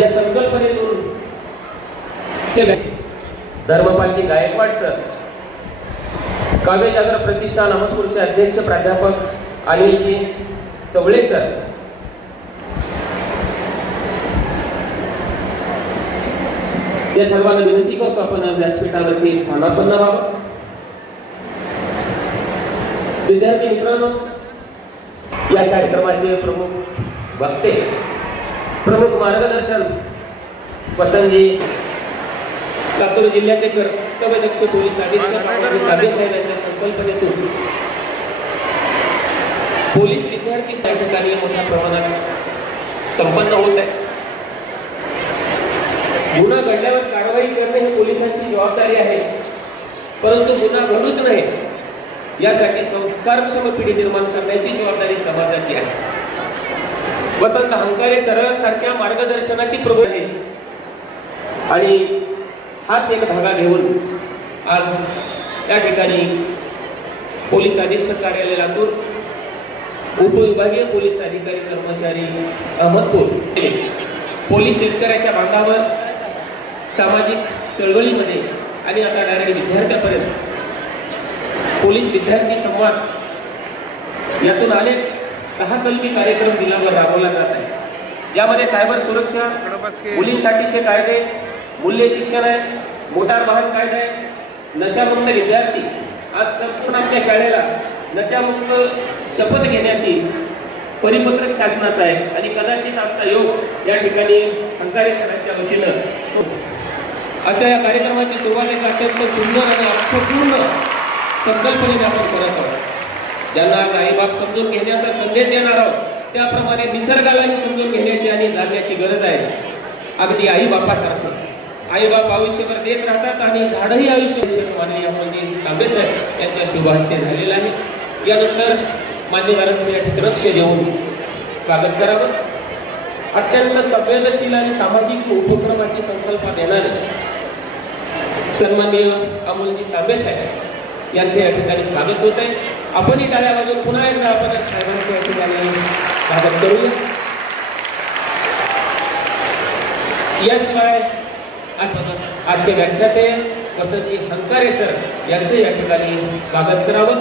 ज्या संकल्पनेतून ते धर्मपालजी गायकवाड सर, काव्य जागर प्रतिष्ठान अहमदपूरचे अध्यक्ष प्राध्यापक अनिलजी चवळे सर, या सर्वांना विनंती करतो आपण व्यासपीठावरती स्थानापन्न व्हावं. विद्यार्थी मित्रांनो, या कार्यक्रमाचे प्रमुख वक्ते, प्रमुख मार्गदर्शन वसंतजी, लातूर जिल्ह्याचे कर्तव्यदक्ष पोलीस अधीक्षक काव्य साहेब यांच्या संकल्पनेतून पोलीस विद्यार्थी कार्य मोठ्या प्रमाणात संपन्न होत आहे. गुन्हा घडल्यावर कारवाई करणे ही पोलिसांची जबाबदारी आहे, परंतु गुन्हा घडूच नये यासाठी संस्कारक्षम पिढी निर्माण करण्याची जबाबदारी समाजाची आहे. वसंत हंकारे सरांसारख्या मार्गदर्शनाची प्रभू आहे आणि हाच एक धागा घेऊन आज या ठिकाणी पोलीस अधीक्षक कार्यालय लातूर, उपविभागीय पोलीस अधिकारी कर्मचारी अहमदपूर, पोलीस शेतकऱ्याच्या बांधावर, सामाजिक चळवळीमध्ये आणि आता डायरेक्ट विद्यार्थ्यापर्यंत पोलीस विद्यार्थी संवाद यातून अनेक 10 कलमी कार्यक्रम जिल्ह्यावर राबवला जात आहे, ज्यामध्ये सायबर सुरक्षा, मुलींसाठीचे कायदे, मूल्य शिक्षण आहे, मोटार वाहन कायदा आहे, नशामुक्त विद्यार्थी. आज संपूर्ण आमच्या शाळेला नशामुक्त शपथ घेण्याची परिपत्रक शासनाचं आहे आणि कदाचित आमचा योग या ठिकाणी हंकारे सरांच्या वतीनं आजच्या या कार्यक्रमाची सुरुवात एक अत्यंत सुंदर आणि अर्थपूर्ण संकल्पनेने आपण करत आहोत. ज्यांना आज आईबाप समजून घेण्याचा संदेश देणार आहोत, त्याप्रमाणे निसर्गालाही समजून घेण्याची आणि जाणण्याची गरज आहे. अगदी आई बापासारखं आईबाप आयुष्यभर देत राहतात आणि झाडही आयुष्य माननीय अमोलजी तांबे साहेब यांच्या शुभ हस्ते झालेला आहे. यानंतर मान्यवरांचे लक्ष देऊन स्वागत करावं. अत्यंत संवेदनशील आणि सामाजिक उपक्रमाची संकल्पना देणारे सन्माननीय अमोलजी तांबे साहेब यांचे या ठिकाणी स्वागत होत आहे. आपणही टाळ्या वाजवून पुन्हा एकदा आपण साहेबांचे या ठिकाणी स्वागत करूया. याशिवाय आजचे व्याख्याते वसंतजी हंकारे सर यांचे या ठिकाणी स्वागत करावं.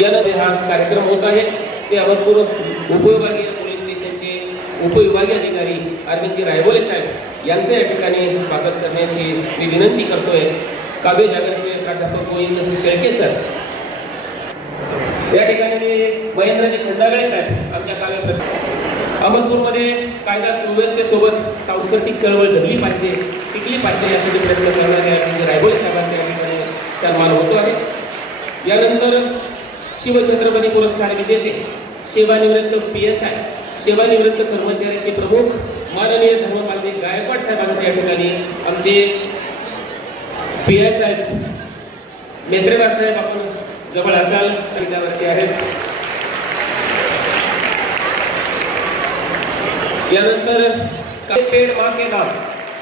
यानंतर हा कार्यक्रम होत आहे ते अहमदपूर उपविभागीय पोलीस स्टेशनचे उपविभागीय अधिकारी अरविंदजी रायबोले साहेब यांचे या ठिकाणी स्वागत करण्याची मी विनंती करतोय. काव्य जागरचे प्राध्यापक गोविंद शेळके सर, या ठिकाणी महेंद्रजी खंडागळे साहेब आमच्या काव्य अहमदपूरमध्ये कायदा सुव्यवस्थेसोबत सांस्कृतिक चळवळ जगली पाहिजे, टिकली पाहिजे यासाठी प्रयत्न करणारे अरविंदजी रायबोले साहेबांचा या ठिकाणी सन्मान होतो आहे. यानंतर शिवछत्रपती पुरस्कार विजेते सेवानिवृत्त PSI, सेवानिवृत्त कर्मचाऱ्याचे प्रमुख माननीय धर्मपालजी गायकवाड साहेबांचे या ठिकाणी आमचे PI साहेब मेत्रेवार साहेब आपण जवळ असाल त्यावरती आहेत. यानंतर पेड माँ के नाम,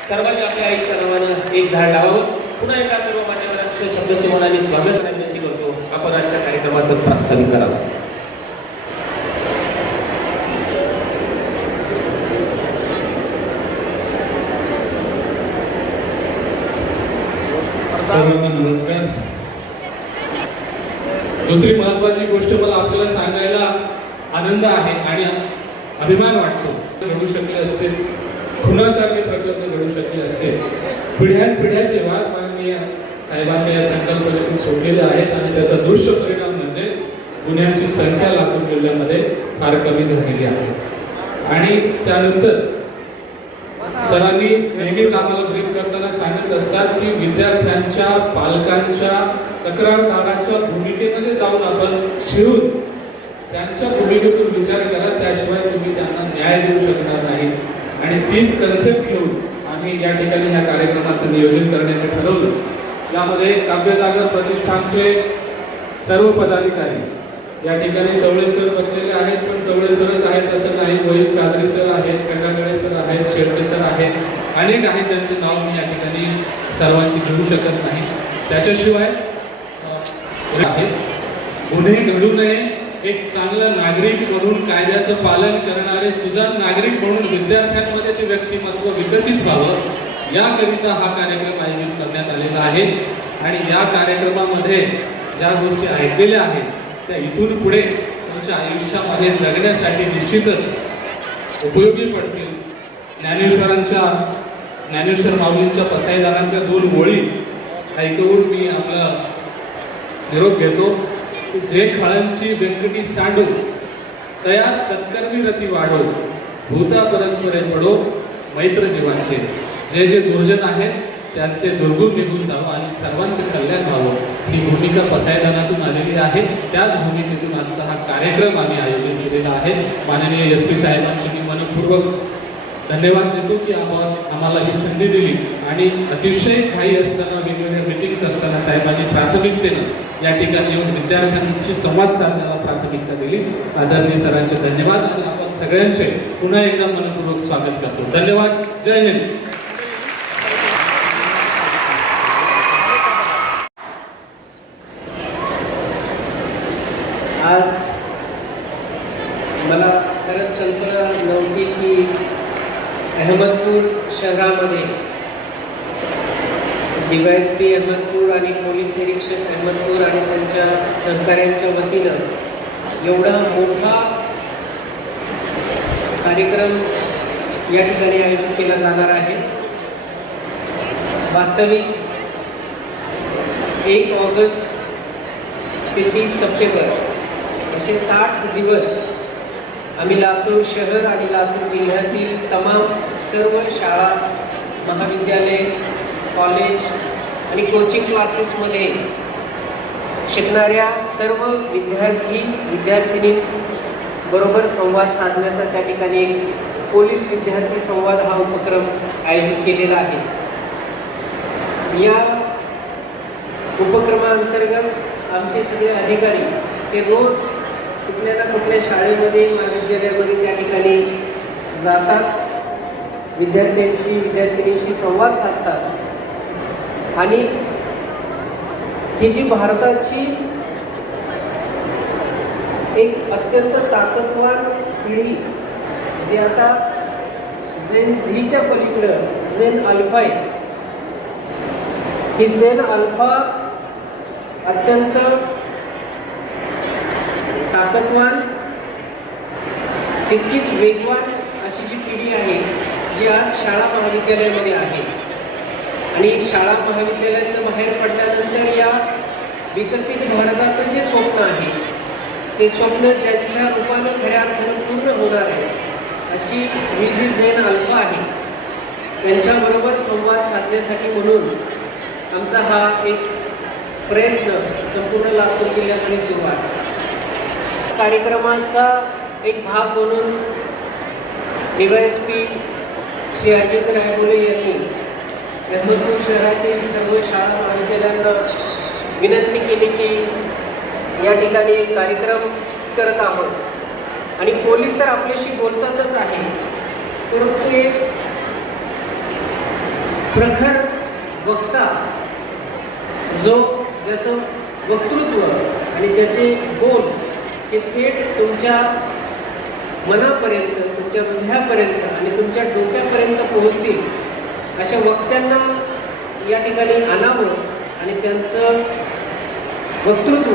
सर्वांनी आपल्या आईच्या नावानं एक झाड लावावं. पुन्हा एकदा सर्व मान्यवरांचं शब्दसिंहाने स्वागत करण्याची विनंती करतो. आपण आजच्या कार्यक्रमाचं प्रास्ताविक करावं. सर्वांना नमस्कार. दुसरी महत्वाची गोष्ट मला आपल्याला सांगायला आनंद आहे आणि अभिमान वाटतो. घडू शकले असते, खुनासारखे प्रकरण घडू शकले असते. पिढ्यानपिढ्याचे वाद माननीय साहेबांच्या या संकल्पनेतून सोडलेले आहेत आणि त्याचा दृश्य परिणाम म्हणजे गुन्ह्यांची संख्या लातूर जिल्ह्यामध्ये फार कमी झालेली आहे. आणि त्यानंतर सरांनी नेहमीच आम्हाला ब्रीफ करताना सांगत असतात की विद्यार्थ्यांच्या, पालकांच्या, तक्रारदाराच्या भूमिकेमध्ये जाऊन आपण शिरून त्यांच्या भूमिकेतून विचार करा, त्याशिवाय तुम्ही त्यांना न्याय देऊ शकणार नाही. आणि तीच कन्सेप्ट घेऊन आम्ही या ठिकाणी ह्या कार्यक्रमाचं नियोजन करण्याचे ठरवलं. यामध्ये काव्य जागर प्रतिष्ठानचे सर्व पदाधिकारी या ठिकाणी चवळे सर बसलेले आहेत, पण चवळे सरच आहेत असं नाही. मोहित कादरी सर आहेत, खंडागळे सर आहेत, शेट्टे सर आहेत, अनेक आहेत ज्यांचे नाव मी या ठिकाणी सर्वांची घेऊ शकत नाही. त्याच्याशिवाय गुन्हे घडू नये, एक चांगलं नागरिक म्हणून कायद्याचं पालन करणारे सुजाण नागरिक म्हणून विद्यार्थ्यांमध्ये ते व्यक्तिमत्व विकसित व्हावं याकरिता हा कार्यक्रम आयोजित करण्यात आलेला आहे. आणि या कार्यक्रमामध्ये ज्या गोष्टी ऐकलेल्या आहेत त्या इथून पुढे तुमच्या आयुष्यामध्ये जगण्यासाठी निश्चितच उपयोगी पडतील. ज्ञानेश्वर माऊलींच्या पसायदानातल्या 2 ओळी ऐकवून मी आपला निरोप घेतो. जे खळांची व्यंकटी सांडू तया सत्कर्मी रती वाढो, भूता परस्परे पडो मैत्र जीवांचे. जे जे दुर्जन आहेत त्यांचे दुर्गुण निघून जावं आणि सर्वांचे कल्याण व्हावं ही भूमिका पसायदानातून आलेली आहे. त्याच भूमिकेतून आजचा हा कार्यक्रम आम्ही आयोजित केलेला आहे. माननीय SP साहेबांची मी मनपूर्वक धन्यवाद देतो की आम्हाला ही संधी दिली आणि अतिशय घाई असताना वेगवेगळ्या मीटिंग्स असताना साहेबांनी प्राथमिकतेनं या ठिकाणी येऊन विद्यार्थ्यांशी संवाद साधण्याला प्राथमिकता दिली. आदरणीय सरांचे धन्यवाद आणि आपण सगळ्यांचे पुन्हा एकदा मनपूर्वक स्वागत करतो. धन्यवाद. जय हिंद. आज मला खरंच कल्पना नव्हती की अहमदपूर शहरामध्ये DYSP अहमदपूर आणि पोलीस निरीक्षक अहमदपूर आणि त्यांच्या सहकाऱ्यांच्या वतीनं एवढा मोठा कार्यक्रम या ठिकाणी आयोजित केला जाणार आहे. वास्तविक 1 ऑगस्ट ते 30 सप्टेंबर असे 60 दिवस आम्ही लातूर शहर आणि लातूर जिल्ह्यातील तमाम सर्व शाळा, महाविद्यालय, कॉलेज आणि कोचिंग क्लासेसमध्ये शिकणाऱ्या सर्व विद्यार्थिनी बरोबर संवाद साधण्याचा त्या ठिकाणी पोलीस विद्यार्थी संवाद हा उपक्रम आयोजित केलेला आहे. या उपक्रमाअंतर्गत आमचे सगळे अधिकारी हे रोज कुठल्या ना कुठल्या शाळेमध्ये, महाविद्यालयामध्ये त्या ठिकाणी जातात, विद्यार्थ्यांशी संवाद साधतात आणि ही जी भारताची एक अत्यंत ताकदवान पिढी जी आता झेन झीच्या पलीकडं झेन अल्फा आहे, ही झेन अल्फा अत्यंत ताकदवान, तितकीच वेगवान अशी जी पिढी आहे जी आज शाळा महाविद्यालयामध्ये आहे. आणि शाळा महाविद्यालयातून बाहेर पडल्यानंतर या विकसित भारताचं जे स्वप्न आहे ते स्वप्न ज्यांच्या रूपानं खऱ्या अर्थानं पूर्ण होणार आहे अशी ही जी झेन अल्फा आहे त्यांच्याबरोबर संवाद साधण्यासाठी म्हणून आमचा हा एक प्रयत्न संपूर्ण लातूर जिल्ह्यामध्ये सुरू आहे. कार्यक्रमाचा एक भाग म्हणून DYSP श्री अजित रायगोले यांनी अहमदपूर शहरातील सर्व शाळा महाविद्यालयांना विनंती केली की या ठिकाणी एक कार्यक्रम करत आहोत आणि पोलीस तर आपल्याशी बोलतातच आहे, परंतु एक प्रखर वक्ता जो ज्याचं वक्तृत्व आणि ज्याचे बोल हे थेट तुमच्या मनापर्यंत, तुमच्या हृदयापर्यंत आणि तुमच्या डोक्यापर्यंत पोहोचतील अशा वक्त्यांना या ठिकाणी आणावं आणि त्यांचं वक्तृत्व,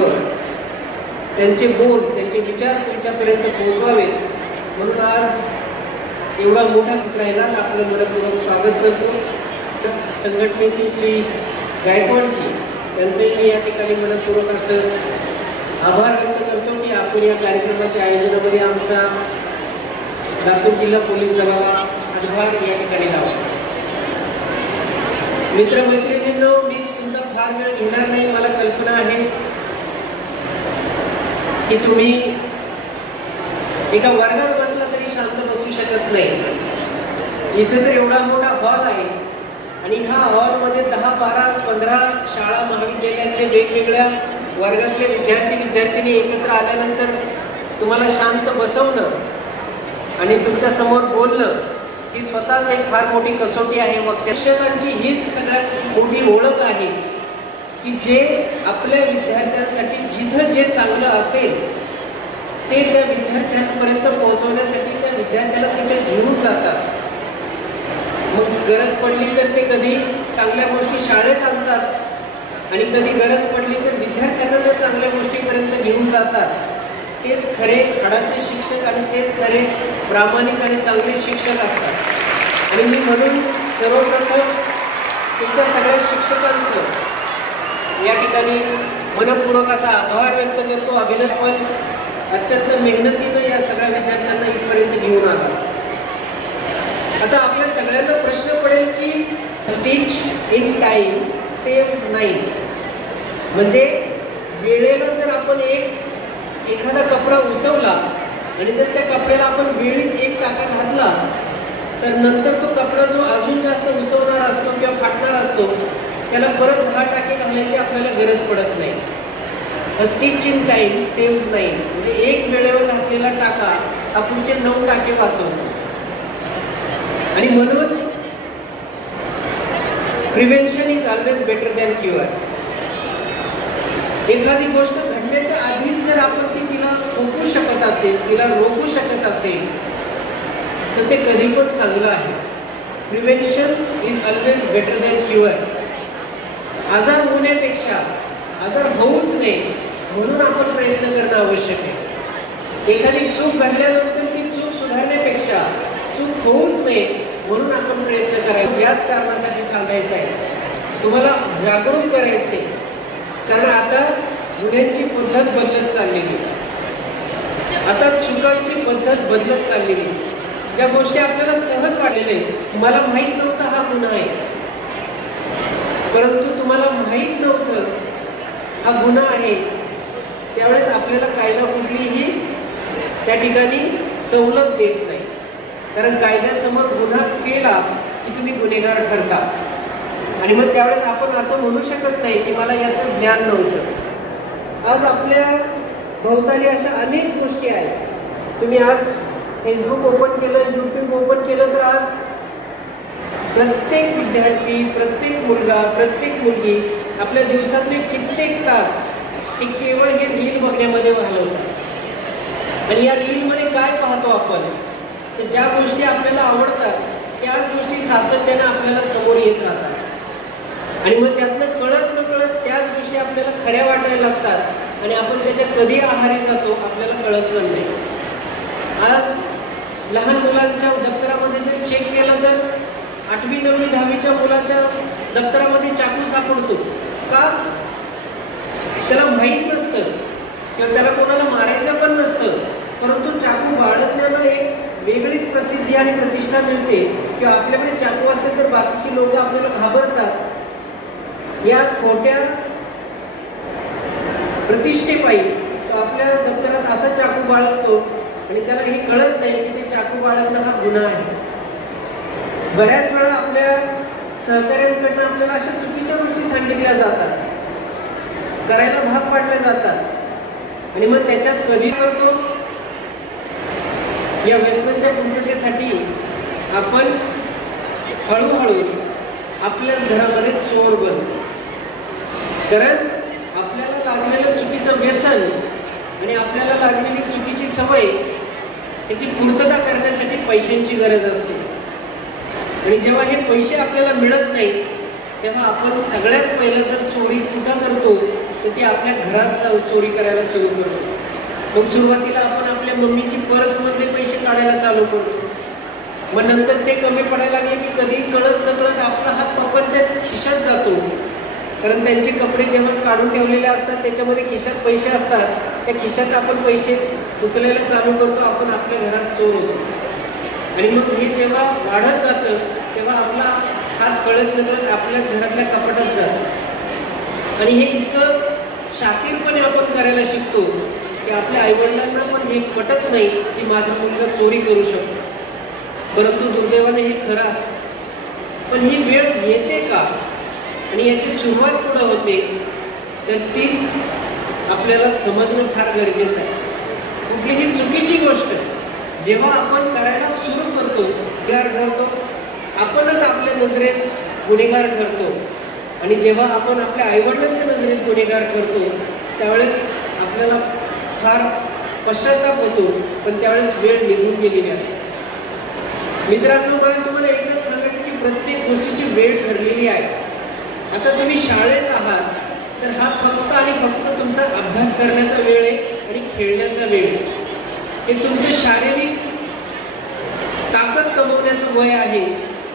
त्यांचे बोल, त्यांचे विचार तुमच्यापर्यंत पोहोचवावेत म्हणून आज एवढा मोठा राहिला आपलं मनपूर्वक स्वागत करतो. संघटनेचे श्री गायकवाडजी त्यांचंही मी या ठिकाणी मनपूर्वक असं आभार व्यक्त करतो की आपण या कार्यक्रमाच्या आयोजनामध्ये आमचा लातूर जिल्हा पोलीस दलाला हातभार या ठिकाणी लावला. मित्रमैत्रिणींनो, मी तुमचा फार वेळ घेणार नाही. मला कल्पना आहे की तुम्ही एका वर्गात बसला तरी शांत बसू शकत नाही. इथे तर एवढा मोठा हॉल आहे आणि ह्या हॉलमध्ये 10, 12, 15 शाळा महाविद्यालयातले वेगवेगळ्या वर्गातले विद्यार्थिनी एकत्र आल्यानंतर तुम्हाला शांत बसवणं आणि तुमच्या समोर बोलणं ही स्वतःच एक फार मोठी कसोटी आहे. वक्त्यांची हीच सगळ्यात मोठी ओळख आहे की जे आपल्या विद्यार्थ्यांसाठी जिथं जे चांगलं असेल ते त्या विद्यार्थ्यांपर्यंत पोहोचवण्यासाठी त्या विद्यार्थ्याला तिथे घेऊन जातात. मग गरज पडली तर ते कधी चांगल्या गोष्टी शाळेत आणतात आणि कधी गरज पडली तर विद्यार्थ्यांना त्या चांगल्या गोष्टीपर्यंत घेऊन जातात. तेच खरे हाडाचे शिक्षक आणि तेच खरे प्रामाणिक आणि चांगले शिक्षक असतात. आणि मी म्हणून सर्वप्रथम तुमच्या सगळ्या शिक्षकांचं या ठिकाणी मनपूर्वक असा आभार व्यक्त करतो. अभिनंदन, अत्यंत मेहनतीनं या सगळ्या विद्यार्थ्यांना इथपर्यंत घेऊन आला. आता आपल्या सगळ्यांना प्रश्न पडेल की स्टिच इन टाइम सेव्ह नाही, म्हणजे वेळेला जर आपण एखादा कपडा उसवला आणि जर त्या कपड्याला आपण वेळीच एक टाका घातला तर नंतर तो कपडा जो अजून जास्त उसवणार असतो किंवा फाटणार असतो त्याला परत 10 टाके घालायची आपल्याला गरज पडत नाही. स्टिच इन टाइम सेव्ह नाही, म्हणजे एक वेळेवर घातलेला टाका हा पुढचे 9 टाके वाचवतो. आणि म्हणून prevention is always better than cure. एखादी गोष्ट घडण्याच्या आधीच जर आपण तिला रोखू शकत असेल, तिला रोखू शकत असेल तर ते कधी पण चांगलं आहे. Prevention is always better than cure. आजार होण्यापेक्षा आजार होऊच नये म्हणून आपण प्रयत्न करणं आवश्यक आहे. एखादी चूक घडल्यानंतर ती चूक सुधारण्यापेक्षा चूक होऊच नये म्हणून आपण प्रयत्न करायचा. याच कारणासाठी सांगायचं आहे, तुम्हाला जागरूक करायचे. कारण आता गुन्ह्यांची पद्धत बदलत चाललेली, आता चुकांची पद्धत बदलत चाललेली. ज्या गोष्टी आपल्याला सहज वाटलेल्या, मला माहीत नव्हतं हा गुन्हा आहे, परंतु तुम्हाला माहीत नव्हतं हा गुन्हा आहे, त्यावेळेस आपल्याला कायदा कुठलीही त्या ठिकाणी सवलत देत नाही. कारण कायद्यासमोर गुन्हा केला की तुम्ही गुन्हेगार ठरता. आणि मग त्यावेळेस आपण असं म्हणू शकत नाही की मला याचं ज्ञान नव्हतं. आज आपल्या भोवताली अशा अनेक गोष्टी आहेत. तुम्ही आज फेसबुक ओपन केलं, यूट्यूब ओपन केलं तर आज प्रत्येक विद्यार्थी, प्रत्येक मुलगा, प्रत्येक मुलगी आपल्या दिवसातले कित्येक तास हे केवळ हे रील बघण्यामध्ये घालवतात. आणि या रीलमध्ये काय पाहतो आपण, तर ज्या गोष्टी आपल्याला आवडतात त्याच गोष्टी सातत्याने आपल्याला समोर येत राहतात. आणि मग त्यातनं कळत नकळत त्याच गोष्टी आपल्याला खऱ्या वाटायला लागतात आणि आपण त्याच्या कधी आहारी जातो आपल्याला कळत पण नाही. आज लहान मुलांच्या दप्तरामध्ये जर चेक केलं तर 8वी 9वी 10वीच्या मुलाच्या दप्तरामध्ये चाकू सापडतो. का? त्याला माहीत नसतं किंवा त्याला कोणाला मारायचं पण नसतं, परंतु चाकू बाळगण्याला एक वेगळीच प्रसिद्धी आणि प्रतिष्ठा मिळते. किंवा आपल्याकडे चाकू असेल तर बाकीची लोक आपल्याला घाबरतात. या खोट्या प्रतिष्ठेपायी तो आपल्या दप्तरात असा चाकू बाळगतो आणि त्याला हे कळत नाही की ते चाकू बाळगणं हा गुन्हा आहे. बऱ्याच वेळा आपल्या सहकार्यांकडनं आपल्याला अशा चुकीच्या गोष्टी सांगितल्या जातात, करायला भाग पाडल्या जातात. आणि मग त्याच्यात कधी करतो, या व्यसनाच्या पूर्ततेसाठी आपण हळूहळू आपल्याच घरामध्ये चोर बनतो. कारण आपल्याला लागलेलं चुकीचं व्यसन आणि आपल्याला लागलेली चुकीची सवय याची पूर्तता करण्यासाठी पैशांची गरज असते. आणि जेव्हा हे पैसे आपल्याला मिळत नाही तेव्हा आपण सगळ्यात पहिलं जर चोरी कुठं करतो तर ती आपल्या घरात जाऊन चोरी करायला सुरू करतो. मग सुरुवातीला आपण आपल्या मम्मीची पर्समधले पैसे काढायला चालू करतो. मग नंतर ते कमी पडायला लागले की कधी कळत नकळत आपला हात पप्पांच्या खिशात जातो. कारण त्यांचे कपडे जेव्हा काढून ठेवलेले असतात त्याच्यामध्ये खिशात पैसे असतात, त्या खिशात आपण पैसे उचलायला चालू करतो, आपण आपल्या घरात चोर होतो. आणि मग हे जेव्हा वाढत जातं तेव्हा आपला हात कळत नकळत आपल्याच घरातल्या कपाटात जातो. आणि हे इतकं शातीरपणे आपण करायला शिकतो की आपल्या आईवडिलांना पण हे पटत नाही की माझा मुलगा चोरी करू शकतो. परंतु दुर्दैवाने हे खरं असतं. पण ही वेळ येते का आणि याची सुरुवात कुठं होते तर तीच आपल्याला समजणं फार गरजेचं आहे. कुठलीही चुकीची गोष्ट जेव्हा आपण करायला सुरू करतो, गुन्हेगार ठरतो, आपणच आपल्या नजरेत गुन्हेगार ठरतो. आणि जेव्हा आपण आपल्या आईवडिलांच्या नजरेत गुन्हेगार करतो त्यावेळेस आपल्याला फार पश्चाताप होतो, पण त्यावेळेस वेळ निघून गेलेली असते. मित्रांनो, मला तुम्हाला एकच सांगायचं की प्रत्येक गोष्टीची वेळ ठरलेली आहे. आता तुम्ही शाळेत आहात तर हा फक्त आणि फक्त तुमचा अभ्यास करण्याचा वेळ आहे आणि खेळण्याचा वेळ आहे. हे तुमचं शारीरिक ताकद कमवण्याचं वय आहे,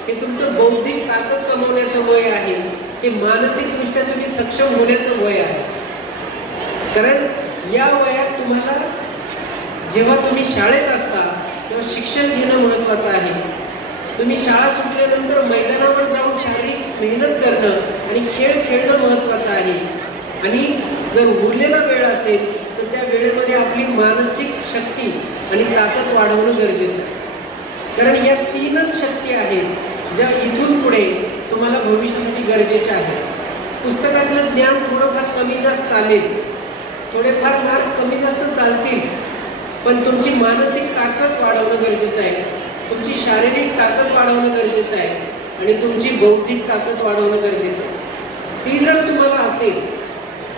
हे तुमचं बौद्धिक ताकद कमवण्याचं वय आहे, हे मानसिकदृष्ट्या तुम्ही सक्षम होण्याचं वय आहे. कारण या वयात तुम्हाला जेव्हा तुम्ही शाळेत असता तेव्हा शिक्षण घेणं महत्त्वाचं आहे. तुम्ही शाळा सुटल्यानंतर मैदानावर जाऊन शारीरिक मेहनत करणं आणि खेळ खेळणं महत्त्वाचं आहे. आणि जर उरलेला वेळ असेल तर त्या वेळेमध्ये आपली मानसिक शक्ती आणि ताकद वाढवणं गरजेचं आहे. कारण या तीनच शक्ती आहेत ज्या इथून पुढे तुम्हाला भविष्यासाठी गरजेच्या आहेत. पुस्तकातलं ज्ञान थोडंफार कमी जास्त चालेल, थोडेफार मार्क कमी जास्त चालतील, पण तुमची मानसिक ताकद वाढवणं गरजेचं आहे, तुमची शारीरिक ताकद वाढवणं गरजेचं आहे आणि तुमची बौद्धिक ताकद वाढवणं गरजेचं आहे. ती जर तुम्हाला असेल,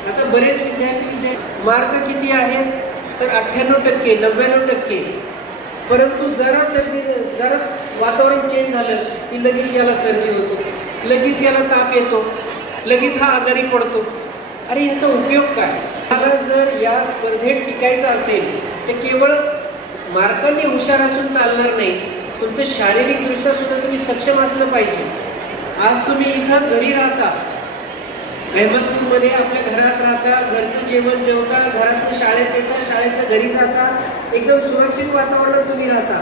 आता बरेच विद्यार्थी मार्क किती आहेत तर 98%, 99%, परंतु जरा वातावरण चेंज झालं की लगेच याला सर्दी होतो, लगेच याला ताप येतो, लगेच हा आजारी पडतो. अरे याचा उपयोग काय? मला जर या स्पर्धेत टिकायचं असेल तर केवळ मार्कांनी हुशार असून चालणार नाही, तुमचं शारीरिकदृष्ट्या सुद्धा तुम्ही सक्षम असलं पाहिजे. आज तुम्ही इथं घरी राहता, अहमदपूरमध्ये आपल्या घरात राहता, घरचं जेवण जेवता, घरातनं शाळेत येता, शाळेतनं घरी जाता, एकदम सुरक्षित वातावरणात तुम्ही राहता.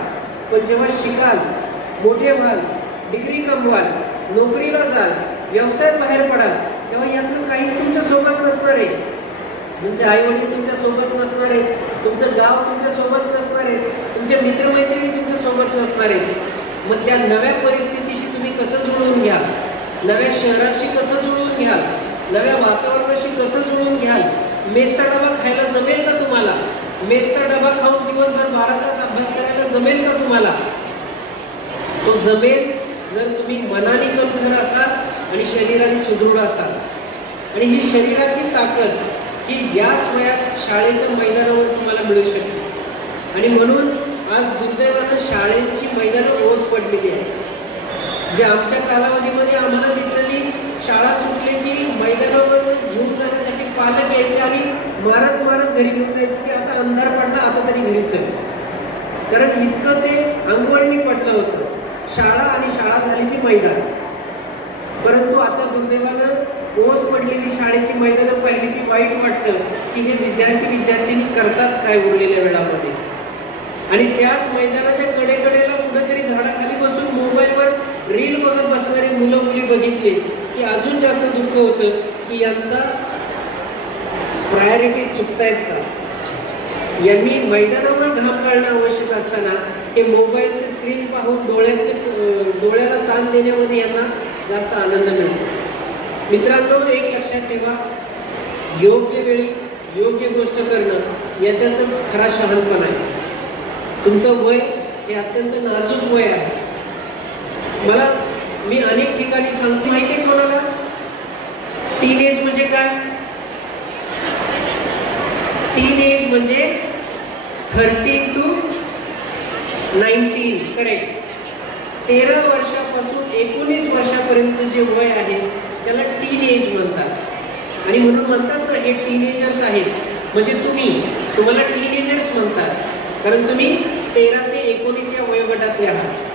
पण जेव्हा शिकाल, मोठे व्हाल, डिग्री कमवाल, नोकरीला जाल, व्यवसायात बाहेर पडाल, तेव्हा यातलं काहीच तुमच्या सोबत नसणार आहे. तुमचे आई वडील तुमच्या सोबत नसणार आहेत, तुमचं गाव तुमच्या सोबत नसणार आहे, तुमचे मित्रमैत्रिणी तुमच्या सोबत नसणार आहेत. मग त्या नव्या परिस्थितीशी तुम्ही कसं जुळवून घ्याल, नव्या शहराशी कसं जुळवून घ्याल, नव्या वातावरणाशी कसं जुळवून घ्याल? मेसचा डबा खायला जमेल का तुम्हाला? मेसचा डबा खाऊन दिवसभर 12 तास अभ्यास करायला जमेल का तुम्हाला? तो जमेल जर तुम्ही मनाने कमजोर असाल आणि शरीराने सुदृढ असाल. आणि ही शरीराची ताकद ही याच वयात शाळेच्या मैदानावर तुम्हाला मिळू शकते. आणि म्हणून आज दुर्दैवानं शाळेची मैदानं ओस पडलेली आहे. जे आमच्या कालावधीमध्ये आम्हाला लिटरली शाळा सुटली की मैदानावर घेऊन जाण्यासाठी पालक यायचे आणि मारत मारत घरी घेऊन जायचं की आता अंधार पडला, आता तरी घरी चल. कारण इतकं ते अंगवळणी पडलं होतं. शाळा आणि शाळा झाली ती मैदान. परंतु आता दुर्दैवानं ओस पडलेली शाळेची मैदानं पाहिली की वाईट वाटतं की हे विद्यार्थी करतात काय उरलेल्या वेळामध्ये. आणि त्याच मैदानाच्या कडेकडेला कुठेतरी झाडाखाली बसून मोबाईलवर रील बघत बसणारी मुलं मुली बघितले की अजून जास्त दुःख होतं की यांचा प्रायोरिटी चुकतायत का? यांनी मैदानावर घाम काढणं आवश्यक असताना हे मोबाईलची स्क्रीन पाहून डोळ्याला ताण देण्यामध्ये यांना जास्त आनंद मिळतो. मित्रांनो, एक लक्षात ठेवा, योग्य वेळी योग्य गोष्ट करणं याच्याच खरा शहाणपणा आहे. तुमचं वय हे अत्यंत नाजूक वय आहे. मी अनेक ठिकाणी सांगतो, माहिती आहे कोणाला? टीनेज म्हणजे काय? टीनेज म्हणजे 13 to 19, करेक्ट. 13 वर्षापासून 19 वर्षापर्यंत जे वय आहे त्याला टीनेज म्हणतात. आणि म्हणून म्हणतात ना, हे टीनेजर्स आहेत. म्हणजे तुम्हाला टीनेजर्स म्हणतात कारण तुम्ही 13 ते 19 या वयोगटातले आहात.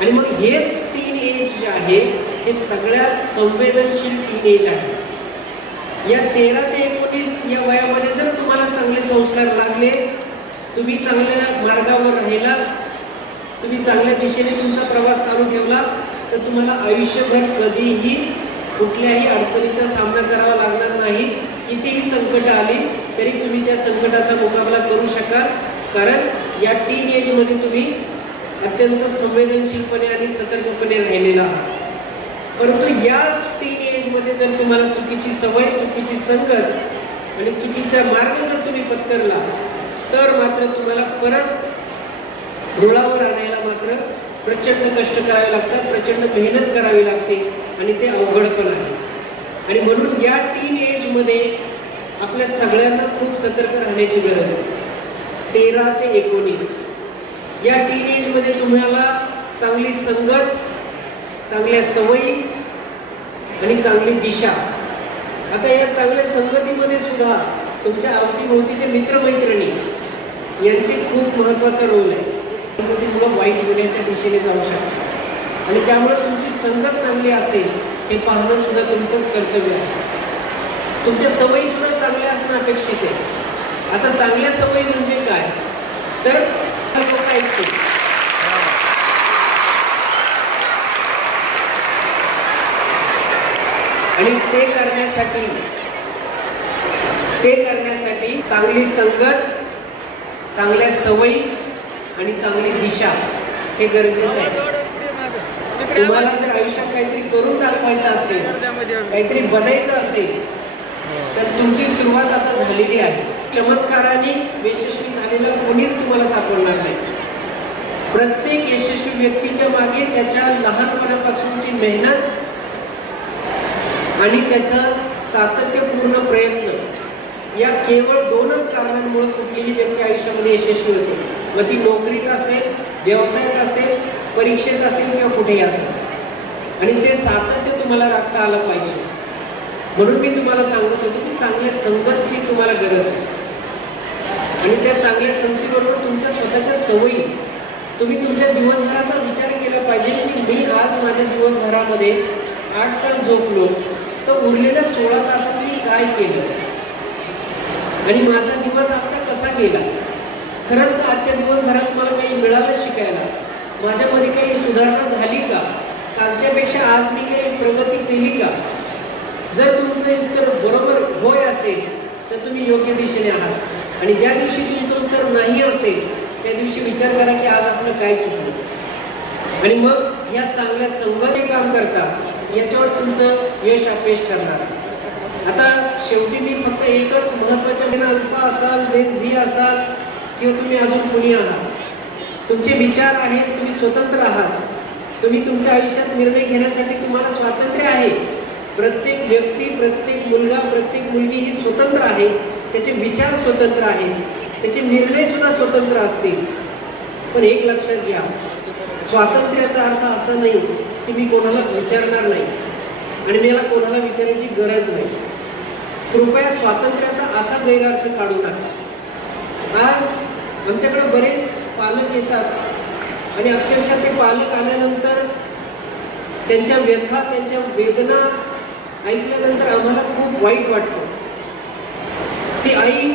आणि मग हेच टीन एज जे आहे हे सगळ्यात संवेदनशील टीन एज आहे. या 13 ते 19 या वयामध्ये जर तुम्हाला चांगले संस्कार लागले, तुम्ही चांगल्या मार्गावर राहिला, तुम्ही चांगल्या दिशेने तुमचा प्रवास चालू ठेवला, तर तुम्हाला आयुष्यभर कधीही कुठल्याही अडचणीचा सामना करावा लागणार नाही. कितीही संकट आली तरी तुम्ही त्या संकटाचा मुकाबला करू शकाल. कारण या टीन एजमध्ये तुम्ही अत्यंत संवेदनशीलपणे आणि सतर्कपणे राहिलेला आहात. परंतु याच टीन एजमध्ये जर तुम्हाला चुकीची सवय, चुकीची संगत आणि चुकीचा मार्ग जर तुम्ही पत्करला, तर मात्र तुम्हाला परत रुळावर आणायला मात्र प्रचंड कष्ट करावे लागतात, प्रचंड मेहनत करावी लागते आणि ते अवघड पण आहे. आणि म्हणून या टीन एज मध्ये आपल्या सगळ्यांना खूप सतर्क राहण्याची गरज आहे. 13 ते 19 या टीन एज मध्ये तुम्हाला चांगली संगत, चांगल्या सवयी आणि चांगली दिशा. आता या चांगल्या संगतीमध्ये सुद्धा तुमच्या अवतीभोवतीचे मित्रमैत्रिणी यांचे खूप महत्त्वाचा रोल आहे. संगतीमुळे वाईट होण्याच्या दिशेने जाऊ शकतात आणि त्यामुळे तुमची संगत चांगली असेल हे पाहणं सुद्धा तुमचंच कर्तव्य आहे. तुमच्या सवयी सुद्धा चांगल्या असणं अपेक्षित आहे. आता चांगल्या सवयी म्हणजे काय तर लोक ऐकतो आणि ते करण्यासाठी चांगली संगत, चांगल्या सवयी आणि चांगली दिशा हे गरजेचं आहे. तुम्हाला जर आयुष्यात काहीतरी करून दाखवायचं असेल, काहीतरी बनायचं असेल तर तुमची सुरुवात आता झालेली आहे. चमत्काराने यशस्वी झालेला कोणीच तुम्हाला सापडणार नाही. प्रत्येक यशस्वी व्यक्तीच्या मागे त्याच्या लहानपणापासूनची मेहनत आणि त्याचा सातत्यपूर्ण प्रयत्न या केवळ 2च कारणांमुळे कुठलीही व्यक्ती आयुष्यामध्ये यशस्वी होते. मग ती नोकरीत असेल, व्यवसायात असेल, परीक्षेत असेल किंवा कुठेही असेल. आणि ते सातत्य तुम्हाला राखता आलं पाहिजे. म्हणून मी तुम्हाला सांगत होतो की चांगल्या संगतची तुम्हाला गरज आहे आणि त्या चांगल्या संगतीबरोबर तुमच्या स्वतःच्या सवयी. तुम्ही तुमच्या दिवसभराचा विचार केला पाहिजे की मी आज माझ्या दिवसभरामध्ये 8 तास झोपलो तर उरलेल्या 16 तासात मी काय केलं आणि माझा दिवस आजचा कसा गेला. खरंच आजच्या दिवसभरात मला काही मिळालं शिकायला, माझ्यामध्ये काही सुधारणा झाली का, कालच्यापेक्षा आज मी काही प्रगती केली का. जर तुमचं उत्तर बरोबर होय असेल तर तुम्ही योग्य दिशेने आहात आणि ज्या दिवशी तुमचं उत्तर नाही असेल त्या दिवशी विचार करा की आज आपलं काय चुकलं आणि मग या चांगल्या संगती काम करता याच्यावर तुमचं यश अपयश ठरणार. आता शेवटी मी फक्त एकच महत्त्वाच्या अल्फा असाल, झेड असाल किंवा तुम्ही अजून कुणी आहात, तुमचे विचार आहेत, तुम्ही स्वतंत्र आहात. तुम्ही तुमच्या आयुष्यात निर्णय घेण्यासाठी तुम्हाला स्वातंत्र्य आहे. प्रत्येक व्यक्ती, प्रत्येक मुलगा, प्रत्येक मुलगी ही स्वतंत्र आहे. त्याचे विचार स्वतंत्र आहेत, त्याचे निर्णय सुद्धा स्वतंत्र असतील. पण एक लक्षात घ्या, स्वातंत्र्याचा अर्थ असा नाही की मी कोणालाच विचारणार नाही आणि मला कोणाला विचारायची गरज नाही. कृपया स्वातंत्र्याचा असा गैरअर्थ काढू नका. आज आमच्याकडे बरेच पालक येतात आणि अक्षरशः ते पालक आल्यानंतर त्यांच्या व्यथा, त्यांच्या वेदना ऐकल्यानंतर आम्हाला खूप वाईट वाटतं. ती आई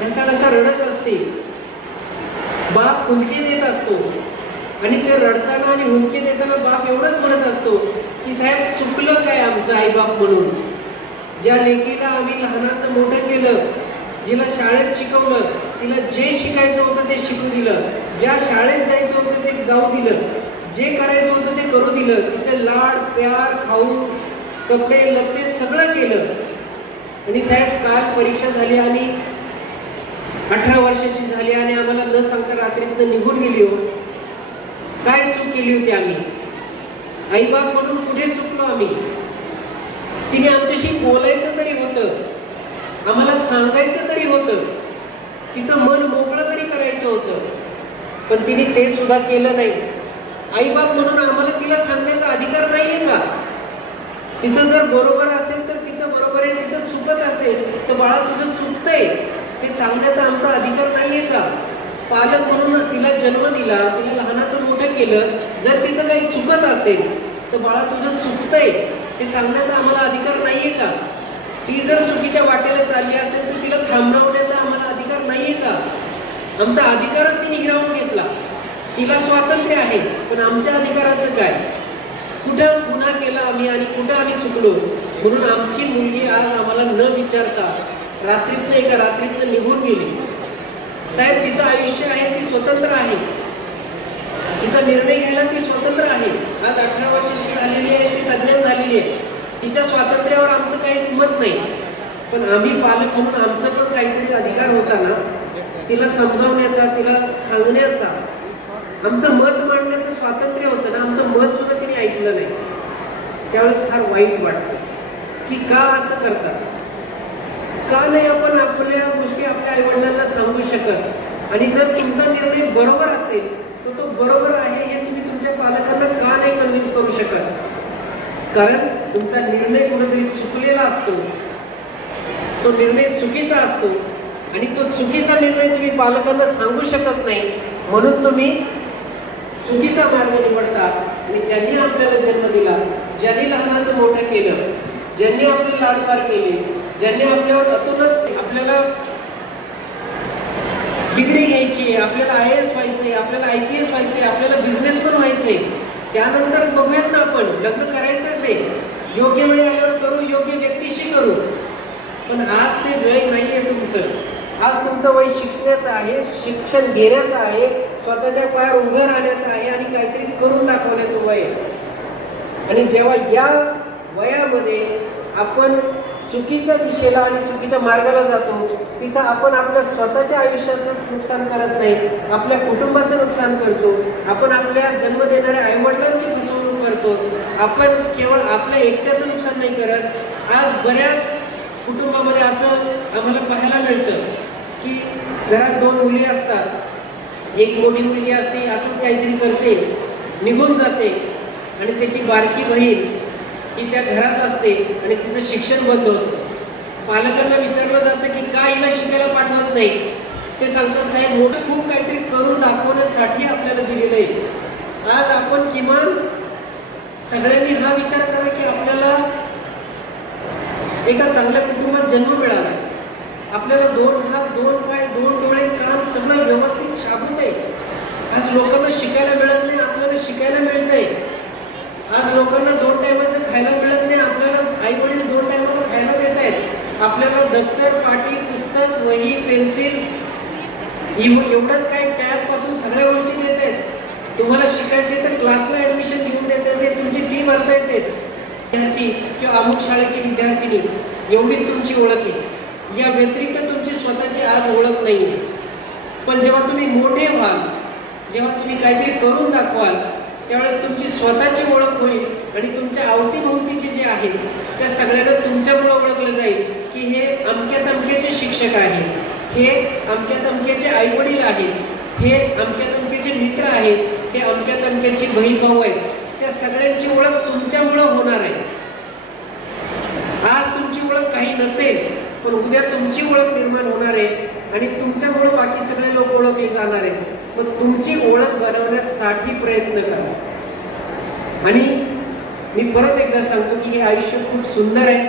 ढसाढसा रडत असते, बाप हुंदके देत असतो आणि ते रडताना आणि हुंदके देताना बाप एवढंच म्हणत असतो की साहेब चुकलं काय आमचं आईबाप म्हणून. ज्या लेकीला आम्ही लहानाचं मोठं केलं, जिला शाळेत शिकवलं, तिला जे शिकायचं होतं ते शिकू दिलं, ज्या शाळेत जायचं होतं ते जाऊ दिलं, जे करायचं होतं ते करू दिलं, तिचे लाड प्यार, खाऊ, कपडे लत्ते सगळं केलं. आणि साहेब काल परीक्षा झाली आणि 18 वर्षाची झाली आणि आम्हाला न सांगता रात्रीतनं निघून गेली. हो, काय चूक केली होती आम्ही? आईबाप म्हणून कुठे चुकलो आम्ही? तिने आमच्याशी बोलायचं तरी होतं, आम्हाला सांगायचं तरी होतं, तिचं मन मोकळं तरी करायचं होतं, पण तिने ते सुद्धा केलं नाही. आईबाप म्हणून आम्हाला तिला सांगण्याचा अधिकार नाहीये का? तिचं जर बरोबर असेल तर तिचं बरोबर आहे, तिचं चुकत असेल तर बाळा तुझं चुकतंय हे सांगण्याचा आमचा अधिकार नाहीये का? पालक म्हणून तिला जन्म दिला, तिला लहानाचं मोठं केलं, जर तिचं काही चुकत असेल तर बाळा तुझं चुकतंय हे सांगण्याचा आम्हाला अधिकार नाहीये का? ती जर चुकीच्या वाटेला चालली असेल तर तिला थांबवण्याचा आम्हाला अधिकार नाहीये का? आमचा अधिकारच तिने हिरावून घेतला. तिला स्वातंत्र्य आहे पण आमच्या अधिकाराचं काय? कुठं गुन्हा केला आम्ही आणि कुठं आम्ही चुकलो म्हणून आमची मुलगी आज आम्हाला न विचारता रात्रीतनं एका रात्रीतनं निघून गेली. साहेब तिचं आयुष्य आहे, ती स्वतंत्र आहे, तिचा निर्णय घ्यायला ती स्वतंत्र आहे. आज 18 वर्षाची झालेली आहे, ती सज्ञान झालेली आहे. तिच्या स्वातंत्र्यावर आमचं काही किंमत नाही, पण आम्ही पालक म्हणून आमचं पण काहीतरी अधिकार होता ना, तिला समजावण्याचा, तिला सांगण्याचा, आमचं मत मांडण्याचं स्वातंत्र्य होतं ना, आमचं मत सुद्धा तिने ऐकलं नाही. त्यावेळेस फार वाईट वाटतं. की का असं करतात, का नाही आपण आपल्या गोष्टी आपल्या आईवडिलांना सांगू शकत, आणि जर तुमचा निर्णय बरोबर असेल तर तो बरोबर आहे हे तुम्ही तुमच्या पालकांना का नाही कन्व्हिन्स करू शकत. कारण तुमचा निर्णय कुठेतरी चुकलेला असतो, तो निर्णय चुकीचा असतो, आणि तो चुकीचा निर्णय तुम्ही पालकांना सांगू शकत नाही, म्हणून तुम्ही चुकीचा मार्ग निवडता. आणि ज्यांनी आपल्याला जन्म दिला, ज्यांनी लहानाचं मोठं केलं, ज्यांनी आपले लाडपार केले, ज्यांनी आपल्यावर अतोनात आपल्याला डिग्री घ्यायची आहे, आपल्याला IAS व्हायचंय, आपल्याला IPS व्हायचंय, आपल्याला बिझनेसमॅन व्हायचंय, त्यानंतर बघूयात ना, आपण लग्न करायचंच आहे, योग्य वेळी आल्यावर करू, योग्य व्यक्तीशी करू. पण आज ते वेळ नाहीये तुमचं. आज तुमचं वय शिकण्याचं आहे, शिक्षण घेण्याचं आहे, स्वतःच्या पायावर उभं राहण्याचं आहे, आणि काहीतरी करून दाखवण्याचं वय आहे. आणि जेव्हा या वयामध्ये आपण चुकीच्या दिशेला आणि चुकीच्या मार्गाला जातो, तिथं आपण आपल्या स्वतःच्या आयुष्याचं नुकसान करत नाही, आपल्या कुटुंबाचं नुकसान करतो, आपण आपल्या जन्म देणाऱ्या आईवडिलांची फसवणूक करतो, आपण केवळ आपल्या एकट्याचं नुकसान नाही करत. आज बऱ्याच कुटुंबामध्ये असं आम्हाला पाहायला मिळतं की घरात 2 मुली असतात, एक मोठी मुलगी असते, असंच काहीतरी करते, निघून जाते, आणि त्याची बारकी बहीण ही त्या घरात असते आणि तिचं शिक्षण बंद होतं. पालकांना विचारलं जातं की का हिला शिकायला पाठवत नाही, ते सांगतात साहेब मोठं खूप काहीतरी करून दाखवण्यासाठी आपल्याला दिलेलं आहे. आज आपण किमान सगळ्यांनी हा विचार करा की आपल्याला एका चांगल्या कुटुंबात जन्म मिळाला, आपल्याला 2 हात, 2 पाय, 2 डोळे, कान सगळं व्यवस्थित शाबूत आहे. आज लोकांना शिकायला मिळत नाही, आपल्याला शिकायला मिळतंय. आज लोकांना 2 टायमाचं खायला मिळत नाही, आपल्याला आई वडील 2 टायमाला खायला देत आहेत. आपल्याला दप्तर, पाटी, पुस्तक, वही, पेन्सिल, एवढंच काय टॅब पासून सगळ्या गोष्टी देत आहेत. तुम्हाला शिकायचे तर क्लासला ऍडमिशन घेऊन देत आहेत, तुमची फी भरता येते. विद्यार्थी किंवा अमुक शाळेची विद्यार्थिनी एवढीच तुमची ओळख आहे, या व्यतिरिक्त तुमची स्वतःची आज ओळख नाही आहे. पण जेव्हा तुम्ही मोठे व्हाल, जेव्हा तुम्ही काहीतरी करून दाखवाल, त्यावेळेस तुमची स्वतःची ओळख होईल, आणि तुमच्या अवतीभोवतीचे जे आहे त्या सगळ्यांना तुमच्यामुळे ओळखलं जाईल की हे अमक्या तमक्याचे शिक्षक आहेत, हे अमक्या तमक्याचे आई वडील आहेत, हे अमक्या तमक्याचे मित्र आहेत, हे अमक्या तमक्याचे बहीण भाऊ आहेत. त्या सगळ्यांची ओळख तुमच्यामुळे होणार आहे. आज तुमची ओळख काही नसेल, पण उद्या तुमची ओळख निर्माण होणार आहे, आणि तुमच्यामुळे बाकी सगळे लोक ओळखले जाणार आहेत. मग तुमची ओळख बनवण्यासाठी प्रयत्न करा. आणि मी परत एकदा सांगतो की हे आयुष्य खूप सुंदर आहे,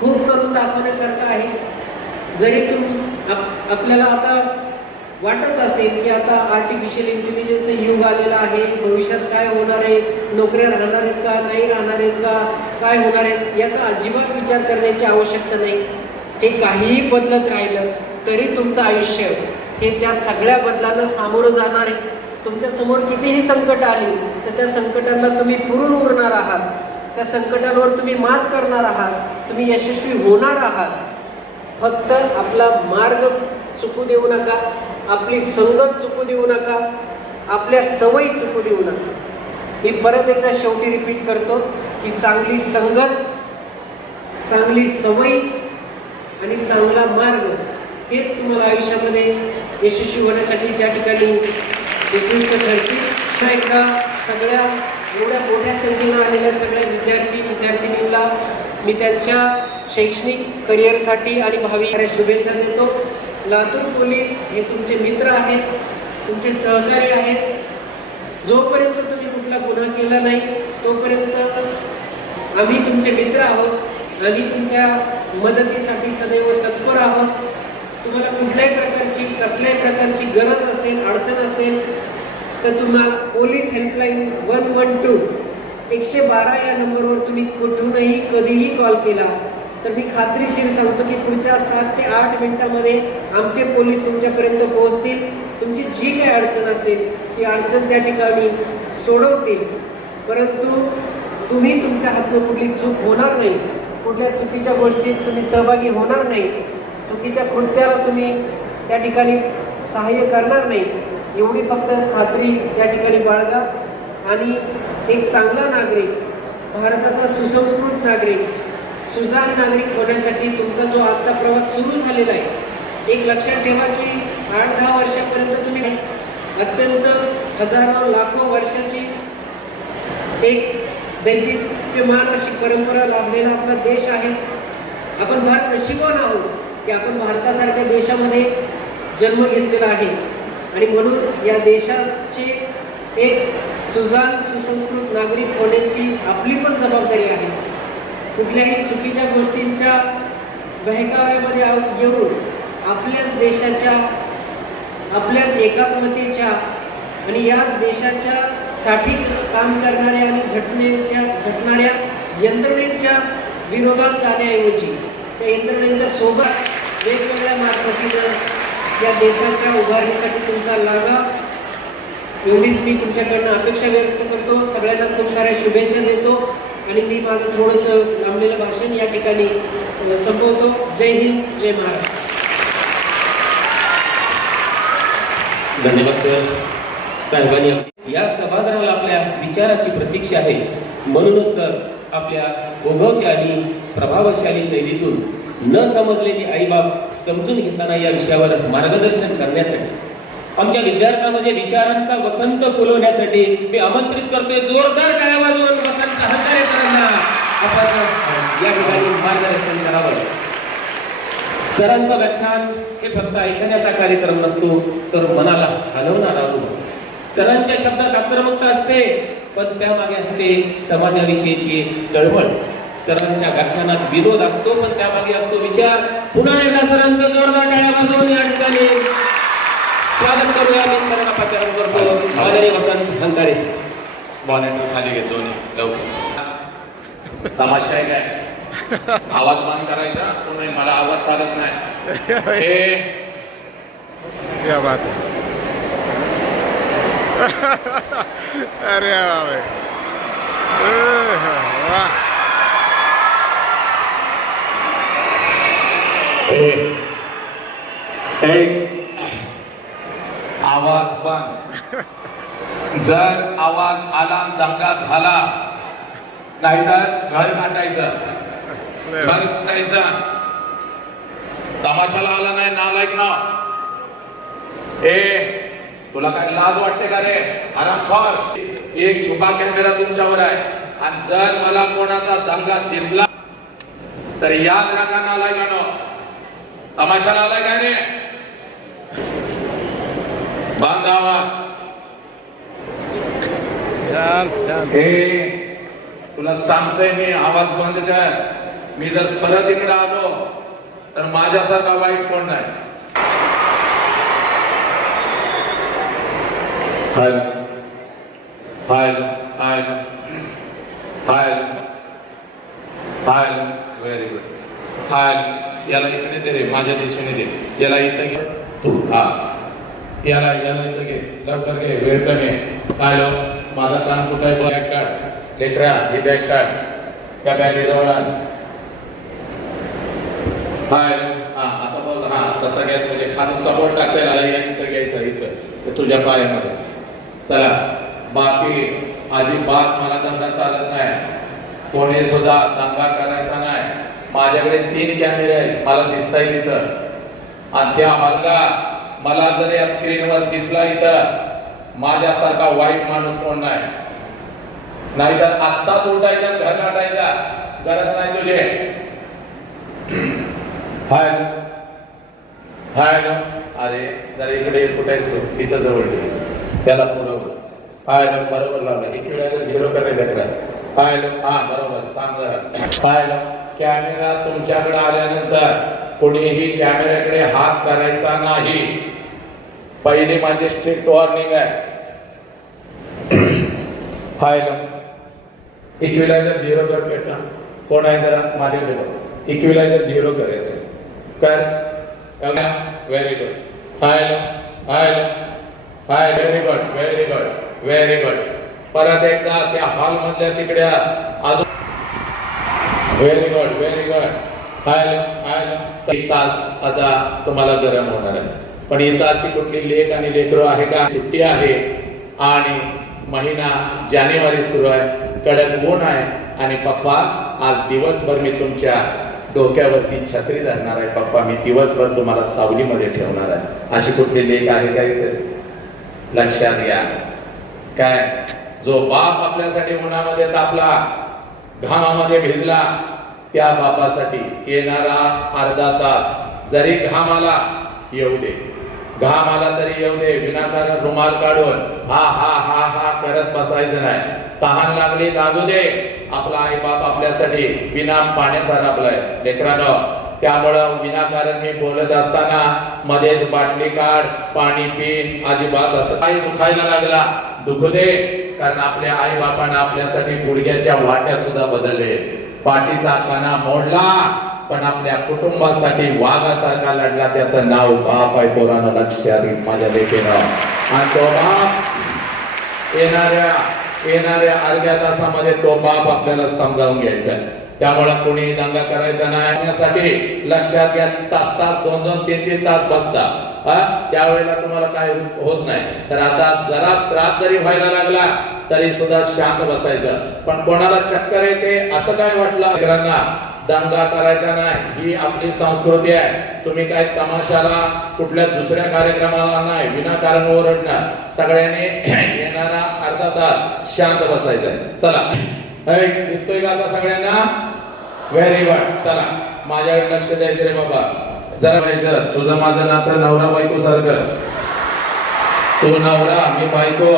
खूप करून दाखवण्यासारखं आहे. जरी आपल्याला आता वाटत असेल की आता आर्टिफिशियल इंटेलिजन्सचं युग आलेलं आहे, भविष्यात काय होणार आहे, नोकऱ्या राहणार आहेत का, नाही राहणार आहेत का, काय होणार आहे, याचा अजिबात विचार करण्याची आवश्यकता नाही. हे काहीही बदलत राहिलं तरी तुमचं आयुष्य हे त्या सगळ्या बदलांना सामोरं जाणार आहे. तुमच्या समोर कितीही संकट आली तर त्या संकटांना तुम्ही पुरून उरणार आहात, त्या संकटांवर तुम्ही मात करणार आहात, तुम्ही यशस्वी होणार आहात. फक्त आपला मार्ग चुकू देऊ नका, आपली संगत चुकू देऊ नका, आपल्या सवयी चुकू देऊ नका. मी परत एकदा शेवटी रिपीट करतो की चांगली संगत, चांगली सवयी आणि चांगला मार्ग हेच तुम्हाला आयुष्यामध्ये यशस्वी होण्यासाठी त्या ठिकाणी उपयुक्त ठरतील. एकदा सगळ्या एवढ्या मोठ्या संख्येनं आलेल्या सगळ्या विद्यार्थिनींना मी त्यांच्या शैक्षणिक करिअरसाठी आणि भावी शुभेच्छा देतो. लातूर पोलीस हे तुमचे मित्र आहेत, तुमचे सहकारी आहेत. जोपर्यंत तुम्ही कुठला गुन्हा केला नाही तोपर्यंत आम्ही तुमचे मित्र आहोत, आम्ही तुमच्या मदतीसाठी सदैव तत्पर आहोत. तुम्हाला कुठल्याही प्रकारची कसल्याही प्रकारची गरज असेल, अडचण असेल तर तुम्हाला पोलीस हेल्पलाईन 112 112 या नंबरवर तुम्ही कुठूनही कधीही कॉल केला तर मी खात्रीशीर सांगतो की पुढच्या 7 ते 8 मिनिटांमध्ये आमचे पोलीस तुमच्यापर्यंत पोहोचतील. तुमची जी काही अडचण असेल ती अडचण त्या ठिकाणी सोडवतील. परंतु तुम्ही तुमच्या हातून कुठली चूक होणार नाही, कुठल्या चुकीच्या गोष्टीत तुम्ही सहभागी होणार नाही, चुकीच्या कृत्याला तुम्ही त्या ठिकाणी सहाय्य करणार नाही, एवढी फक्त खात्री त्या ठिकाणी बाळगा. आणि एक चांगला नागरिक, भारताचा सुसंस्कृत नागरिक, सुजाण नागरिक होण्यासाठी तुमचा जो आता प्रवास सुरू झालेला आहे, एक लक्षात ठेवा की 8-10 वर्षापर्यंत तुम्ही अत्यंत हजारो लाखो वर्षाची एक दैदिप्यमान अशी परंपरा लाभलेला आपला देश आहे. आपण फार नशिबवान आहोत की आपण भारतासारख्या देशामध्ये जन्म घेतलेला आहे आणि म्हणून या देशाचे एक सुजाण सुसंस्कृत नागरिक होण्याची आपली पण जबाबदारी आहे. कुठल्याही चुकीच्या गोष्टींच्या बहकाव्यामध्ये येऊन आपल्याच देशाच्या, आपल्याच एकात्मतेच्या आणि याच देशाच्या साठी काम करणाऱ्या आणि झटणाऱ्या यंत्रणेच्या विरोधात जाण्याऐवजी त्या यंत्रणेच्या सोबत वेगवेगळ्या मार्फतीनं या देशाच्या उभारणीसाठी तुमचा लागा, एवढीच मी तुमच्याकडनं अपेक्षा व्यक्त करतो. सगळ्यांना खूप साऱ्या शुभेच्छा देतो आणि मी माझं थोडंसं लांबलेलं भाषण या ठिकाणी संपवतो. जय हिंद, जय महाराष्ट्र. धन्यवाद सर. साहेबांनी या सभागृहाला आपल्या विचाराची प्रतीक्षा आहे. म्हणूनच सर आपल्या ओघवत्या आणि प्रभावशाली शैलीतून न समजलेली आईबाप समजून घेताना या विषयावर मार्गदर्शन करण्यासाठी, आमच्या विद्यार्थ्यांमध्ये विचारांचा वसंत फुलवण्यासाठी मी आमंत्रित करतोय. जोरदार टाळ्या वाजवून वसंत हंकारे सरांना आपण या ठिकाणी मार्गदर्शन करावं. सरांचं व्याख्यान हे फक्त ऐकण्याचा कार्यक्रम नसतो, तर मनाला हलवणारा अनुभव. सरांच्या शब्दात आक्रमकता असते, पण त्यामागे असते समाजाविषयीची तळमळ. सरांच्या व्याख्यानात विनोद असतो, पण त्यामागे असतो विचार. पुन्हा एकदा सरांचं जोरदार टाळ्या वाजवून या ठिकाणी स्वागत करूया. मी सरांना पाचारण करतो. माननीय वसंत हंकारे सर. मॉनिटर खाली घेतो लवकर. तमाशा आहे काय? आवाज बंद करायचा. नाही, मला आवाज चालत नाही. हे क्या बात है. अरे वाह. आवाज बंद. जर आवाज आला, दंगा झाला, नाहीतर घर काटायचं. घर काटायचं. तमाशाला आला नाही नालायक ना. तुला काय लाज वाटते का रे? हरामखोर. एक छुपा कॅमेरा तुमच्यावर आहे आणि जर मला कोणाचा दंगा दिसला तर याद राखा नालायकानो, तमाशाला आलाय काय रे? बंद आवाज. तुला सांगतोय मी, आवाज बंद कर. मी जर परत इकडे आलो तर माझ्यासारखा वाईट कोण नाही. Hi hi hi hi hi. Very good. Hi. याला इकडे दे रे, माझ्या दिशेने दे. याला इथं घे तू. हा, याला इथं घे. लवकर घे, वेळ कमी. हॅलो, माझा कान कुठं आहे? बॅग काढ. लेकरा, ही बॅग काढ. त्या बॅगेजवळ आण. हाय. हा, आता बघ. हा, तसा घ्यायचं म्हणजे खाली सपोर्ट टाकता येईल. इथं घ्यायचं, इथं तुझ्या पायामध्ये. चला, बाकी अजिबात मला दंगा चालत नाही. कोणी सुद्धा दंगा करायचा नाही. माझ्याकडे 3 कॅमेरे आहेत, मला दिसता येईल इथं. आणि त्या हलका मला जर या स्क्रीनवर दिसला इथं, माझ्यासारखा वाईट माणूस कोण नाही. नाहीतर आत्ताच उठायचा, घर काढायचा. गरज नाही तुझे. हाय हाय. अरे जरा इकडे कुठे आहेस तू? इथं जवळ त्याला पुढं. हाय, बरोबर लावलं. एक वेळा जर 0 करायला करा. हाय, हा बरोबर. काम करा. हाय, कॅमेरा तुमच्याकडे आल्यानंतर कोणीही कॅमेऱ्याकडे हात करायचा नाही. पहिली माझी स्ट्रिक्ट वॉर्निंग आहे. हाय, इक्विलायझर 0 कर बेटा. कोण आहे जरा माझ्याकडे बघ. इक्विलायझर 0 करायचं. कर. Very good. Hi hi hi. Very good, very good, very good. परत एकदा त्या हॉल मधल्या तिकडे अजून. Very good, very good. Hi hi. 1 तास आता तुम्हाला गरम होणार आहे. पण इथं अशी कुठली लेख आणि लेकरो आहे का? सुट्टी आहे आणि महिना जानेवारी सुरू आहे. कडक ऊन आहे आणि पप्पा आज दिवसभर मी तुमच्या डोक्यावरती छत्री धरणार आहे पप्पा, मी दिवसभर तुम्हाला सावलीमध्ये ठेवणार आहे. अशी कुठली लेख आहे का इथे? लक्षात घ्या. काय जो बाप आपल्यासाठी उन्हामध्ये तापला, घामामध्ये भिजला, त्या बापासाठी येणारा अर्धा तास जरी घाम आला येऊ दे, घाम आला तरी येऊ दे, विनाकारण रुमाल काढून हा हा हा हा करत बसायचं नाही. तहान लागली लागू दे, आपला आई बाप आपल्यासाठी बिना पाण्याचा राबलाय लेकरांनो. त्यामुळं विनाकारण मी बोलत असताना मध्येच बाटली काढ, पाणी पिन अजिबात असं काही दुखायला लागला दुखू दे, कारण आपल्या आई बापांना आपल्यासाठी गुडघ्याच्या वाट्या सुद्धा बदलले, पाठीचा कणा मोडला, पण आपल्या कुटुंबासाठी वाघासारखा लढला. त्याचं नाव बाप आहे. पोरांना लक्षात घे माझ्या लेकीनं. आणि तो बाप येणाऱ्या अर्ध्या तासामध्ये तो बाप आपल्याला समजावून घ्यायचा. त्यामुळे कोणी दंगा करायचा नाही. यासाठी लक्षात घ्या, तास तास 2-2, 3-3 तास बसता, त्यावेळेला तुम्हाला काय होत नाही. तर आता जरा त्रास जरी व्हायला लागला तरी सुद्धा शांत बसायचं. पण कोणाला चक्कर येते असं काय वाटलं, दंगा करायचा नाही, ही आपली संस्कृती आहे. तुम्ही काय तमाशाला कुठल्या दुसऱ्या कार्यक्रमाला नाही विनाकारण ओरडणार. सगळ्यांनी येणारा अर्धा तास शांत बसायचं. चला, दिसतोय का आता सगळ्यांना? Very good. चला माझ्याकडे लक्ष द्यायचं रे बाबा, जरा व्हायचं. तुझं माझं नातं नवरा बायको सारखं. तू नवरा मी बायको.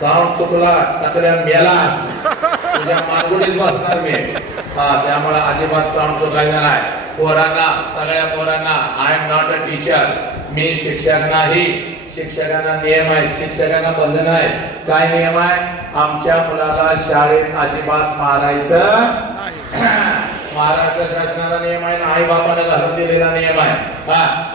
साऊंड चुकला टाकल्या मेलास, तुझ्या मानगुडीच बसणार मी. त्यामुळे अजिबात साऊंड चुकायचा नाही. पोरांना, सगळ्या पोरांना, I am not a teacher, मी शिक्षक नाही. शिक्षकांना नियम आहेत, शिक्षकांना बंधन आहे. काय नियम आहे? आमच्या मुलाला शाळेत अजिबात मारायचं. महाराष्ट्र शासनाचा नियम आहे, आई बापाने घालून दिलेला नियम आहे.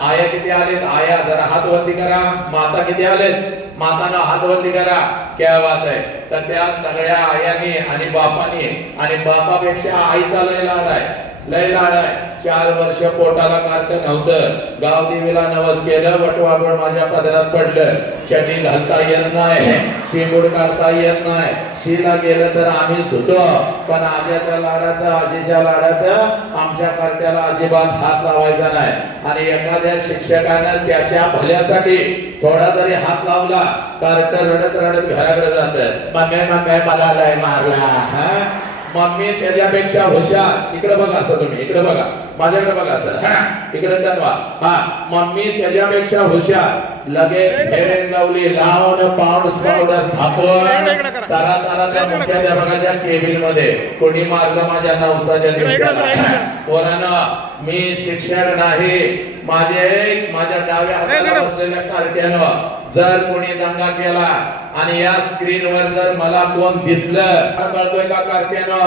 आया किती आलेत? आया जरा हात वरती करा. माता किती आलेत? मातानं हात वरती करा. क्या बात आहे. तर त्या सगळ्या आयाने आणि बापाने, आणि बापापेक्षा आईचा लय लाड आहे, लय लाड आहे. 4 वर्ष पोटाला कार्ट नव्हतं, गावदेवीला नवस केलं, वटवागड माझ्या पदरात पडलं. चटी घालता येत नाही, शिंगूड काढता येत नाही, शिला गेलं तर आम्हीच धुतो. पण आजीच्या लाडाचं, आजीच्या लाडाचं आमच्या कार्ट्याला अजिबात हात लावायचा नाही. आणि एखाद्या शिक्षकानं त्याच्या भल्यासाठी थोडा जरी हात लावला, कार्ट रडत रडत घराकडे जात. मम्मी मला लय मारला. मम्मी त्याच्यापेक्षा हुशार. इकडे बघा असं, तुम्ही इकडे बघा, माझ्याकडे बघा असं, इकडे टनवा. मम्मी त्याच्यापेक्षा हुशार. लगेच फेर अँड लवली लावून, पाऊंड्स पावडर थापून तारा त्या मुख्याध्यापकाच्या केबिन मध्ये कोणी मारलं माझ्या नवसाच्या दिवसाला. पोरांनो, मी शिक्षक नाही. माझ्या डाव्या हाताला बसलेल्या कार्ट्यानं जर कोणी दंगा केला आणि या स्क्रीनवर जर मला कोण दिसलं, कळतोय का कार्ट्यानं?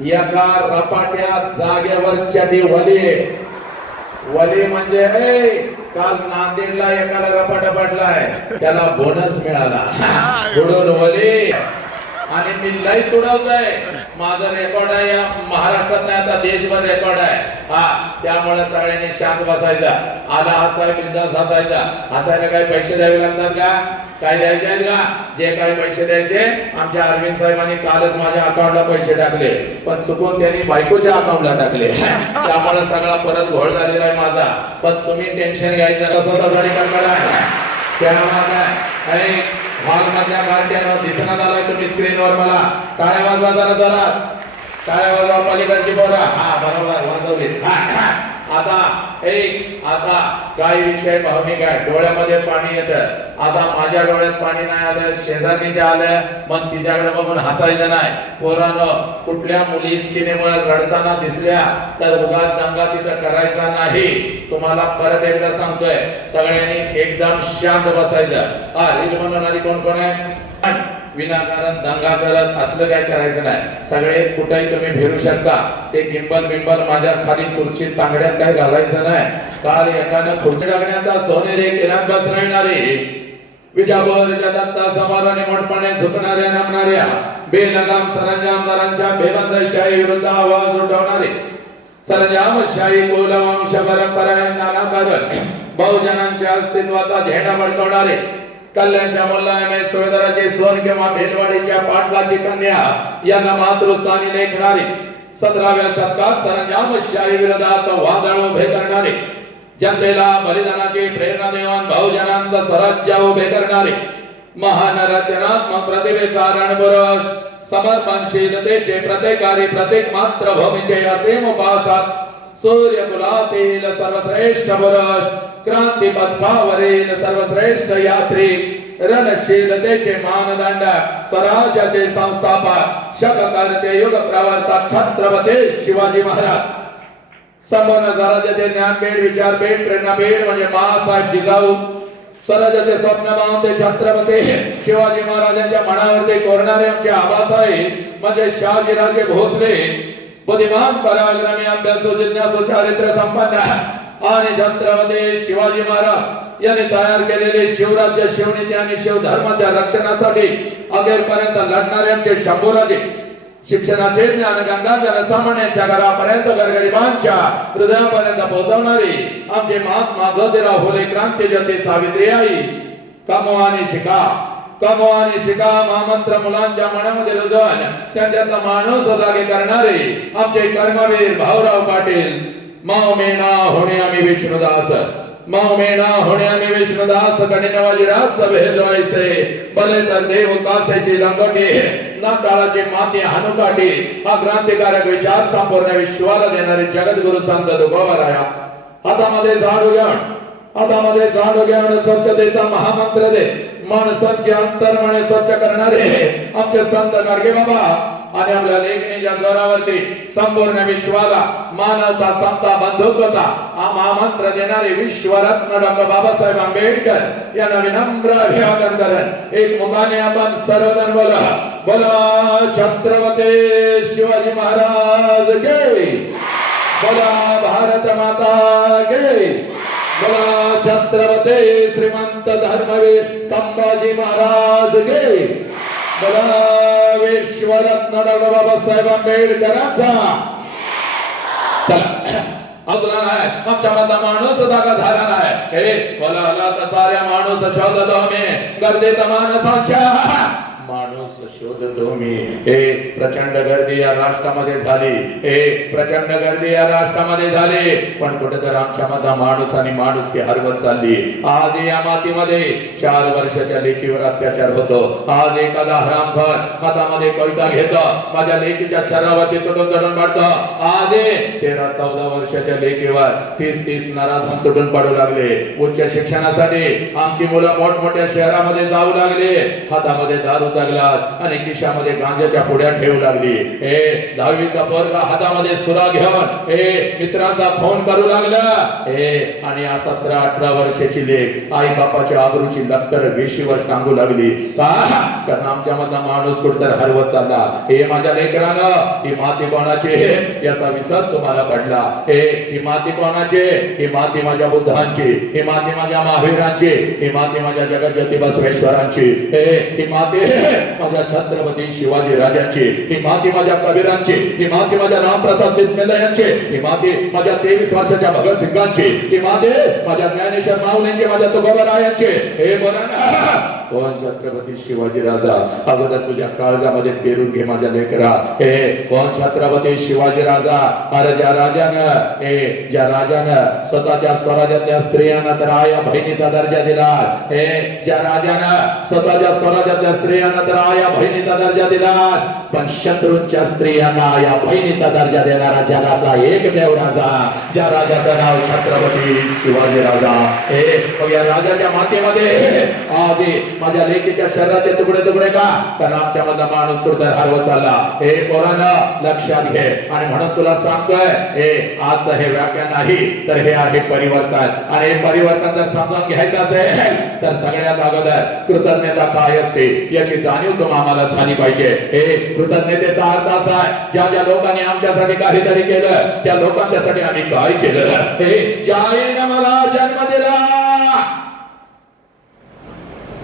एका रपाट्या जागेवर चटी वली म्हणजे काल नांदेडला एकाला रपाटा पडलाय, त्याला बोनस मिळाला. उडून वली. आणि मी लय तुडवतोय. माझं रेकॉर्ड आहे या महाराष्ट्रात नाही, आता देशभर रेकॉर्ड आहे. त्यामुळे सगळ्यांनी शांत बसायचा. आला हसाय, बिंदास हसायचा. हसायला काही पैसे द्यावे लागतात का? काय द्यायचे आहेत का? जे काही पैसे द्यायचे, आमच्या अरविंद साहेबांनी कालच माझ्या अकाउंटला पैसे टाकले, पण चुकून त्यांनी बायकोच्या अकाउंटला टाकले. त्यामुळे सगळा परत घोळ झालेला आहे माझा. पण तुम्ही टेन्शन घ्यायचं कसं तरी करा. हॉलमधल्या गार्ड्यावर दिसण्यात आलाय तुम्ही स्क्रीनवर. मला टाळ्या वाजवा जरा, टाळ्या वाजवा पलीकडची बोला. बरोबर वाजवली. आता काय विषय भावनिक आहे, डोळ्यामध्ये पाणी येतं. आता माझ्या डोळ्यात पाणी नाही आलं, शेजारीच्या आलं, मग तिच्याकडे बघून हसायचं नाही. पोरांनो, कुठल्या मुली स्क्रीनवर रडताना दिसल्या तर उगाच दंगा तिथं करायचा नाही. तुम्हाला परत एकदा सांगतोय, सगळ्यांनी एकदम शांत बसायचं. रील बनवणारी कोण आहे? विनाकारण दंगा करत असलं काय करायचं नाही. सगळे कुठेही तुम्ही फिरू शकता. ते गिंबल माझ्या खाली खुर्ची तांगड्यात काय घालायचं नाही. काल एकानं खुर्ची टाकण्याचा सोनेरी किरण बसविणारी, विजापूर दत्ता समाधानी मोठपणे झुकणाऱ्या नमणाऱ्या, बेलगाम सरंजामदारांच्या बेबंदशाही विरुद्ध आवाज उठवणारे, सरंजामशाही कुलवंश परंपरा नाना करत बहुजनांच्या अस्तित्वाचा झेंडा फडकवणारे, कल्याणच्या मुल्ला एम एस सुवेदाराचे सोन किंवा भेलवाडीच्या पाटलाची कन्या यांना मातृस्थानी लेखणारे 17व्या शतकात सरंजामशाही विरोधात वादळ उभे करणारे जनतेला बलिदानाची प्रेरणा देऊन बहुजनांचा स्वराज्य उभे करणारे महान रचनात्मक प्रतिभेचा रणपुरुष समर्पणशीलतेचे प्रत्येकारी प्रत्येक मातृभूमीचे असीम उपासक सूर्यकुलातील सर्वश्रेष्ठ पुरुष क्रांती पथकावरील सर्वश्रेष्ठ यात्रिक रणशीलतेचे मानदंड स्वराज्याचे संस्थापक शककर्ते युग प्रवर्तक छत्रपती शिवाजी महाराज संपूर्ण स्वराज्याचे ज्ञानपीठ विचारपीठ प्रेरणापीठ म्हणजे बाळासाहेब जिजाऊ स्वराज्याचे स्वप्न पाहून ते छत्रपती शिवाजी महाराजांच्या मनावरती कोरणारे आमचे आबासाहेब म्हणजे शहाजीराजे भोसले बुद्धिमान पराक्रमी अभ्यासू जिज्ञासू चारित्र्य संपन्न आणि छत्रपती शिवाजी महाराज यांनी तयार केलेले शिवराज्य शिवनीती आणि शिवधर्माच्या रक्षणासाठी अखेरपर्यंत लढणारे आमचे शंभूराजे शिक्षणाचे ज्ञान गंगा जनसामान्यांच्या घरापर्यंत गरगरिबांच्या हृदयापर्यंत पोहोचवणारी आमचे महात्मा ज्योतिराव फुले क्रांतीज्योती सावित्री आई कमवानी शिका महामंत्र मुलांच्या मनामध्ये रुजवून त्यांच्यात माणूस जागे करणारे आमचे कर्मवीर भाऊराव पाटील माऊमेना होणे आम्ही विष्णुदास कठीणवाजीरास भेदवायचे भले तर देव कासेची लंगोटी नाताळाची माती हानुकाठी हा क्रांतिकारक विचार संपूर्ण विश्वाला देणारे जगद्गुरु संत तुकोबाराया हातामध्ये झाडू घेऊन स्वच्छतेचा महामंत्र दे माणसांचे अंतर्मने स्वच्छ करणारे आमचे संत गाडगे बाबा आणि आपल्या लेखणीच्या जोरावरती संपूर्ण विश्वाला मानवता समता बंधुत्वता हा महामंत्र देणारे विश्वरत्न डॉक्टर बाबासाहेब आंबेडकर यांना विनम्र अभिवादन करत एक मुखाने आपण सर्वजण बोला छत्रपती शिवाजी महाराज के बोला भारत माता के बोला छत्रपती श्रीमंत धर्मवीर संभाजी महाराज के बोला विश्वरत्न डॉक्टर बाबासाहेब आंबेडकरांचा चला अजून आहे आमच्या मधला माणूस जागा झाला नाही हे बोला तर साऱ्या माणूस शोधतो मी गर्दीत माणसाच्या माणूस शोधतो मी हे प्रचंड गर्दी या राष्ट्रामध्ये झाली पण कुठेतरी आमच्या मधला माणूस आणि माणूस की हरवत चालली आज या मातीमध्ये 4 वर्षाच्या लेकीवर अत्याचार होतो आज एखादा हरामखोर हातामध्ये कविता घेतो माझ्या लेकीच्या शरीरावरती तुडून पडतो आज 13-14 वर्षाच्या लेकीवर 30 नराधम तुडून पडू लागले उच्च शिक्षणासाठी आमची मुलं मोठमोठ्या शहरामध्ये जाऊ लागले हातामध्ये दारू ग्लास आणि खिशामध्ये गांजाच्या पुड्या ठेवू लागली हे 10वीचा पोरगा हातामध्ये सुरा घेऊन हे मित्रांचा फोन करू लागला हे आणि 17-18 वर्षाची लेक आई बापाच्या आबरूची लक्तर वेशीवर टांगू लागली का कारण आमच्या मधला माणूस कुठतर हरवत चालला हे माझ्या लेकरानं ही माती कोणाची याचा विसर तुम्हाला पडला ही माती कोणाची ही माती माझ्या बुद्धांची ही माती माझ्या महावीरांची ही माती माझ्या जगज्योती बसवेश्वरांची ही माती माझ्या छत्रपती शिवाजी राजांची ही माती माझ्या कबीरांची ही माती माझ्या रामप्रसाद बिस्मिल्ला यांची ही माती माझ्या 23 वर्षाच्या भगत सिंगांची ही माती माझ्या ज्ञानेश्वर माऊलींची माझ्या तुकोबारायांची हे बोला कोण छत्रपती शिवाजी राजा अगोदर तुझ्या काळजामध्ये पेरून घे माझ्या लेकरा हे कोण छत्रपती शिवाजी राजा अरे ज्या राजानं स्वतःच्या स्वराज्यातल्या स्त्रियांना तर आया बहिणीचा दर्जा दिला हे ज्या राजानं स्वतःच्या स्वराज्यातल्या स्त्रियांना तर आया बहिणीचा दर्जा दिला पण शत्रूंच्या स्त्रियांना आया बहिणीचा दर्जा देणारा जगातला एकमेव राजा ज्या राजाचं नाव छत्रपती शिवाजी राजा हे या राजाच्या मातेमध्ये आधी माझ्या लेकीच्या शरीराचे तुकडे का कारण आमच्या मधला माणूस कुठे हरवत चालला हे पोरांनो लक्षात घे आणि म्हणून तुला सांगतोय हे आजचं हे व्याख्यान नाही तर हे आहे परिवर्तन आणि हे परिवर्तन जर समजून घ्यायचं असेल तर सगळ्यात अगोदर कृतज्ञता काय असते याची जाणीव तुम्हाला झाली पाहिजे हे कृतज्ञतेचा अर्थ असा आहे ज्या लोकांनी आमच्यासाठी काहीतरी केलं त्या लोकांच्यासाठी आम्ही काय केलं हे ज्या आईने मला जन्म दिला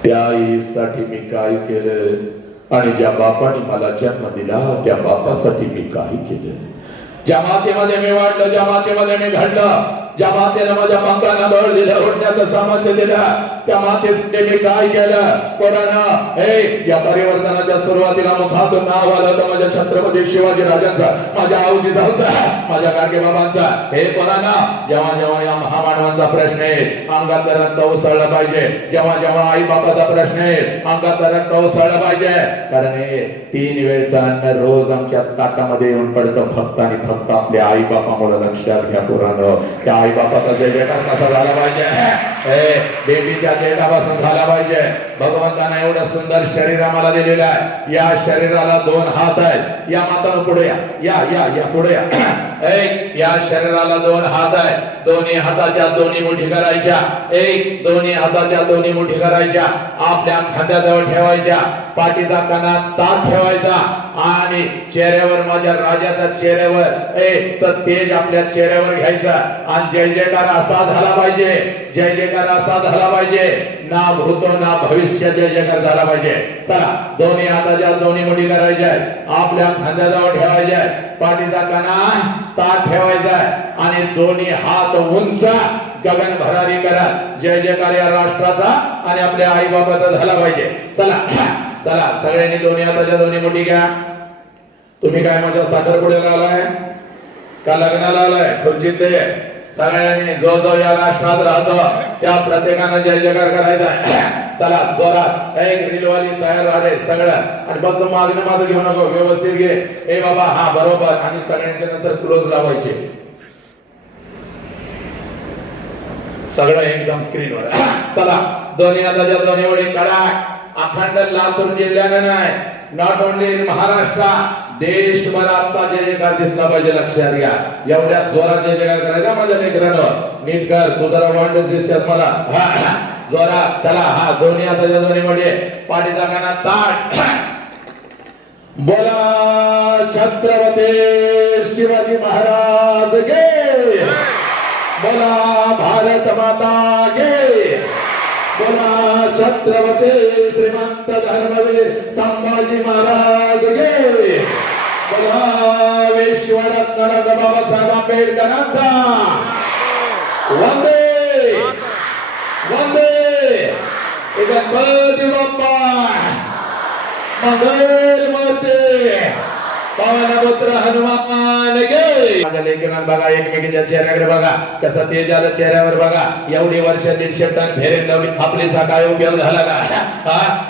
त्या आईसाठी मी काय केलं आणि ज्या बापाने मला जन्म दिला त्या बापासाठी मी काय केलं ज्या मातेमध्ये मी वाढलो ज्या मातेमध्ये मी घडलो ज्या मातेनं माझ्या पंखांना बळ दिलं, उडण्याचं सामर्थ्य दिलं, त्या मातेसाठी मी काय केलं? पोरांनो, या परिवर्तनाच्या सुरुवातीला मुखातून नाव आलं तर माझ्या छत्रपती शिवाजी राजांचा, माझ्या आऊजी जाऊचा, माझ्या गाडगे बाबांचा. हे पोरांनो, जेव्हा जेव्हा या महामानवांचा प्रश्न आहे, अंगात रक्त उसळलं पाहिजे. जेव्हा जेव्हा आई बापाचा प्रश्न आहे, अंगात रक्त उसळलं पाहिजे. कारण हे 3 वेळचं अन्न रोज आमच्या ताटामध्ये येऊन पडतं फक्त आणि फक्त आपल्या आई बापामुळे. लक्षात घ्या पोरांनो, त्या आई बापाचा जय जयकार कसा झाला पाहिजे? बेबीच्या देठापासून झाला पाहिजे. भगवंताने एवढं सुंदर शरीर आम्हाला दिलेलं आहे. या शरीराला 2 हात आहेत. या मातानं पुढे या, या या या पुढे या. या शरीराला 2 हात आहेत. दोन्ही हाताच्या दोन्ही मुठी करायच्या. दोन्ही हाताच्या दोन्ही मुठी करायच्या. आपल्या खांद्याजवळ ठेवायच्या. पाठीचा कणा ताट ठेवायचा आणि चेहऱ्यावर, माझ्या राजाच्या चेहऱ्यावर तेज आपल्या चेहऱ्यावर घ्यायचा आणि जय जयकार असा झाला पाहिजे. जय जयकार असा झाला पाहिजे. ना भूतो ना भविष्य जय जयकार झाला पाहिजे. चला, दोन्ही हाताच्या दोन्ही मुठी करायच्या. आपल्या खांद्याजवळ ठेवायच्या. पाठीचा कणा ताट ठेवायचा आणि दोन्ही हात उंच गगन भरारी करा. जय जयकार या राष्ट्राचा आणि आपल्या आई बाबाचा झाला पाहिजे. चला चला, सगळ्यांनी दोन्ही हाताच्या दोन्ही मुठी घ्या. तुम्ही काय माझ्या साखरपुड्याला आलाय का लग्नाला आलाय? खुर्चीत ते सगळ्यांनी जो जो या राष्ट्रात राहतो त्या प्रत्येकानं जय जयकार करायचा. चला जोरात. एक रीलवाली तयार झाले सगळं. आणि बघ, मागणं माझं घेऊ नको, व्यवस्थित घे. ए बाबा, हा बरोबर. आणि सगळ्यांच्या नंतर क्लोज लावायचे. सगळं एकदम स्क्रीनवर. चला, दोन्ही हाताच्या दोन्ही वडी करा. अखंड लातूर जिल्ह्याने नाही, नॉट ओनली इन महाराष्ट्र, देशभराचा जय जयकार दिसला पाहिजे. लक्षात घ्या. एवढ्या जोरात जय जयकार करायचा माझ्या लेकरांनो. नीट कर, तू जरा वांडच दिसतेस मला. जोरात. चला, हा दोन्ही हाताच्या दोन्ही वडी, पाठीचा कणा ताट. बोला छत्रपती शिवाजी महाराज गे. बोला भारत माता गे. बोला छत्रपती श्रीमंत धर्मवीर संभाजी महाराज गे. बोला विश्वरत्न बाबासाहेब आंबेडकरांचा वंदे वंदे. गणपती बाप्पा मंगल मूर्ती पवनपुत्र हनुमान गे. माझ्या लेखनात बघा, एकमेकीच्या चेहऱ्याकडे बघा, कसं तेज आलं चेहऱ्यावर बघा. एवढी वर्ष 150 टन फेरे लावली, थापलीचा काय उपयोग झाला का?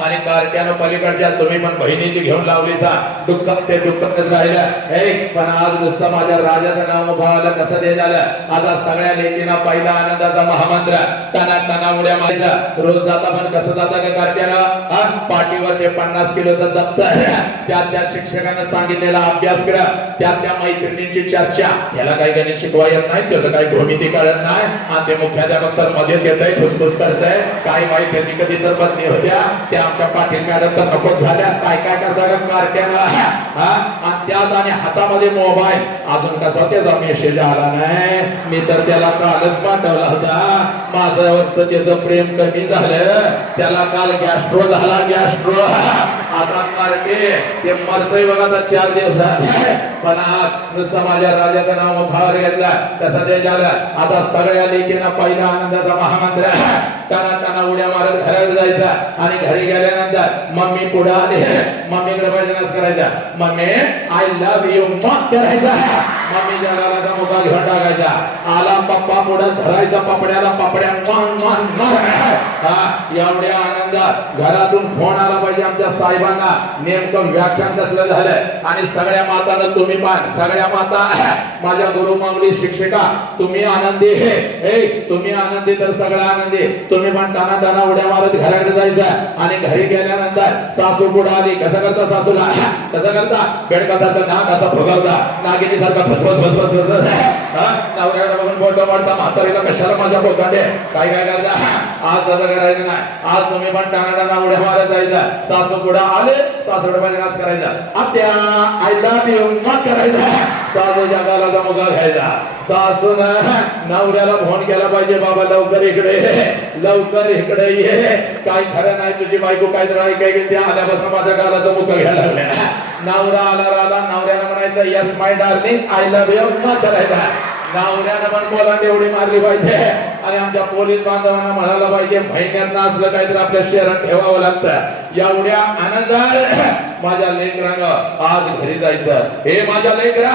आणि कारट्यानं पलीकडच्या तुम्ही पण बहिणीची घेऊन लावलीचा. दुःखात ते दुःखातच राहिलं. पण आज नुसतं माझ्या राजाचं नाव मुखा आलं, कसं ते झालं. आता सगळ्या लेकीना पहिला आनंदाचा महामंत्र, टना टना उड्या मारायचा. रोज जाता पण कसं जाता का कारट्यानं? पाठीवर ते 50 किलोचं दप्तर, त्या शिक्षकानं सांगितलेला अभ्यास करा, त्या मैत्रिणींची चर्चा. याला काही गणित शिकवा येत नाही, त्याचं काही भूमिती कळत नाही आणि ते मुख्याध्यापक तर मध्येच येतंय, फुसफुस करतंय. काही मैत्रिणी कधी तर बदली होत्या, त्या आमच्या पाटील मॅडम तर नकोच झाल्या. काय काय करता का कारट्याला? आणि त्यात आणि हातामध्ये मोबाईल. अजून कसा त्याचा मेसेज आला नाही. मी तर त्याला कालच पाठवला होता. माझ्यावरच त्याचं प्रेम कमी झालं, त्याला काल गॅस्ट्रो झाला. गॅस्ट्रो आता कारटे ते मरतोय बघा आता 4 दिवसात. पण आज नुसतं माझ्या राजाचं नाव मुखावर घेतलं, कसं ते झालं. आता सगळ्या लेकींना पहिला आनंदाचा महामंत्र, टना टना उड्या मारत घरात जायचा. आणि घरी गेल्यानंतर मम्मी पुढे आले, मम्मीकडे भजनच करायचा. मम्मी आय लव्ह यू मग करायचा. मम्मीच्या गालाचा मुका घेऊन टाकायचा. आला पप्पा पुढे धरायचा पापड्याला, पापड्या मन मन मन. एवढ्या आनंदात घरातून फोन आला पाहिजे आमच्या साहेबांना. नेमकं व्याख्यान कसलं झालं. आणि सगळ्या मातांना, तुम्ही पण सगळ्या माता, माझ्या गुरु माऊली शिक्षिका, तुम्ही आनंदी हे. तुम्ही आनंदी तर सगळं आनंदी. तुम्ही पण टाना टाना उड्या मारत घराकडे जायचं. आणि घरी गेल्यानंतर सासू पुढे आली, कसं करता सासूला? कसं करता? बेडकासारखं नाक असं फुगवता, नागिनीसारखं फसफस फसफस फसफस. नवऱ्याला बघून बोलतो वाटतं, म्हातारीला कशाला माझ्या पोकांडे. काय काय करता? आज तसं करायचं नाही. आज तुम्ही पण टाना टाना उड्या मारत जायचं. सासू पुढे आले, सासूकडे भजनाच करायचा. आत्या आय लव्ह यू मग करायचा. सासूच्या गालाचा मुका घ्यायचा. सासून नवऱ्याला फोन केला पाहिजे, बाबा लवकर इकडे ये, लवकर इकडे ये. काय खरं नाही, तुझी बायको काय तर ऐकाय गेली, त्या आल्यापासून माझ्या गालाचा मुका घ्यायला लागला. नवरा आला राहिला, नवऱ्याला म्हणायचं yes my darling I love you मग करायचा. नावऱ्यानं पण बोला तेवढी मारली पाहिजे आणि आमच्या पोलीस बांधवांना म्हणायला पाहिजे महिन्यात असलं काहीतरी आपल्या शहरात ठेवावं लागतं. एवढ्या आनंदात माझ्या लेकरानं आज घरी जायचं. हे माझ्या लेकरा,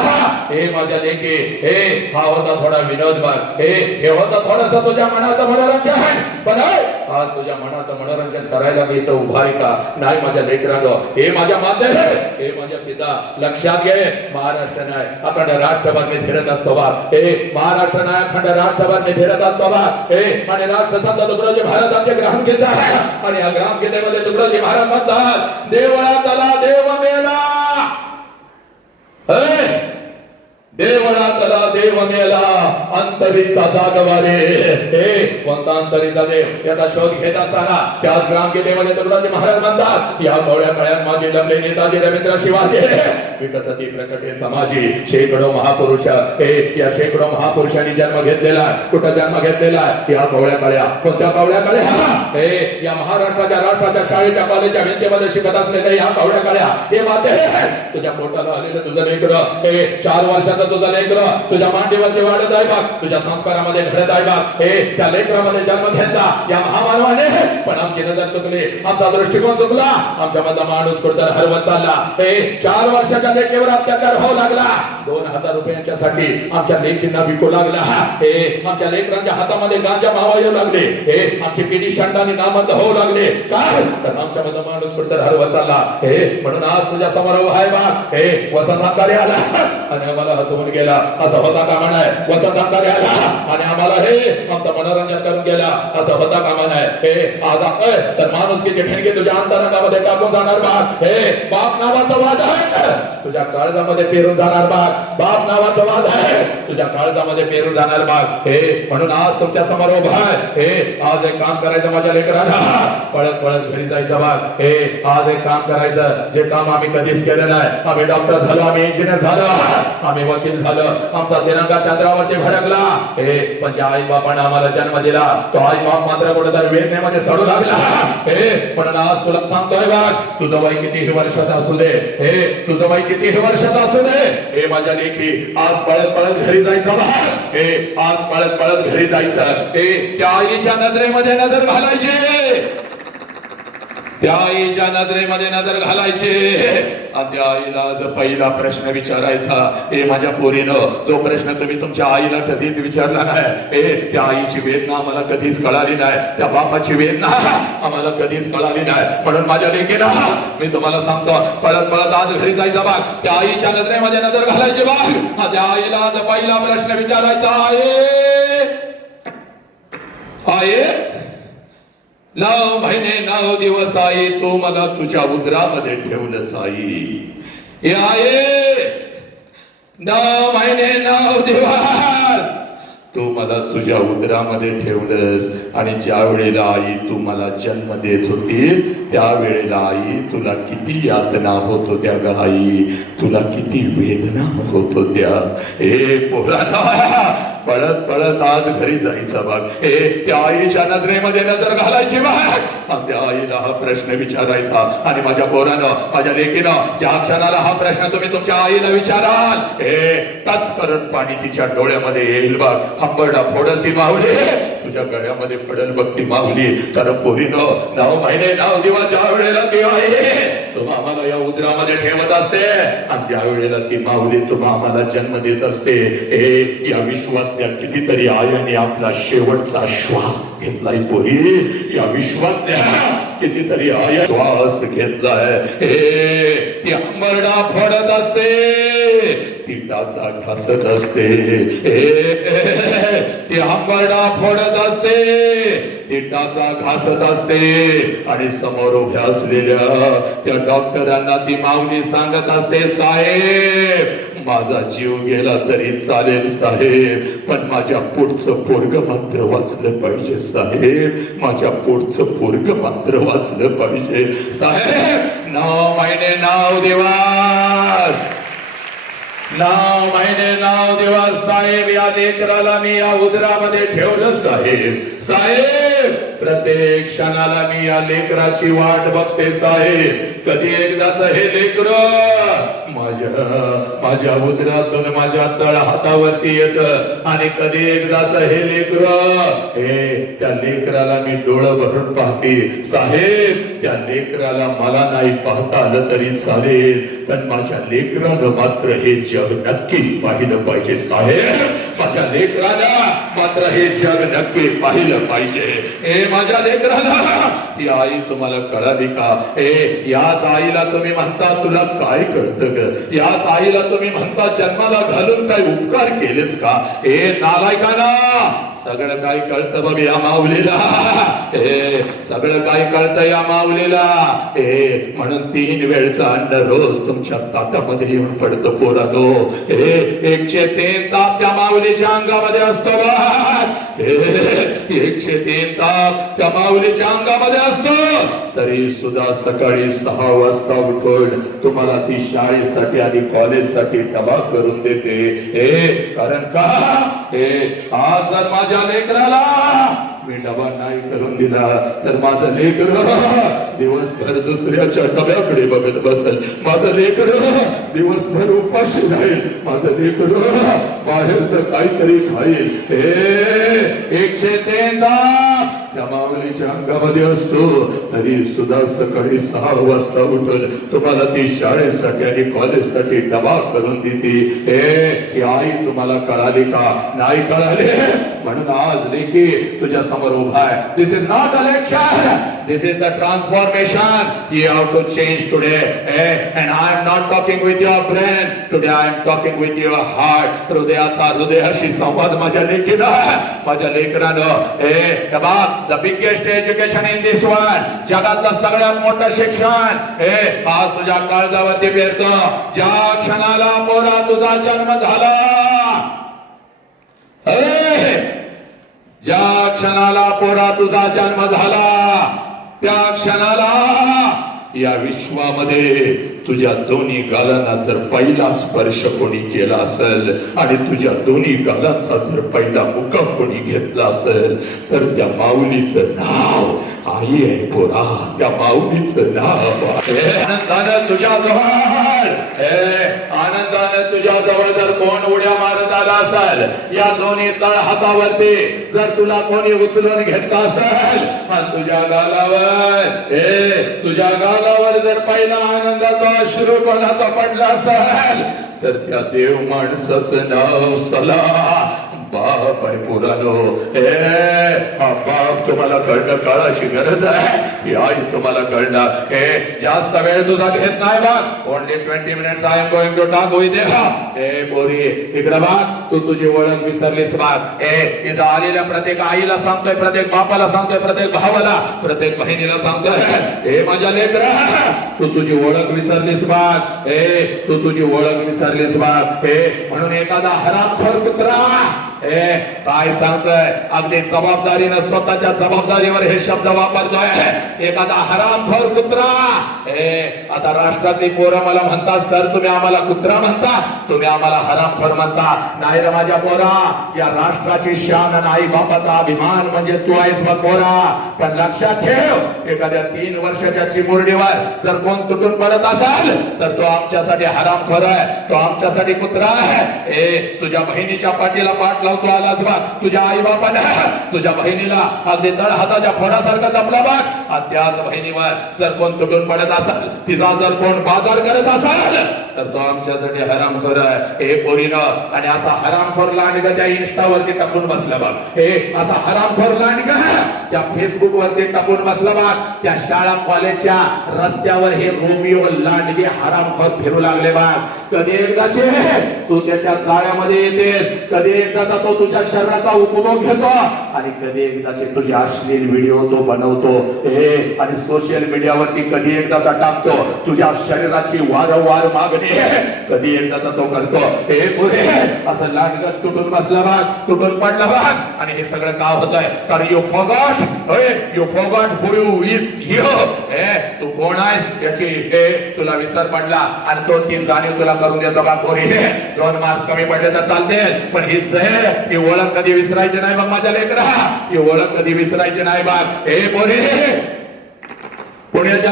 हे माझ्या लेकी, हे हा होता थोडा विनोद भाग, हे होता थोडासा तुझ्या मनाचं मनोरंजन. पण आज तुझ्या मनाचं मनोरंजन करायला मी इथं उभा आहे का नाही माझ्या लेकरानं? हे माझ्या माते, हे माझ्या पिता. लक्षात घे, महाराष्ट्र नाही अखंड राष्ट्रभर मी फिरत असतो बा. हे महाराष्ट्र नाही अखंड राष्ट्रभर मी फिरत असतो बा. हे आणि राष्ट्रसंत तुकडोजी महाराज आमचे ग्रामगीता आणि या ग्रामगीतेमध्ये तुकडोजी महाराज म्हणतात, देवळा तला देव मेला, देवळा तला देव मेला, अंतरीचा जागवारे. हे कोणता अंतरीचा देव याचा शोध घेत असताना त्याच ग्रामगीतेमध्ये तुकडोजी महाराज म्हणतात, या गवळ्या काळ्यात माझे लग्न नेताजी रवींद्र शिवाजी विकसती प्रकटे समाजी. शेकडो महापुरुष, हे या शेकडो महापुरुषांनी जन्म घेतलेला. कुठं जन्म घेतलेला? या गवळ्या काळ्या. कोणत्या गवळ्या काळ्या? हे या महाराष्ट्राच्या राष्ट्राच्या शाळेच्या कॉलेजच्या भिंतीमध्ये शिकत असलेल्या या गवळ्या काळ्या. हे माते, तुझ्या पोटाला आलेलं तुझं लेकरं, हे 4 वर्षाचं तुझं लेकरं तुझ्या मांडीवरती वाढत आहे बघ, तुझ्या संस्कारामध्ये घडत आहे बघ. हे त्या लेकरामध्ये जन्म घेतला या महामानवाने. पण आमची नजर चुकली, आमचा दृष्टिकोन चुकला, आमच्या मधला माणूस कुठतर हरवत चालला. हे 4 वर्षाच्या लेकीवर अत्याचार होऊ लागला. 2000 रुपयांच्यासाठी आमच्या लेकींना विकू लागला. हे आमच्या लेकरांच्या हातामध्ये गांजा मावा येऊ लागले. हे आमची पिढी शंडाने नामंद होऊ लागले. काय तर आमच्या मधला माणूस कुठतर हरवत चालला. हे म्हणून आज तुझ्या समोर उभा आहे बा. हे वसंताकारी आला आणि आम्हाला हसवून गेला. असं होता कामा नाही. वसंताकारी आला आणि आम्हाला हे आमचं मनोरंजन करून गेला. असं होता कामा नाही. हे आज तर माणुसकीचे ठणके तुझ्या अंतरंगामध्ये टाकून जाणार बा. हे बाप नावाचा वाद आहे तुझ्या काळजामध्ये पेरून जाणार बाग. बाप नावाचा वाद आहे तुझ्या काळजामध्ये पेरून जाणार बाग. हे म्हणून आज तुमच्या समोर उभा आहे. हे आज एक काम करायचं माझ्या लेकरांना, पळत पळत घरी जायचं बाग. हे आज एक काम करायचं जे काम आम्ही कधीच केलं नाही. आम्ही डॉक्टर झालो, आम्ही इंजिनियर झालो, आम्ही वकील झालो, आमचा तिरंगा चंद्रावरती भडकला. हे पण ज्या आई बापाने आम्हाला जन्म दिला तो आई बाप मात्र कुठेतरी वेदनेमध्ये सडू लागला. हे म्हणून आज तुला सांगतोय बाग, तुझं वय कितीही वर्षाचं असू दे, हे तुझं वय कितीही वर्षाचं असू दे, हे माझ्या लेखी आज पळत पळत घरी जायचं बाग. हे आज पळत पळत घरी जायचं. हे त्या आईच्या नजरेमध्ये नजर घालायची, त्या आईच्या नजरेमध्ये नजर घालायचे आणि त्या आईला आज पहिला प्रश्न विचारायचा. हे माझ्या पोरीनं, जो प्रश्न तुम्ही तुमच्या आईला कधीच विचारला नाही, हे त्या आईची वेदना आम्हाला कधीच कळाली नाही, त्या बापाची वेदना आम्हाला कधीच कळाली नाही. म्हणून माझ्या लेकीला मी तुम्हाला सांगतो, पळत पळत आज घरी जायचा बाग. त्या आईच्या नजरेमध्ये नजर घालायची बाग. त्या आईला आज पहिला प्रश्न विचारायचा, आहे 9 महिने 9 दिवस आई तू मला तुझ्या उदरामध्ये ठेवलंस आई. हे आहे 9 महिने 9 दिवस तू मला तुझ्या उदरामध्ये ठेवलंस. आणि ज्या वेळेला आई तू मला जन्म देत होतीस त्यावेळेला आई तुला किती यातना होत होत्या ग आई, तुला किती वेदना होत होत्या. हे पोरांनो, पळत पळत आज घरी जायचं बघ. हे त्या आईच्या नजरेमध्ये नजर घालायची बघ. त्या आईला हा प्रश्न विचारायचा. आणि माझ्या पोरानं, माझ्या लेकीनं, ज्या क्षणाला हा प्रश्न तुम्ही तुमच्या आईला विचाराल, हे टच करून पाणी तिच्या डोळ्यामध्ये येईल बघ. हंबरडा फोडल ती माऊली, तुझ्या गळ्यामध्ये पडल बघ ती माऊली. कारण पोरीनं 9 महिने 9 दिवस ज्या वेळेला ती आई तुम्हा आम्हाला या उदरामध्ये ठेवत असते आणि ज्या वेळेला ती माऊली तुम्हा आम्हाला जन्म देत असते, हे या विश्वातल्या कितीतरी आयांनी आपला शेवटचा श्वास घेतलाय पोरी. या विश्वातल्या कितीतरी आया श्वास घेतलाय. हे ती अंबरडा फोडत असते, ती टाचा घासत असते, ती अंबरडा फोडत असते, ती टाचा घासत असते. आणि समोर उभ्या असलेल्या त्या डॉक्टरांना ती माऊली सांगत असते, साहेब माझा जीव गेला तरी चालेल साहेब, पण माझ्या पोटचं पोरग मात्र वाचलं पाहिजे साहेब, माझ्या पोटचं पोरग मात्र वाचलं पाहिजे साहेब. 9 महिने 9 दिवस नाव महिने नाव दिवस साहेब या लेकराला मी या उदरामध्ये ठेवलं साहेब. साहेब प्रत्येक क्षणाला मी या लेकराची वाट बघते साहेब. कधी एकदाच हे लेकर माझ्या उदरातून माझ्या तळ हातावरती येत आणि कधी एकदाच हे लेकर त्या लेकराला मी डोळं भरून पाहते साहेब. त्या लेकराला मला नाही पाहता आलं तरी चालेल, पण माझ्या लेकरानं मात्र हे जग नक्की पाहिलं पाहिजे साहेब. माझ्या लेकराला मात्र हे जग नक्की पाहिलं पाहिजे. माझ्या लेकराला ती आई तुम्हाला कळाली का? याच आईला तुम्ही म्हणता तुला काय कळतं ग? याच आईला तुम्ही म्हणता जन्माला घालून काय उपकार केलेस का? नालायकाना सगळं काय कळतं बघ या माऊलीला. सगळं काय कळतं या माऊलीला. म्हणून 3 वेळचं अन्न रोज तुमच्या ताटामध्ये येऊन पडतं पोरानो. 103 ताप त्या माऊलीच्या अंगामध्ये असतो बघ. 103 ताप त्या माऊलीच्या अंगामध्ये असतो. तरी सुद्धा सकाळी 6 वाजता उठून तुम्हाला ती शाळेसाठी आणि कॉलेजसाठी डबा करून देते. कारण का आज जर माझ्या लेकराला मी डबा नाही करून दिला तर माझं लेकर दिवसभर दुसऱ्याच्या डब्याकडे बघत बसल. माझं लेकर दिवसभर उपाशी राहील. माझं लेकर बाहेरचं काहीतरी खाईल. 103 ताप त्या माऊलीच्या अंगामध्ये असतो. तरी सुद्धा सकाळी 6 वाजता उठून तुम्हाला ती शाळेसाठी आणि कॉलेजसाठी डबा करून देते. आई तुम्हाला कळाली का? नाही कळाले. म्हणून आज लेकी तुझ्या समोर उभा आहे. This is not a lecture, this is the transformation you have to change today. And I am not talking with your brain, today I am talking with your heart. हृदयाचा हृदयाशी संवाद माझ्या लेकीला, माझ्या लेकरानं. बाप the biggest education in this world, जगातलं सगळ्यात मोठं शिक्षण आज तुझ्या काळजावरती पेरतो. ज्या क्षणाला पोरा तुझा जन्म झाला, ज्या क्षणाला पोरा तुझा जन्म झाला, त्या क्षणाला या विश्वामध्ये तुझ्या दोन्ही गालांना जर पहिला स्पर्श कोणी केला असेल आणि तुझ्या दोन्ही गालांचा जर पहिला मुक्काम कोणी घेतला असेल तर त्या माऊलीचं नाव आई आहे पोरा. त्या माऊलीचं नाव आनंदानं तुझ्या जवळ, आनंदानं तुझ्या जवळ जर कोण उड्या मारत आला असेल, या दोन्ही तळ हातावरती जर तुला कोणी उचलून घेतला असेल आणि तुझ्या गालावर जर पहिला आनंदाचा अश्रू कोणाचा पडला असेल तर त्या देव माणसाचं नाव सला बाप आहे पुरानो. हा बाप तुम्हाला कळणं काळाची गरज आहे. ही आई तुम्हाला कळणार. जास्त वेळ तुझा घेत नाही बघ. Only 20 minutes I am going to talk with you. पोरी इकडे बघ, तू तुझी ओळख विसरलीस बघ. इथं आलेल्या प्रत्येक आईला सांगतोय, प्रत्येक बापाला सांगतोय, प्रत्येक भावाला, प्रत्येक बहिणीला सांगतोय, माझ्या लेकरा तू तुझी ओळख विसरलीस बघ. तू तुझी ओळख विसरलीस बघ. म्हणून एखादा हरामखोर कुत्रा काय सांगतोय, अगदी जबाबदारीनं स्वतःच्या जबाबदारीवर हे शब्द वापरतोय. एखादा हरामखोर कुत्रा. आता राष्ट्रातली पोरं मला म्हणतात, सर तुम्ही आम्हाला कुत्रा म्हणता, तुम्ही आम्हाला हरामखोर म्हणता. नाही रे माझ्या पोरा, या राष्ट्राची शान आणि आई बापाचा अभिमान म्हणजे तू आहेस बघ पोरा. पण लक्षात ठेव, एखाद्या 3 वर्षाच्या चिमुरडीवर जर कोण तुटून पडत असेल तर तो आमच्यासाठी हरामखोर आहे, तो आमच्यासाठी कुत्रा आहे. तुझ्या बहिणीच्या पाठीला पाठ लावतो आलास बघ, तुझ्या आई बापाला, तुझ्या बहिणीला अगदी तळ हाताच्या फोडासारखा जपला बघ. आणि त्याच बहिणीवर जर कोण तुटून पडत असेल, तिचा जर कोण बाजार करत असेल तर तो आमच्यासाठी हरामखोर आहे. पोरीनं आणि असा हरामखोर लांडगा त्या इंस्टावरती टाकून बसला बघ. असा हरामखोर लांडगा त्या फेसबुक वरती टाकून बसला बघ. त्या शाळा कॉलेजच्या रस्त्यावर हे रोमिओ लांडगे हरामखोर फिरू लागले बघ. कधी एकदाचे तू त्याच्या जाळ्यामध्ये येतेस, कधी एकदाचा तो तुझ्या शरीराचा उपभोग घेतो आणि कधी एकदाचे तुझे अश्लील व्हिडिओ तो बनवतो आणि सोशल मीडियावरती कधी एकदाचा टाकतो. तुझ्या शरीराची वारंवार मागणी कधी एकदाचा तो करतो. पुढे असं लांडगत तुटून बसला बघ, तुटून पडला बघ. आणि हे सगळं का होतंय, कारण you forgot you forgot who you is here. तू कोण आहेस याची तुला विसर पडला आणि तो ती जाणीव तुला करून देतो का पोरी. 2 मार्क्स कमी पडले तर चालते पण ही ओळख कधी विसरायची नाही बघ माझ्या लेकरा. ही ओळख कधी विसरायची नाही बघ. पोरी पुण्याच्या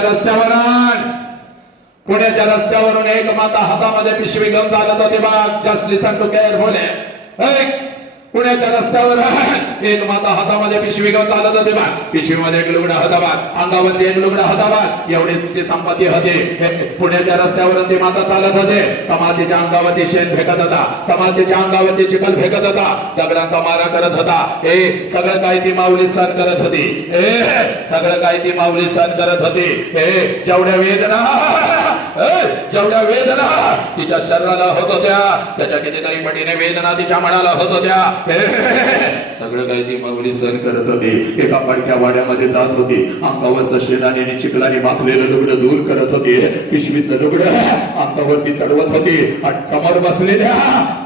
रस्त्यावरून एक माता हातामध्ये पिशवी घेऊन चालत होती बघ. Just listen to carefully. पुण्याच्या रस्त्यावर एक माता हातामध्ये पिशवी घेऊन चालत होती बघ. पिशवीमध्ये एक लुगडा होता बघ. अंगावरती एक लुगडा होता बघ. एवढी ती संपत्ती होती. पुण्याच्या रस्त्यावरून ती माता चालत होते. समाधीच्या अंगावरती शेण फेकत होता. समाधीच्या अंगावरती चिखल फेकत होता. दगडांचा मारा करत होता. सगळं काही ती माऊली सहन करत होती. सगळं काही ती माऊली सहन करत होती. जेवढ्या वेदना तिच्या शरीराला होत होत्या त्याच्या कितीतरी पटीने वेदना तिच्या मनाला होत होत्या. सगळं काही ती माऊली सहन करत होती. एका पडक्या वाड्यामध्ये जात होती. अंगावरचं शेणाने चिखलाने माखलेलं लुगडं दूर करत होती. पिशवीतलं लुगडं अंगावरती चढवत होती आणि समोर बसलेल्या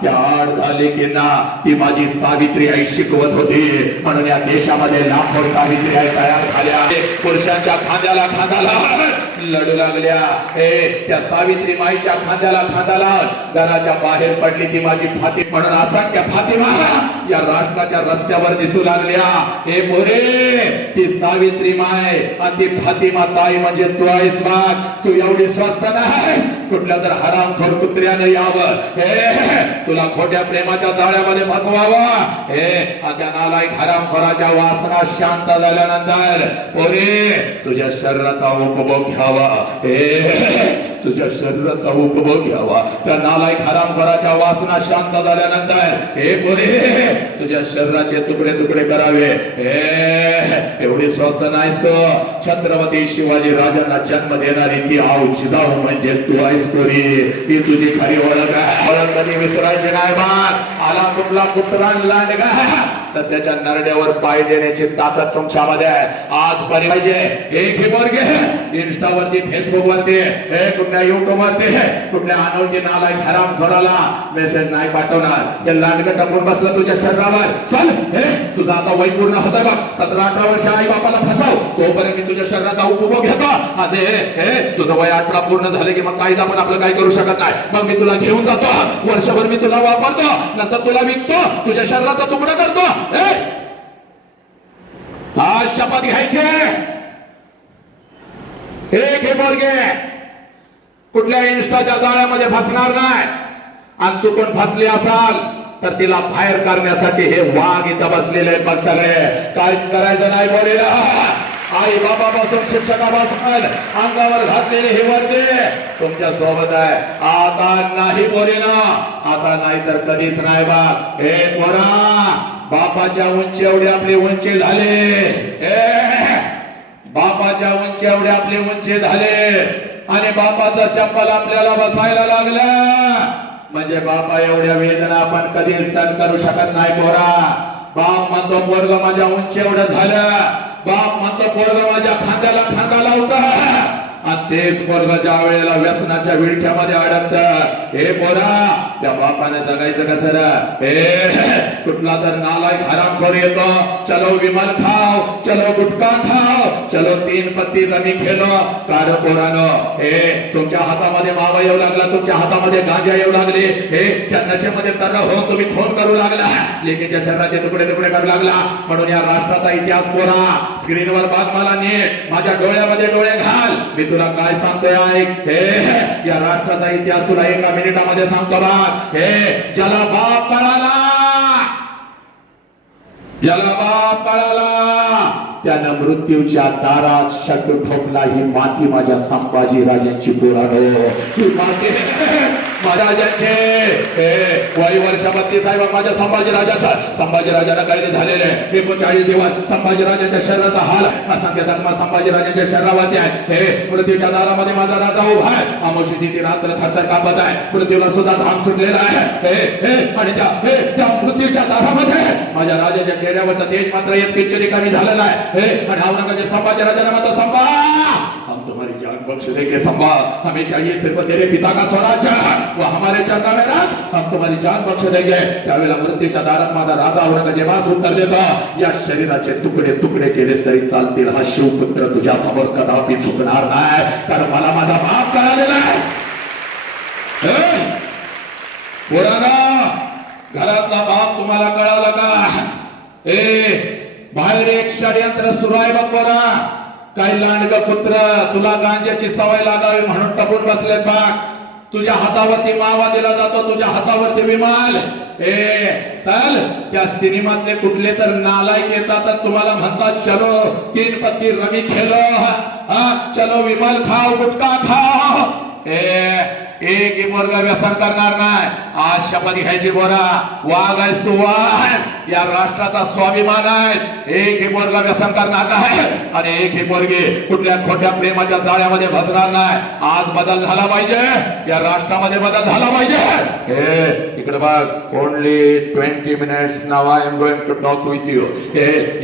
त्या आडघालेकींना ती माझी सावित्री आई शिकवत होती. म्हणून या देशामध्ये लाखो सावित्री आई तयार झाल्या. पुरुषांच्या खांद्याला लढू लागल्या. त्या सावित्री माईच्या खांद्याला घराच्या बाहेर पडली ती माझी फातिमा. म्हणून असंख्य फातिमा या राष्ट्राच्या रस्त्यावर दिसू लागल्या. मोरे ती सावित्री माय आणि ती फातिमा ताई म्हणजे तू आहेस बघ. तू एवढी स्वस्त नाही कुठल्या तर हरामखोर कुत्र्यानं यावं तुला खोट्या प्रेमाच्या जाळ्यामध्ये फसवावं. त्या नालायक हरामखोराच्या वासना शांत झाल्यानंतर पोरे तुझ्या शरीराचा उपभोग घ्यावा. तुझ्या शरीराचा उपभोग घ्यावा. त्या नालायक हरामखोराच्या वासना शांत झाल्यानंतर पोरे तुझ्या शरीराचे तुकडे तुकडे करावे. एवढी स्वस्त नाहीस तो. छत्रपती शिवाजी राजांना जन्म देणारी ती आऊ जिजाऊ म्हणजे तू आहेस पोरी. ती तुझी खरी ओळख आहे. ओळख कधी विसरायची नाही बा. आला कुठला कुत्रा लांडगा तर त्याच्या नरड्यावर पाय देण्याची ताकद तुमच्यामध्ये आहे. आज पाहिजे एक ही पोरगे इंस्टावरती फेसबुकवरती कुठल्या युट्यूबवरती कुठल्या अनोळखी नालायक हरामखोराला मेसेज नाही पाठवणार. ते लांडगं टपून बसलं तुझ्या शरीरावर. चल तुझा आता वय पूर्ण होतं बघ. 17-18 वर्ष आई बापाला फसाव तोपर्यंत मी तुझ्या शरीराचा उपभोग घेतो. तुझं वय 18 पूर्ण झाले की मग कायदा पण आपलं काही करू शकत नाही. मग मी तुला घेऊन जातो. वर्षभर मी तुला वापरतो. नंतर तुला विकतो. तुझ्या शरीराचा तुकडा करतो. आज शपथ घ्यायची. एक हे पोरगे कुठल्या इन्स्टाच्या जाळ्यामध्ये फसणार नाही. आणि चुकून फसले असाल तर तिला बाहेर करण्यासाठी हे वाघ इथं बसलेले आहेत बघ सगळे. काय करायचं नाही बोलेला. आई बाबापासून शिक्षकापासून अंगावर घातलेले हे वर्दे तुमच्या सोबत आहे. आता नाही बोलेना. आता नाही तर कधीच नाही बा. हे पोरा बापाच्या उंची एवढी आपली उंची झाली. बापाच्या उंची एवढी आपली उंची झाले आणि बापाचा चप्पल आपल्याला बसायला लागला म्हणजे बापा एवढ्या वेदना आपण कधी सहन करू शकत नाही पोरा. बाप म्हणतो पोरग माझ्या उंची एवढं झालं. बाप म्हणतो पोरग माझ्या खांद्याला खांदा लावता आणि तेच पोरग ज्या वेळेला व्यसनाच्या विळख्यामध्ये अडकत. हे पोरा त्या बापाने जगायचं कसं रे. कुठला तर नालायक हरामखोर येतो. चलो विमल खाओ, चलो गुटखा खाओ, चलो 3 पत्ती रमी खेलो. कार पोरानो तुमच्या हातामध्ये मावा येऊ लागला. तुमच्या हातामध्ये गांजा येऊ लागले. त्या नशेमध्ये तर होऊन तुम्ही खून करू लागला. लेकीच्या शरीराचे तुकडे तुकडे करू लागला. म्हणून या राष्ट्राचा इतिहास पोरा स्क्रीनवर बघ. मला नीट माझ्या डोळ्यामध्ये डोळे घाल. मी तुला काय सांगतोय ऐक. या राष्ट्राचा इतिहास तुला 1 मिनिटामध्ये सांगतो बघ. ज्याला बाप पळाला त्यानं मृत्यूच्या दारात शट ठोकला. ही माती माझ्या संभाजी राजांची पोरानो. ही माती महाराजांचे वय वर्ष 32 आहे माझ्या संभाजी राजाला काही झालेले 39 दिवस संभाजी राजांच्या शरीराचा हाल असंख्य जन्म संभाजी राजांच्या शरीरावरती आहे. मृत्यूच्या दारामध्ये माझा राजा उभा आहे. अमावस्येची ती रात्र थरथर कापत आहे. मृत्यूला सुद्धा धाम सुटलेला आहे. आणि त्या मृत्यूच्या दारामध्ये माझ्या राजाच्या चेहऱ्यावरचा तेज मात्र एक किंचित कमी झालेला आहे. आणि औरंगजेब संभाजी राजाला म्हणतो संभा हम तुम्हारी जान बख्श देंगे संभाल, हमें चाहिए सिर्फ तेरे पिता का स्वराज्य, वो हमारे चरणों में रख, हम तुम्हारी जान बख्श देंगे. त्यावेळेला मृत्यूच्या दारात माझा राजा औरंगजेबास उत्तर देतो, या शरीराचे तुकडे तुकडे केलेस तरी चालतील, हा शिवपुत्र तुझ्या समोर कदापि झुकणार नाही, कारण मला माझा बाप कळालेला आहे. पोरांनो, घरातला बाप तुम्हाला कळाला का? बाहेर एक षडयंत्र सुरू आहे बघ पोरा. काही लांडग पुत्र तुला गांजाची सवय लागावी म्हणून टपून बसलेत बघ. तुझ्या हातावरती मावा दिला जातो, तुझ्या हातावरती विमाल. चल, त्या सिनेमातले कुठले तर नालायक येतात आणि तुम्हाला म्हणतात चलो 3 पत्ती रमी खेलो, चलो विमल खाओ, गुटखा खाओ. एक मुलगा व्यसन करणार नाही. आज शपथ घ्यायची बोरा, वाघ आहेस तू, वाघ, या राष्ट्राचा स्वाभिमान आहे. एक मुलगा व्यसन करणार नाही आणि एक मुलगी कुठल्या खोट्या प्रेमाच्या जाळ्यामध्ये फसणार नाही. आज बदल झाला पाहिजे, या राष्ट्रामध्ये बदल झाला पाहिजे. इकडे बघ, only 20 minutes now I am going to talk with you.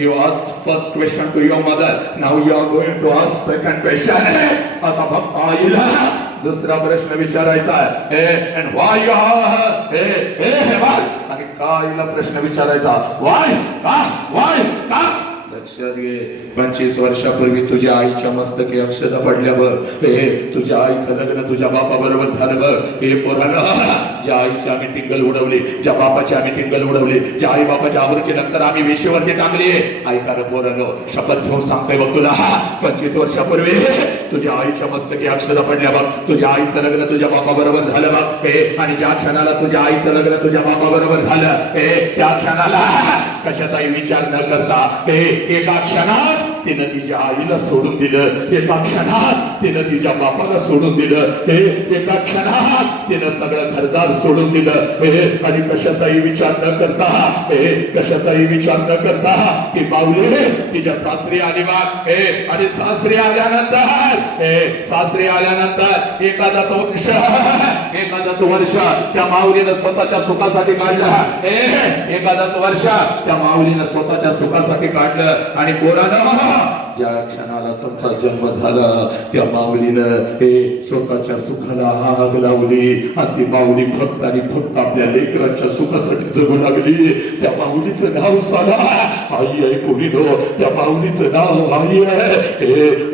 You asked first question to your mother, now you are going to ask second question. आता फक्त आईला दुसरा प्रश्न विचारायचा आहे. and why you आणि का आईला प्रश्न विचारायचा, why का लक्षात घे. 25 वर्षापूर्वी तुझ्या आईच्या मस्तकी अक्षता पडल्या बघ. तुझ्या आईचं लग्न तुझ्या बापा बरोबर झालं बघ. पोरानं, ज्या आईची आम्ही टिंगल उडवली, ज्या बापाची आम्ही टिंगल उडवली, ज्या आई बापाच्या आवडची नंतर आम्ही वेशीवरती टांगली, ऐका रे पोरानं, शपथ घेऊन सांगतोय बघ तुला, 25 वर्षापूर्वी तुझ्या आईच्या मस्तकी अक्षता पडल्या बघ. तुझ्या आईचं लग्न तुझ्या बापा बरोबर झालं बघ. आणि ज्या क्षणाला तुझ्या आईचं लग्न तुझ्या बापा बरोबर झालं, त्या क्षणाला कशाचाही विचार न करता एका क्षणात तिनं तिच्या आईला सोडून दिलं, एका क्षणात तिनं तिच्या बापाला सोडून दिलं, एका क्षणात तिनं सगळं घरदार सोडून दिलं. आणि कशाचाही विचार न करता, कशाचाही विचार न करता ती पावले तिच्या सासरी आली बाग. आणि सासरी आल्यानंतर एखादाच वर्ष त्या माऊलीनं स्वतःच्या सुखासाठी काढलं. एखादाच वर्ष त्या माऊलीनं स्वतःच्या सुखासाठी काढलं. आणि पोरानं, ज्या क्षणाला तुमचा जन्म झाला त्या माऊलीनं स्वतःच्या सुखाला आग लावली. आणि ती माऊली फक्त आणि फक्त आपल्या लेकरांच्या सुखासाठी जगू लागली. त्या माऊलीचं नाव साला आई आहे. पोरीनो, त्या माऊलीचं नाव आई आहे.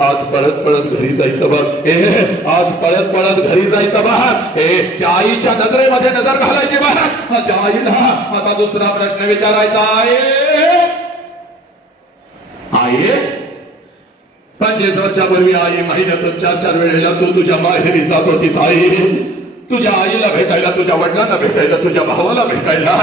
आज पळत पळत घरी जायचं बघ. आज पळत पळत घरी जायचं बघ. त्या आईच्या नजरेमध्ये नजर घालायची बघ. त्या आईला आता दुसरा प्रश्न विचारायचा आहे. 25 वर्षापूर्वी आई महिन्यातून 4 वेळेला तू तुझ्या माहेरी जात होतीस. आई तुझ्या आईला भेटायला, तुझ्या वडिलांना भेटायला, तुझ्या भावाला भेटायला.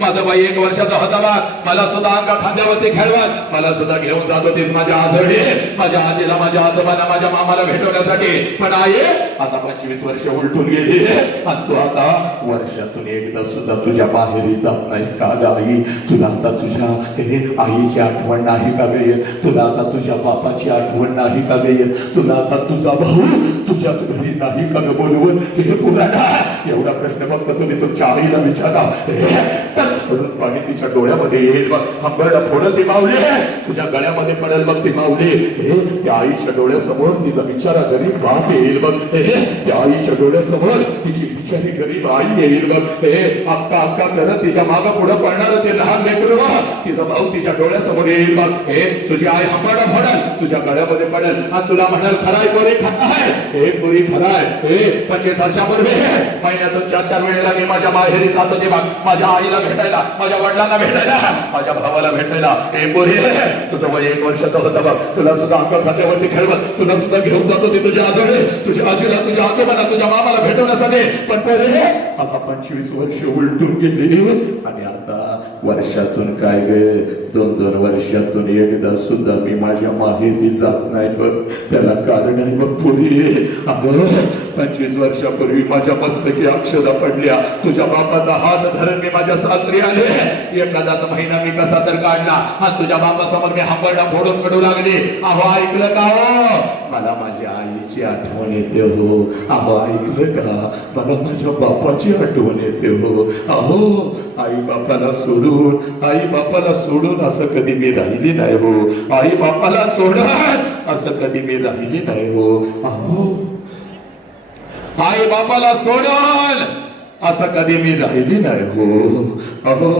माझा बाई 1 वर्षाचा होता बा. मला सुद्धा अंगा खांद्यावरती खेळवत, मला सुद्धा घेऊन जात होतीस माझ्या आजोळी, माझ्या आजीला, माझ्या आजोबाला, माझ्या मामाला भेटवण्यासाठी. पण आई आता 25 वर्ष उलटून गेली आणि तू आता वर्षातून एकदा सुद्धा तुझ्या माहेरी जात नाहीस का ग आई? तुला आता तुझ्या आईची आठवण नाही का ग येत? तुला आता तुझ्या बापाची आठवण नाही का ग येत? तुला आता तुझा भाऊ तुझ्याच घरी नाही का ग बोलवून? एवढा प्रश्न फक्त तुम्ही तुमच्या आईला विचारा. पाणी तिच्या डोळ्यामध्ये येईल बघ. हंबरडा फोडल ती माऊली, तुझ्या गळ्यामध्ये पडेल बघ ती माऊली. त्या आईच्या डोळ्यासमोर तिचा बिचारा गरीब बाप येईल बघ. त्या आईच्या डोळ्यासमोर तिची बिचारी गरीब आई येईल बघ. अक्का अक्का करत तिच्या मागं पुढं पडणार ते लहान लेकरू, तिचा भाऊ तिच्या डोळ्यासमोर येईल बघ. तुझी आई हंबरडा फोडल, तुझ्या गळ्यामध्ये पडेल आणि तुला म्हणाल खराय पोरी खराय, पोरी खराय. 25 वर्षापूर्वी महिन्यातून 4 वेळेला मी माझ्या माहेरी जात होते बघ. माझ्या आईला भेटायला, माझ्या वडिलांना भेटायला, माझ्या भावाला भेटायला. पोरी, तुझं वय 1 वर्षाचं होतं बघ. तुला सुद्धा अंग खात्यावरती खेळवत, तुला सुद्धा घेऊन जात होते तुझ्या आजोळे, तुझ्या आजीला, तुझ्या आजोबाला, तुझ्या मामाला भेटवण्यासाठी. पण पोरी आता 25 वर्ष उलटून गेली आणि आता वर्षातून काय ग 2-2 वर्षातून एकदा सुद्धा मी माझ्या माहेरी जात नाही बघ. त्याला कारण आहे बघ पोरी. अगं 25 वर्षापूर्वी माझ्या मस्तकी अक्षता पडल्या. तुझ्या बापाचा हात धरून मी माझ्या सासरी लागले. एखादाच महिना मी कसा तर काढला आणि तुझ्या बापासमोर मी हंबरडा फोडून कडू लागली. अहो ऐकलं का हो? मला माझ्या आईची आठवण येते हो. अहो ऐकलं का? मला माझ्या बापाची आठवण येते हो. अहो आई बापाला सोडून असं कधी मी राहिली नाही हो. आई बापाला सोडून असं कधी मी राहिली नाही हो. अहो आई बापाला सोडून असं कधी मी राहिली नाही हो. अहो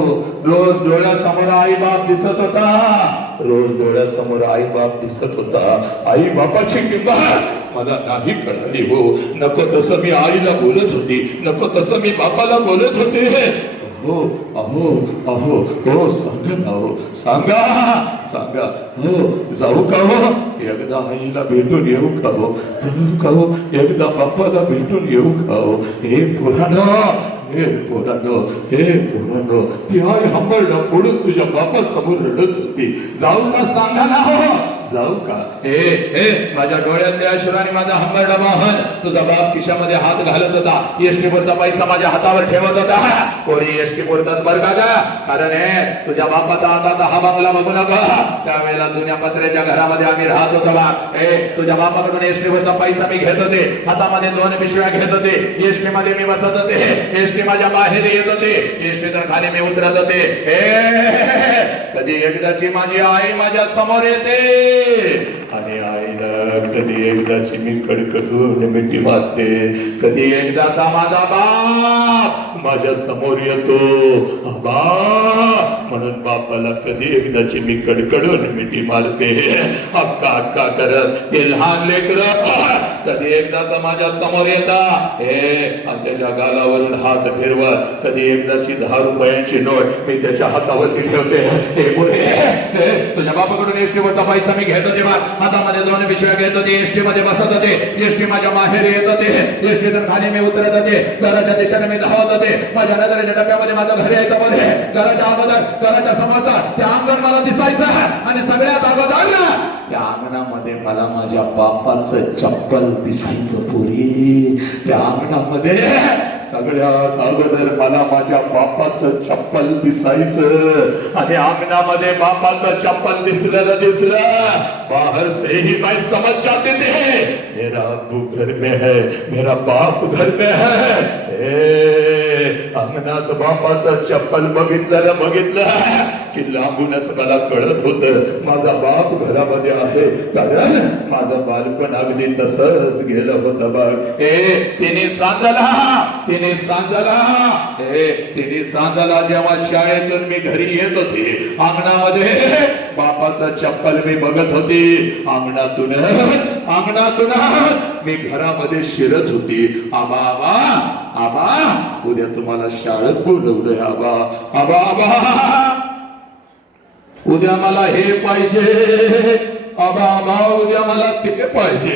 रोज डोळ्यासमोर आई बाप दिसत होता. आई बापाची किंमत मला नाही कळाली हो. नको तसं मी आईला बोलत होती, नको तसं मी बापाला बोलत होते. हो अहो अहो हो सांगा ना हो, सांगा हो. जाऊ का हो? एकदा आईला भेटून येऊ का हो? जाऊ का हो? एकदा बाप्पाला भेटून येऊ का हो? हे पोरानो ती आई हंबरडा फोडून तुझ्या बापा समोर रडत होती. जाऊ का? सांगा ना हो. जाऊ का? माझ्या डोळ्यातल्या अश्रूने माझा हंबरडा वाहन तुझा बाप खिशामध्ये हात घालत होता. एसटी पुरता पैसा माझ्या हातावर ठेवत होता. कोणी एसटी पुरताच बरं का? कारण तुझ्या बापाचा हाताचा हा बंगला बघू नका. त्यावेळेला जुन्या पत्र्याच्या घरामध्ये आम्ही राहत होतो बा. तुझ्या बापाकडून एसटी पुरता पैसा मी घेत होते. हातामध्ये 2 पिशव्या घेत होते. एसटी मध्ये मी बसत होते. एसटी माझ्या बाहेर येत होते. एसटी तर खाली मी उतरत होते. कधी एकदाची माझी आई माझ्या समोर येते आणि आईला कधी एकदाची मी कडकडून मिठी मारते. कधी एकदाचा माझा बाप माझ्या समोर येतो. आबा म्हणून बापाला कधी एकदाची मी कडकडून मिठी मारते. अक्का करत हे लहान लेकर कधी एकदाचा माझ्या समोर येता आणि त्याच्या गालावरून हात फिरवत कधी एकदाची 10 रुपयांची नोट मी त्याच्या हातावरती ठेवते. तुझ्या बापाकडून एसटीवरचा पैसा मी घेत होते बा. हातामध्ये 2 पिशव्या घेत होते. एसटी मध्ये बसत होते. एसटी माझ्या माहेर येत होते. एसटीतून खाली मी उतरत होते. घराच्या दिशेने मी धावत होते. माझ्या नजरेच्या डब्यामध्ये माझं घर यायचं मध्ये घराच्या अगोदर घराच्या समोरचा त्या अंगण मला दिसायचं. आणि सगळ्यात अगोदर त्या अंगणामध्ये मला माझ्या बापाचं चप्पल दिसायचं पुरी. त्या अंगणामध्ये सगळ्यात अगोदर मला माझ्या बापाचं चप्पल दिसायचं. आणि अंगणामध्ये बापाचं चप्पल दिसलं बाहर से ही मैं समझ जाते थे मेरा अब्बू घर में है, मेरा बाप घर में है. अंगणात बापाचं चप्पल बघितलं की लांबूनच मला कळत होत माझा बाप घरामध्ये आहे. कारण माझं बालपण अगदी तसंच गेलं होतं बघ. तिने सांगाला जेव्हा शाळेतून मी घरी येत होते अंगणामध्ये बापाचं चप्पल मी बघत होती. अंगणातून मी घरामध्ये शिरत होती. आबा उद्या तुम्हाला शाळेत बोलवलंय. आबा उद्या मला हे पाहिजे. आबा उद्या मला ते पाहिजे.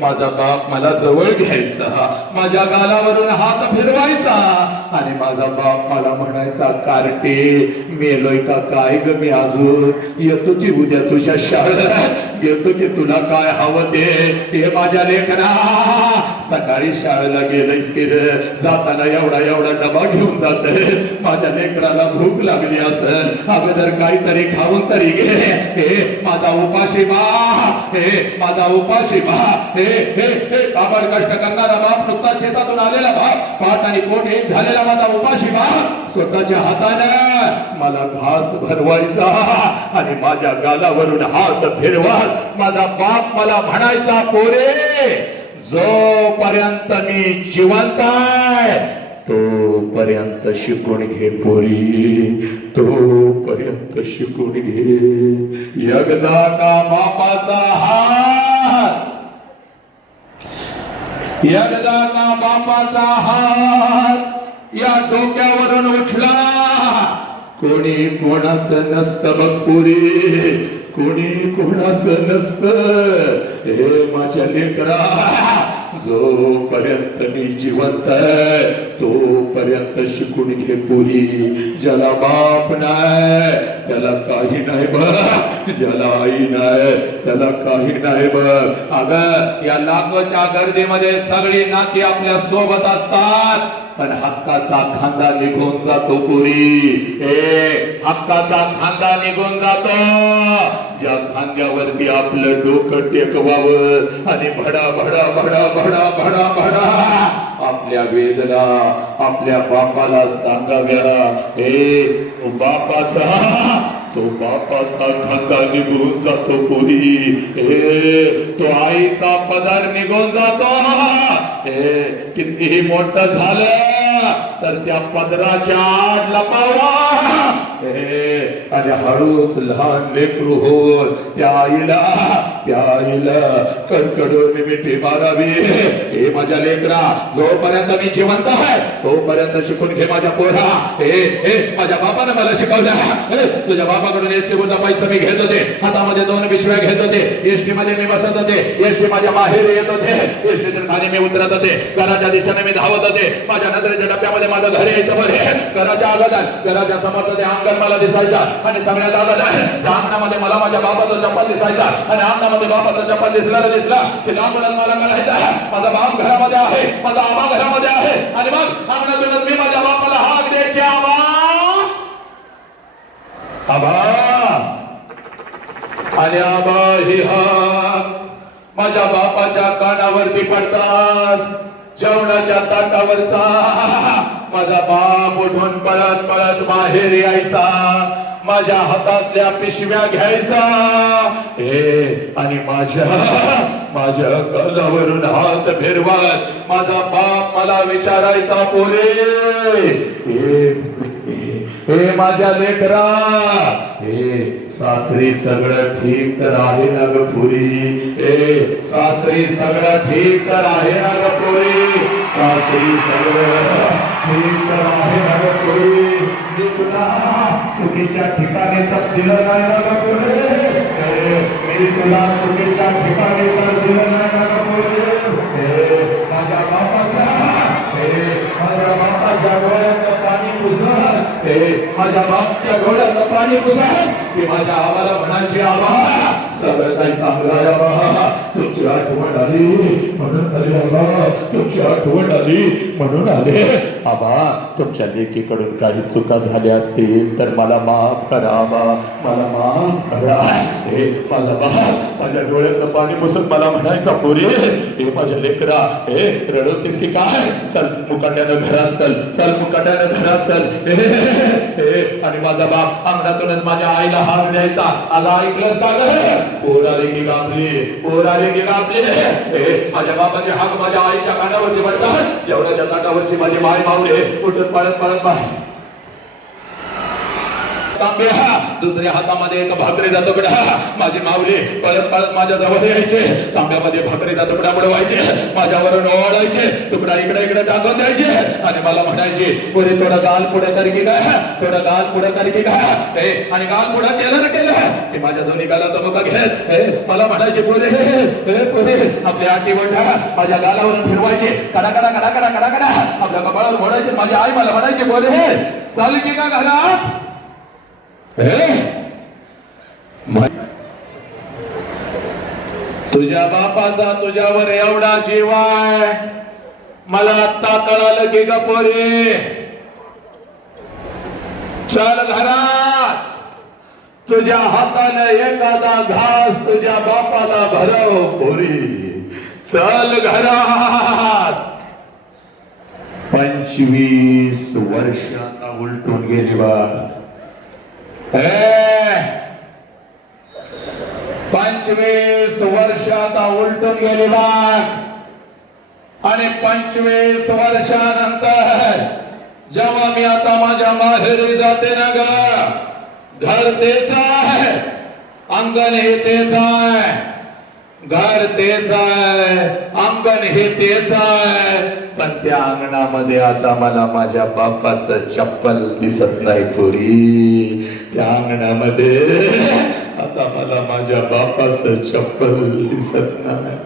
माझा बाप मला जवळ घ्यायचा, माझ्या गालावरून हात फिरवायचा आणि माझा बाप मला म्हणायचा, कार्टे मेलोय का काय ग मी अजून येतो की उद्या तुझ्या शाळेत, येतो की तुला काय हवं ते. हे माझ्या लेकरा सकाळी शाळेला गेलंयस की जाताना एवढा डबा घेऊन जातोय. माझ्या लेकराला भूक लागली असेल, अगोदर काहीतरी खाऊन तरी घे. हे माझा उपाशी बा, हे माझा उपाशी बा. हे काबड कष्ट करणारा बाप, नुकता शेतातून आलेला बाप, पाट आणि पोट एक झालेला माझा उपाशी बाप स्वतःच्या हाताने मला घास भरवायचा आणि माझ्या गालावरून हात फिरवत माझा बाप मला म्हणायचा, पोरे जोपर्यंत मी जिवंत आहे तोपर्यंत शिकून घे पोरी, तोपर्यंत शिकून घे. एकदा का बापाचा हात, एकदा का बापाचा हात या डोक्यावरून उठला, कोणी कोणाचं नसतं बघ पोरी, कोणी कोणाचं नसतं. हे माझ्या लेकरा जोपर्यंत मी जिवंत आहे तोपर्यंत शिकून घे पोरी. ज्याला बाप नाही त्याला काही नाही बघ, ज्याला आई नाही त्याला काही नाही बघ. अगं या लाखोच्या गर्दीमध्ये सगळी नाती आपल्या सोबत असतात, पण हक्काचा खांदा निघून जातो पुरी. हक्काचा खांदा निघून जातो. ज्या खांद्यावरती आपलं डोकं टेकवावं आणि भडा भडा भडा भडा भडा भडा आपल्या वेदना आपल्या बापाला सांगाव्या. तो बापाचा खांदा निघून जातो पुरी. तो आईचा पदर निघून जातो. कितीही मोठं झालं तर त्या पदराच्या आड लपावा. आणि हळूच लहान लेकरू होत त्या आईला कडकडून मिठी मारावी. हे माझ्या लेकरा, जोपर्यंत मी जिवंत आहे तोपर्यंत शिकून घे माझ्या पोरा. माझ्या बापाने मला शिकवलं. तुझ्या बापाकडून एसटी चा पैसा मी घेत होते. हातामध्ये 2 पिशव्या घेत होते. एसटी मध्ये मी बसत होते. एसटी माझ्या बाहेर येत होते. एसटीच्या खाली मी उतरत होते. घराच्या दिशेने मी धावत होते. माझ्या नजरेच्या डब्यामध्ये माझं घर यायचं बरे. घराच्या अगोदर घराच्या समोर ते अंगण मला दिसायचा आणि सगळ्यात अगोदर त्या अंगणामध्ये मला माझ्या बापाचा चप्पल दिसायचा आणि अंगणामध्ये बापाचा चप्पल दिसला की लांबूनच मला कळायचा माझा बाप घरामध्ये आहे, माझा आबा घरामध्ये आहे. आणि मग अंगणातूनच मी माझ्या बापाला हाक द्यायचे, आबा आबा. आणि आबा ही हाक माझ्या बापाच्या कानावरती पडताच जेवणाच्या ताटावरचा माझा बाप उठून पळत पळत बाहेर यायचा. माझ्या हातातल्या पिशव्या घ्यायचा. आणि माझ्या गळावरून हात फिरवत माझा बाप मला विचारायचा, पोरे माझ्या लेकरा, सासरी सगळं ठीक तर आहे ना ग पुरी. सासरी सगळं ठीक तर आहे ना ग पुरी. सासरी सगळं ठीक तर आहे ना ग पुरी. मी तुला चुकीच्या ठिकाणी तर दिलं नाही ना ग पुरी. मी तुला चुकीच्या ठिकाणी तर दिलं नाही ना ग पुरी. माझ्या बापाच्या डोळ्यात पाणी पुसत. माझ्या बापच्या डोळ्यात पाणी पुसत की माझ्या आम्हाला म्हणायचे, आबा सगळं काही चांगलं आहे. आबा तुमची आठवण आली म्हणून आले. आबा तुमची आठवण आली म्हणून आले. आबा तुमच्या लेकीकडून काही चुका झाल्या असतील तर मला माफ करा. आबा मला माफ करा. माझा बाप माझ्या डोळ्यात पाणी पुसत मला म्हणायचा, पोरी माझ्या लेकरा रडवतेस की काय, चल मुकाट्यानं घरात चल, चल मुकाट्यानं घरात चल. आणि माझा बाप अंगणातूनच माझ्या आईला हाक द्यायचा, आला ऐकलंस का ग, पोर आले की गापले, पोर आले की गापले. माझ्या बापाचे हाक माझ्या आईच्या कानावरती पडतात. जेवणाच्या ताटावरची माझी माय मावले उठून पळत पळत बाहेर. दुसऱ्या हातामध्ये एक भाकरीचा तुकडा. माझी माऊली पळत पळत माझ्या जवळ यायचे. तांब्यामध्ये भाकरीचा तुकडा बुडवायचे, माझ्यावरून ओढायचे, तुकडा इकडे इकडे टाकून द्यायचे आणि मला म्हणायचे, पुढे थोडं गाल पुढे कर की काय, थोडं गाल पुढे कर की काय. आणि गाल पुढे केलं ना केलं की माझ्या दोन्ही गालाचा मुका घेत मला म्हणायचे, पुढे पुढे आपल्या आटी वंढा माझ्या गालावर फिरवायचे, कडा कडा कडा कडा कडा कडा आपल्या कपाळावर मोडायचे. माझी आई मला म्हणायचे, पुढे चाल की का घरात. तुझ्या बापाचा तुझ्यावर एवढा जीव आहे मला आत्ता कळालं की ग पोरी. चल घरात, तुझ्या हाताने एखादा घास तुझ्या बापाला भरव पोरी. चल घरात. 25 वर्ष आता उलटून गेली बा. 25 वर्ष आता उलटून गेली बाग. आणि 25 वर्षानंतर जेव्हा मी आता माझ्या माहेरी जाते ना ग, घर तेच आहे, अंगण हे तेच आहे, घर तेच आहे, अंगण हे तेच आहे, पण त्या अंगणामध्ये आता मला माझ्या बापाचं चप्पल दिसत नाही पुरी. त्या अंगणामध्ये आता मला माझ्या बापाचं चप्पल दिसत नाही.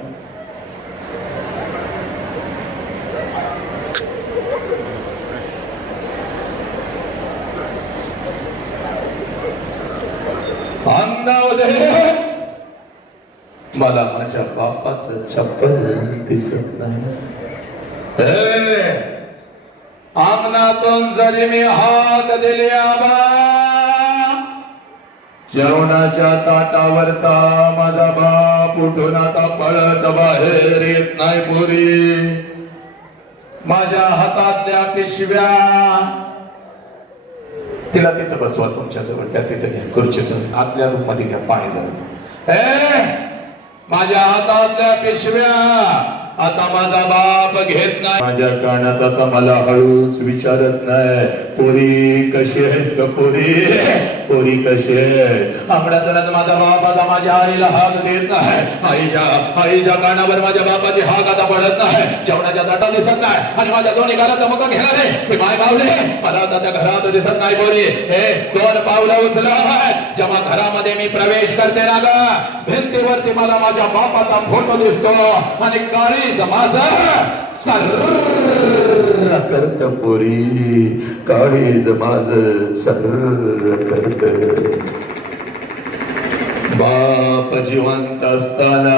अंगणामध्ये मला माझ्या बापाचं चप्पल दिसत नाही. अंगणातून जरी मी हाक दिले आबा, जेवणाच्या ताटावरचा माझा बाप उठून आता पळत बाहेर येत नाही पोरी. माझ्या हातातल्या पिशव्या तिला तिथं बसवा, तुमच्या जवळ त्या तिथं घ्या खुर्चीचं, आतल्या रूम मध्ये घ्या पाणी झालं. माझ्या हातातल्या पिशव्या आता माझा बाप घेत नाही. माझ्या कानात आता मला हळूच विचारत नाही, पोरी कशी आहेस का पोरी, पोरी कशी आहे. आमड्यात माझा बाप आता माझ्या आईला हाक देत नाही. आईच्या कानावर माझ्या बापाची हाक आता पडत नाही. जेवणाच्या ताटात दिसत नाही आणि माझ्या दोन्ही गालाचा मुका घेणार आहे. ते माय बावले मला आता त्या घरात दिसत नाही पोरी. हे 2 पावलं उचला. जेव्हा घरामध्ये मी प्रवेश करते ना ग, भिंतीवरती मला माझ्या बापाचा फोटो दिसतो आणि काळी माझ सर्र करत पोरी, काळीज माझ सर्र करत. बाप जिवंत असताना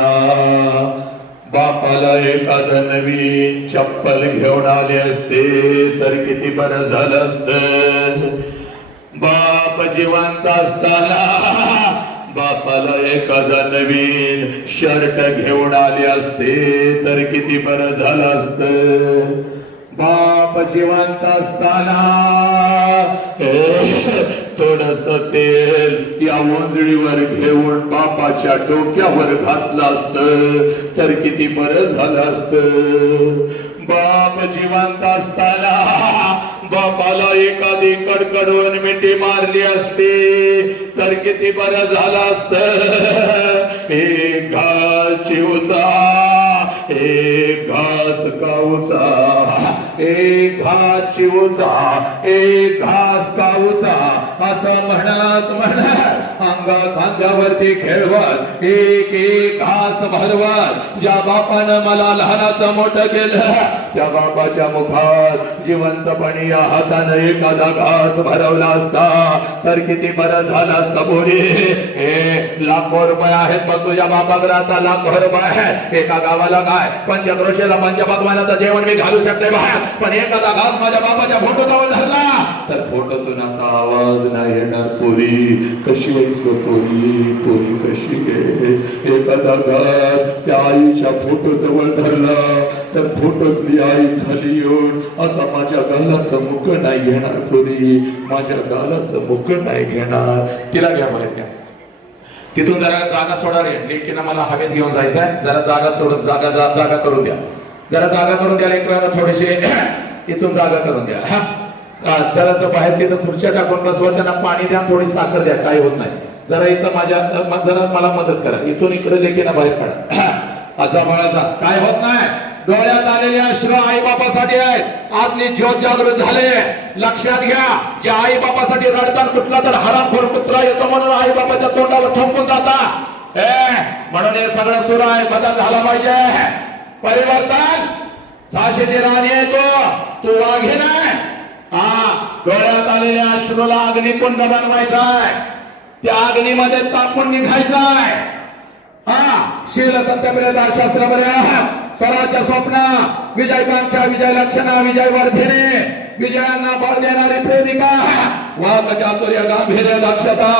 बापाला एखादं नवीन चप्पल घेऊन आले असते तर किती बरं झालं असतं. बाप जिवंत असताना बापाला एखादा नवीन शर्ट घेऊन आले असते तर किती बरं झालं असतं. बाप जिवंत असताना थोडस तेल या ओंजळीवर घेऊन बापाच्या डोक्यावर घातलं असतं तर किती बरं झालं असतं. बाप जिवंत असताना बापाला एखादी कडकडून मिठी मारली असती तर किती बरं झालं असतं. एक घास चिवचा, एक घास काऊचा, एक घास चिवचा, एक घास काऊचा असं म्हणत म्हणत अंगावरती खेळवत एक एक घास भरवत ज्या बापानं मला लहानाचं मोठं केलं त्या बापाच्या मुखात जिवंतपणी या हातानं एखादा घास भरवला असता तर किती बरं झालं असतं पोरी. लाखो रुपये आहेत मग तुझ्या बापाकडे आता लाखो रुपये आहेत. एका गावाला काय पंचक्रोशीला पंचपक्वानाचं जेवण मी घालू शकते बाहेर, पण एखादा घास माझ्या बापाच्या फोटो जवळ धरला तर फोटोतून आता आवाज नाही येणार. पोरी कशी आहेस ग पोरी, पोरी कशी आहे. एखादा घास त्या आईच्या फोटो जवळ धरला तर फोटोतली आई खाली येऊन आता माझ्या गालाचं मुख नाही घेणार पोरी, माझ्या गालाचं मुख नाही घेणार. तिला घ्या बाहेर घ्या. तिथून जरा जागा सोडा रे, लेकीनं मला हवेत घेऊन जायचंय. जरा जागा सोडून जागा करून द्या, जरा जागा करून द्या लेकरांना थोडेसे. इथून जागा करून द्या. जरासं बाहेर तिथं खुर्च्या टाकून बसवा, त्यांना पाणी द्या, थोडी साखर द्या, काही होत नाही. जरा इथं जरा मला मदत करा. इथून इकडे लेकीनं बाहेर काढा. आजा बाळाचा काय होत नाही. डोळ्यात आलेले अश्रू आई बापासाठी आहेत. आतली ज्योत जागृत झाले. लक्षात घ्या, ज्या आई बापासाठी रडताना कुठला तर हरामखोर कुत्रा येतो म्हणून आई बापाच्या तोंडावर थोपून जाता. म्हणून हे सगळं सुरू आहे. बदल झाला पाहिजे. परिवर्तन झाशीची राणी आहे तू वाघे नाही. डोळ्यात आलेल्या अश्रूला अग्निकुंड बनवायचाय, त्या अग्नीमध्ये तापून निघायचाय. शील सत्यप्रियता शास्त्रपर्या स्वराज्य स्वप्न विजयकांक्षा विजय लक्षणा विजय वर्धिने विजयांना बळ देणारी प्रेरिका वाक चातुर्य गांभीर्य दक्षता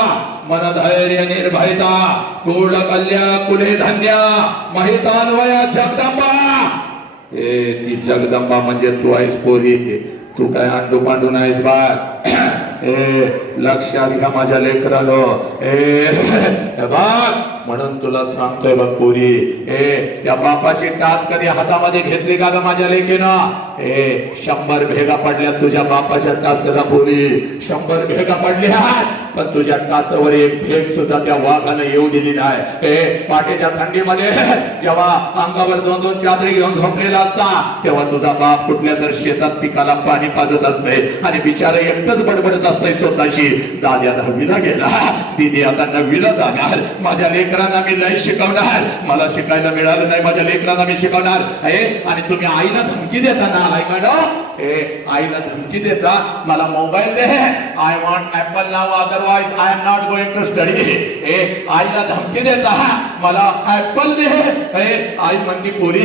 मन धैर्य निर्भयता कुळ कल्या कुले धन्य महितान्वय जगदंबा. ती जगदंबा म्हणजे तू आहेस पोरी. तू काय अंडू पांडू नाहीस बाळ. लक्षात घ्या माझ्या लेकरानो. म्हणून तुला सांगतोय बघ पोरी, त्या बापाची टाच कधी हातामध्ये घेतली का ग माझ्या लेकीनं. 100 भेगा पडल्या तुझ्या बापाच्या टाचला पोरी. 100 भेगा पडल्या पण तुझ्या टाचवर एक भेग सुद्धा त्या वाघानं येऊ दिली नाही. पाठीच्या थंडीमध्ये जेव्हा अंगावर 2-2 चादरी घेऊन झोपलेला असता तेव्हा तुझा बाप कुठल्या तर शेतात पिकाला पाणी पाजत असते आणि बिचारा एकटंच बडबडत असतंय स्वतःशी. दाद्या 10वीला गेला, दीदी आता 9वीला जाणार. माझ्या लेकरांना मी लय शिकवणार. मला शिकायला मिळालं नाही, माझ्या लेकरांना मी शिकवणार. आणि तुम्ही आईला धमकी देता ना मॅडम. आईला धमकी देता मला मोबाईल दे. I want Apple now, otherwise I am not going to study. आईला धमकी देता मला ऍपल दे. आई म्हणती पोरी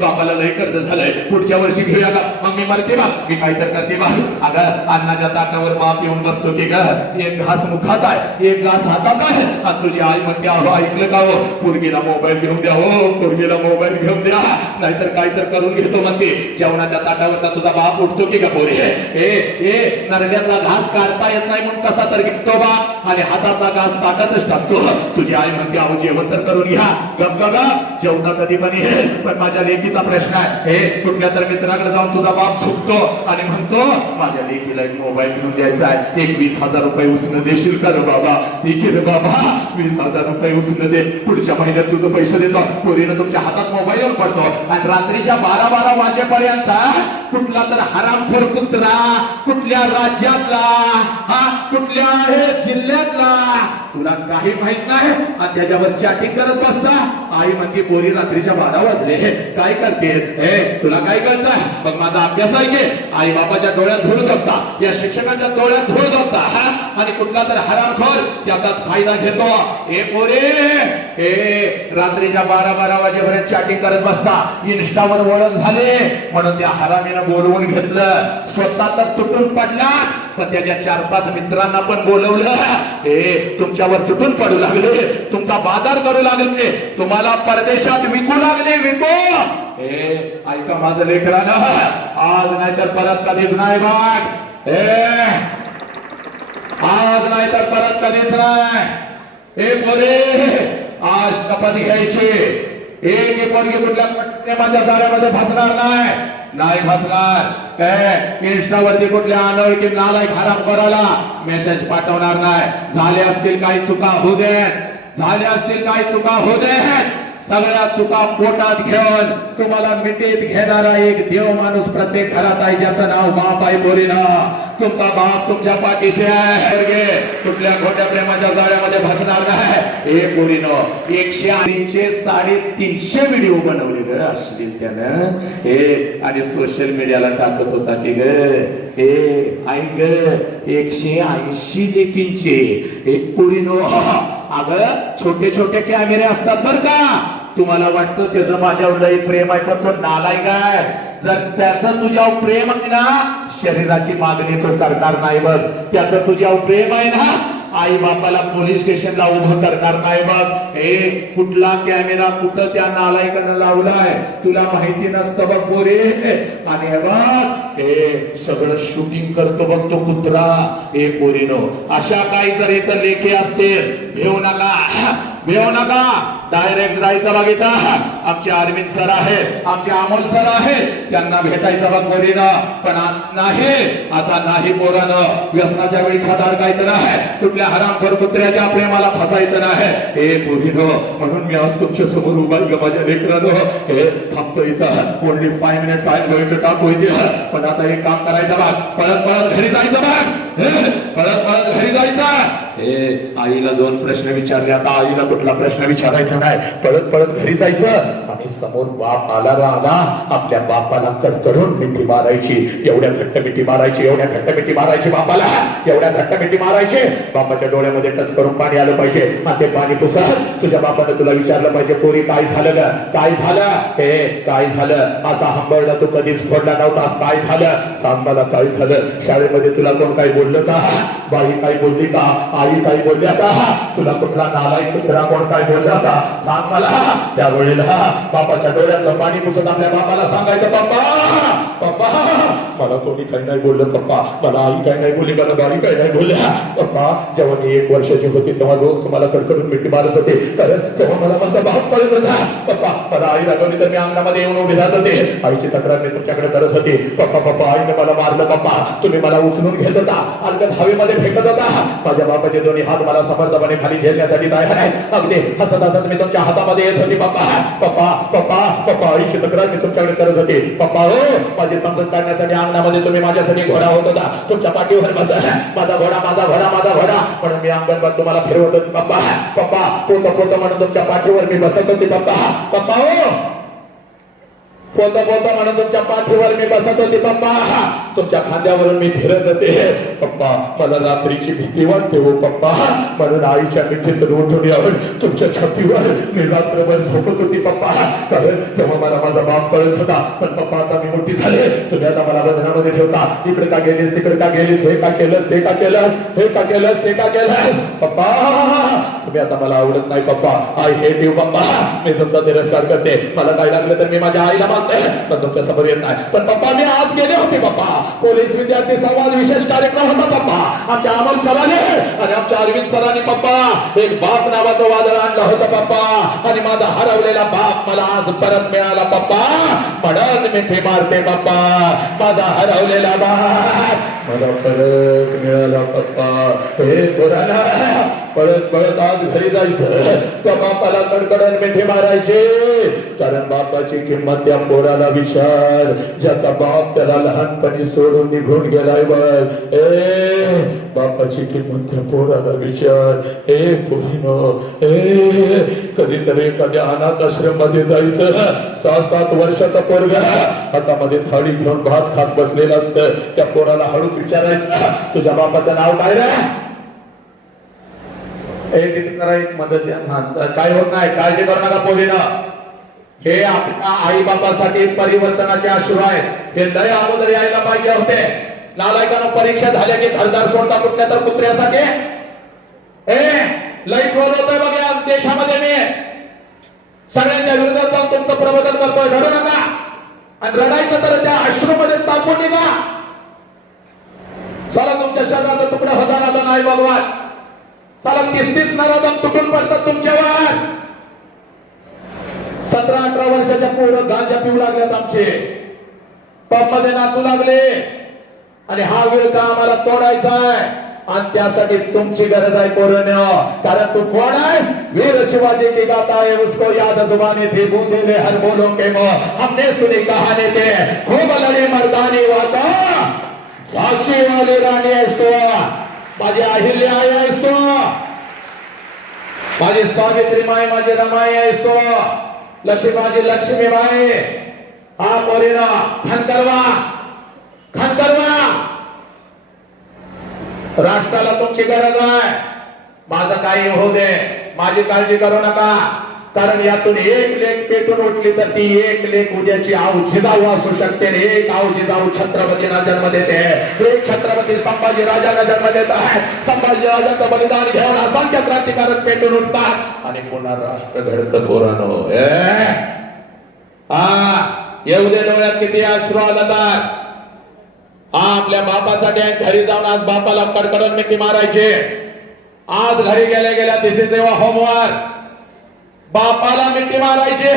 बापाला लय कर्ज झालंय, पुढच्या वर्षी घेऊया का. मग मी म्हणते बा मी काय तर करते बा. अगं अन्नाच्या ताटावर बाप येऊन बसतो की ग, एक घास मुखात आहे एक घास हातात आहे. आणि तुझी आई म्हणते अहो ऐकलं का हो, पोरगीला मोबाईल घेऊन द्या हो, पोरगीला मोबाईल घेऊन द्या, नाहीतर काय तर करून घेतो म्हणते. जेवणाच्या ताटावरचा तुझा बाप उठतो की का पोरी. नरड्यातला घास काढता येत नाही म्हणून कसा तर घेतो बा, आणि हातातला घास ताटातच टाकतो. तुझी आई म्हणते अहो जेवण तर करून घ्या. गप ग जेवण कधी पण येईल, पण माझ्या लेकीचा प्रश्न आहे. कुठल्या तर मित्राकडे जाऊन तुझा बाप झुकतो आणि म्हणतो माझ्या लेकीला एक मोबाईल घेऊन द्यायचा आहे, एक 20,000 रुपये उसने देशील का रे बाबा. ठीक आहे रे बाबा 20,000 रुपये उसने दे, पुढच्या महिन्यात तुझं पैसे देतो. पोरीनं तुमच्या हातात मोबाईल पडतो आणि रात्रीच्या 12 वाजेपर्यंत कुठला तर हरामखोर कुत्रा कुठल्या राज्यातला कुठल्या जिल्ह्यातला तुला काही माहित नाही आणि त्याच्यावर चॅटिंग करत बसता. आई म्हणते पोरी रात्रीच्या 12 वाजले काय करते, तुला काय कळतं. मग माझा अभ्यास आहे की आई बापाच्या डोळ्यात धूळ जगता, या शिक्षकांच्या डोळ्यात धूळ जगता आणि कुठला तर हरामखोर त्याचाच फायदा घेतो. पोरे रात्रीच्या 12 वाजेपर्यंत चॅटिंग करत बसता, इन्स्टावर ओळख झाले म्हणून त्या हरामीनं बोलवून घेतलं. स्वतः तर तुटून पडला पण त्याच्या 4-5 मित्रांना पण बोलवलं. तुमच्यावर तुटून पडू लागले, तुमचा बाजार करू लागले, तुम्हाला परदेशात विकू लागले. विकू ऐका माझं लेकरानं, आज नाही तर परत कधीच नाही बघ. आज नाही तर परत कधीच नाही. पोरे आज शपथ घ्यायची, एक पोरगी कुठल्या माझ्या जाळ्यामध्ये फसणार नाही फसणार. इंस्टावरती कुठल्या अनोळखी नालायक हराम करायला मेसेज पाठवणार नाही. झाले असतील काही चुका होऊ दे, झाले असतील काही चुका होऊ दे, सगळ्या चुका पोटात घेऊन तुम्हाला मिठीत घेणारा एक देव माणूस प्रत्येक घरात आहे, ज्याचं नाव बाप आहे. पोरीनं तुमचा बाप तुमच्या पाठीशी आहे, कुठल्या खोट्या प्रेमाच्या जाळ्यामध्ये फसणार नाही. पोरीनं 108 350 व्हिडिओ बनवले ग अश्लील त्यानं, आणि सोशल मीडियाला टाकत होता की ग. ऐक 180 लेकींचे एक पोरीनं. अगं छोटे छोटे कॅमेरे असतात बर का. तुम्हाला वाटतं त्याचं माझ्यावर लई प्रेम आहे, पण तो नालायक आहे. जर त्याचं तुझ्यावर प्रेम आहे ना, शरीराची मागणी तो करणार नाही बघ. त्याचं तुझ्यावर प्रेम आहे ना, आई बापाला पोलीस स्टेशनला उभं करणार नाही बघ. कुठला कॅमेरा कुठं त्या नालायकानं लावलाय तुला माहिती नसतं बघ पोरे. आणि बघ सगळं शूटिंग करतो बघ तो कुत्रा. पोरीनो अशा काही जर इथं लेखे असतील भेऊ नका, डायरेक्ट जायचं बघिता. आमचे अरविंद सर आहे, आमचे अमोल सर आहे, त्यांना भेटायचं बघ पोरीनं. पण नाही आता नाही पोरानं, व्यसनाच्या वेळी खात अडकायचं नाही, कुठल्या हरामखोर कुत्र्याच्या प्रेमाला फसायचं नाही. पोरीनं म्हणून मी आज तुमच्या समोर उभा माझ्या लेकरानं. थांबतो इथं, only 5 minutes I am going to talk with you. पण आता एक काम करायचं बघ, पळत घरी जायचं बघ, पळत घरी जायचं. आईला 2 प्रश्न विचारले, आता आईला कुठला प्रश्न विचारायचा नाही, पळत घरी जायचं. आणि समोर बाप आला आपल्या बापाला कडकडून मिठी मारायची, एवढ्या घट्ट मिठी मारायची, एवढ्या घट्ट मिठी मारायची बापाला, एवढ्या घट्ट मिठी मारायची. बापाच्या डोळ्यामध्ये टच करून पाणी आलं पाहिजे, आणि ते पाणी पुसा. तुझ्या बापाने तुला विचारलं पाहिजे पोरी काय झालं ग, काय झालं, असा हंबरडा तू कधीच फोडला नव्हतास, काय झालं सांग मला, काय झालं. शाळेमध्ये तुला कोण काय बोललं का, बाई काय बोलली का, आई काय बोलल्या का, तुला कुठला नालायक कुत्रा कोण काय बोलला का सांग मला. त्यावेळेला बापाच्या डोळ्यातलं पाणी पुसत आपल्या बापाला सांगायचं, पप्पा मला कोणी काही नाही बोललं, पप्पा मला आई काय नाही बोलली, मला बाई काय नाही बोलल्या. पप्पा जेव्हा मी 1 वर्षाची होती तेव्हा रोज तुम्हाला कडकडून मिठी मारत होते, कारण तेव्हा मला माझा बाप कळत होता. पप्पा मला आई रागवली तर मी अंगणामध्ये येऊन उभे राहत होते, आईची तक्रार मी तुमच्याकडे करत होती. पप्पा आईने मला मारलं, पप्पा तुम्ही मला उचलून घेत होता, अलगद हवेमध्ये फेकत होता. माझ्या बापाचे दोन्ही हात मला समर्थपणे खाली झेलण्यासाठी तयार आहे. अगदी हसत मी तुमच्या हातामध्ये येत होती. पप्पा आईची तक्रार मी तुमच्याकडे करत होते. पप्पा हो माझी समजूत काढण्यासाठी अंगणामध्ये तुम्ही माझ्यासाठी घोडा होत होता, तुमच्या पाठीवर बसा, माझा घोडा म्हणून मी अंगणभर तुम्हाला फिरवत होते. पप्पा पोत म्हणून तुमच्या पाठीवर मी बसत होते. पप्पा हो पोता पोता म्हणून तुमच्या पाठीवर मी बसत होते पप्पा, तुमच्या खांद्यावरून मी फिरत होते पप्पा. मला रात्रीची भीती वाटते हो पप्पा, म्हणून आईच्या मिठीत उठून येऊन तुमच्या छातीवर मी रात्रभर झोपत होती पप्पा. कारण तेव्हा मला माझा बाप कळत होता. पण पप्पा आता मी मोठी झाले, तुम्ही आता मला बंधनामध्ये ठेवता. इकडे का गेलीस, तिकडे का गेलीस, हे का केलंस, ते का केलंस, हे का केलंस, ते का केलंस पप्पा. तुम्ही आता मला आवडत नाही पप्पा. आय हेट यू पप्पा. मी तुमचा तिरस्कार करते. मला काय लागलं तर मी माझ्या आईला मागते, पण तुमच्या समोर येत नाही. पण पप्पा मी आज गेले होते पप्पा, पोलीस विद्यार्थी संवाद विशेष कार्यक्रम होता पप्पा. आमच्या अमोल सरांनी आणि आमच्या अरविंद सरांनी पप्पा एक बाप नावाचं वादळ आणलं होतं पप्पा. आणि माझा हरवलेला बाप मला आज परत मिळाला पप्पा. म्हणून मिठी मारते पप्पा, माझा हरवलेला बाप मला परत मिळाला पप्पा. हे पुराणा पळत पळत आज घरी जायचं, त्या बापाला कडकडन मिठी मारायचे. कारण बापाची किंमत त्या पोराला विचार, ज्याचा बाप त्याला लहानपणी सोडून निघून गेलाय बघ. ए बापाची किंमत त्या पोराला विचार. ए पोरीनो, ए कधीतरी एखाद्या अनाथ आश्रम मध्ये जायचं. 6-7 वर्षाचा पोरगा हातामध्ये थाळी घेऊन भात खात बसलेला असतं. त्या पोराला हळू विचारायचं, तुझ्या बापाचं नाव काय रे? एक मदत द्या. काय होत नाही, काळजी करू नका पोरीनं. हे आपल्या आई बापासाठी परिवर्तनाचे अश्रू आहेत. हे लय अगोदर यायला पाहिजे होते. नालायकानं परीक्षा झाल्या की घरदार सोडता कुठल्या तर कुत्र्यासाठी. लय ट्रोल होतोय बघ या देशामध्ये. मी सगळ्यांच्या विरोधात जाऊन तुमचं प्रबोधन करतोय. रडू नका, आणि रडायचं तर त्या अश्रूमध्ये टाकून निघा. चला तुमच्या शरीराचा तुकडा होता ना नाही भगवान. चला 30-30 नरादम तुटून पडतात तुमच्यावर. 17-18 वर्षाच्या पोरं गांजा पिऊ लागल्यात आमचे, पब मध्ये नाचू लागले. आणि हा वेळ का आम्हाला तोडायचा आहे, आणि त्यासाठी तुमची गरज आहे पोरांनो. कारण तू कोण आहेस? वीर शिवाजी की गाता है उसको याद जुबानी थी, बूंदे में हर बोलों के मोह हमने सुनी कहानी थे. खूब लड़े मर्दानी वाता, झाशी वाली राणी आहेस तू, माझी अहिल्या आई आहेस तू, माझी सावित्री माई, माझी रमाई आहेस तू, लक्ष्मी माझी लक्ष्मी बाई. हा पोरीना खनकरवा, खनकरवा. राष्ट्राला तुमची गरज आहे. माझं काही होऊ दे, माझी काळजी करू नका. कारण यातून एक लेख पेटून उठली तर ती एक लेख उद्याची आऊ जिजाऊ असू शकते. एक आऊ जिजाऊ छत्रपतींना जन्म देते, एक छत्रपती संभाजी राजांना जन्म देत आहे. संभाजी राजांचं बलिदान घेऊन असंख्य क्रांतिकारक पेटून उठतात आणि पुन्हा राष्ट्र घडतं पोरांनो. येऊ दे डोळ्यात किती अश्रू आलात. आपल्या बापासाठी घरी जाऊन आज बापाला कडकडून मिठी मारायचे. आज घरी गेल्या गेल्या दिस इज युअर होमवर्क. बापाला मिठी मारायचे.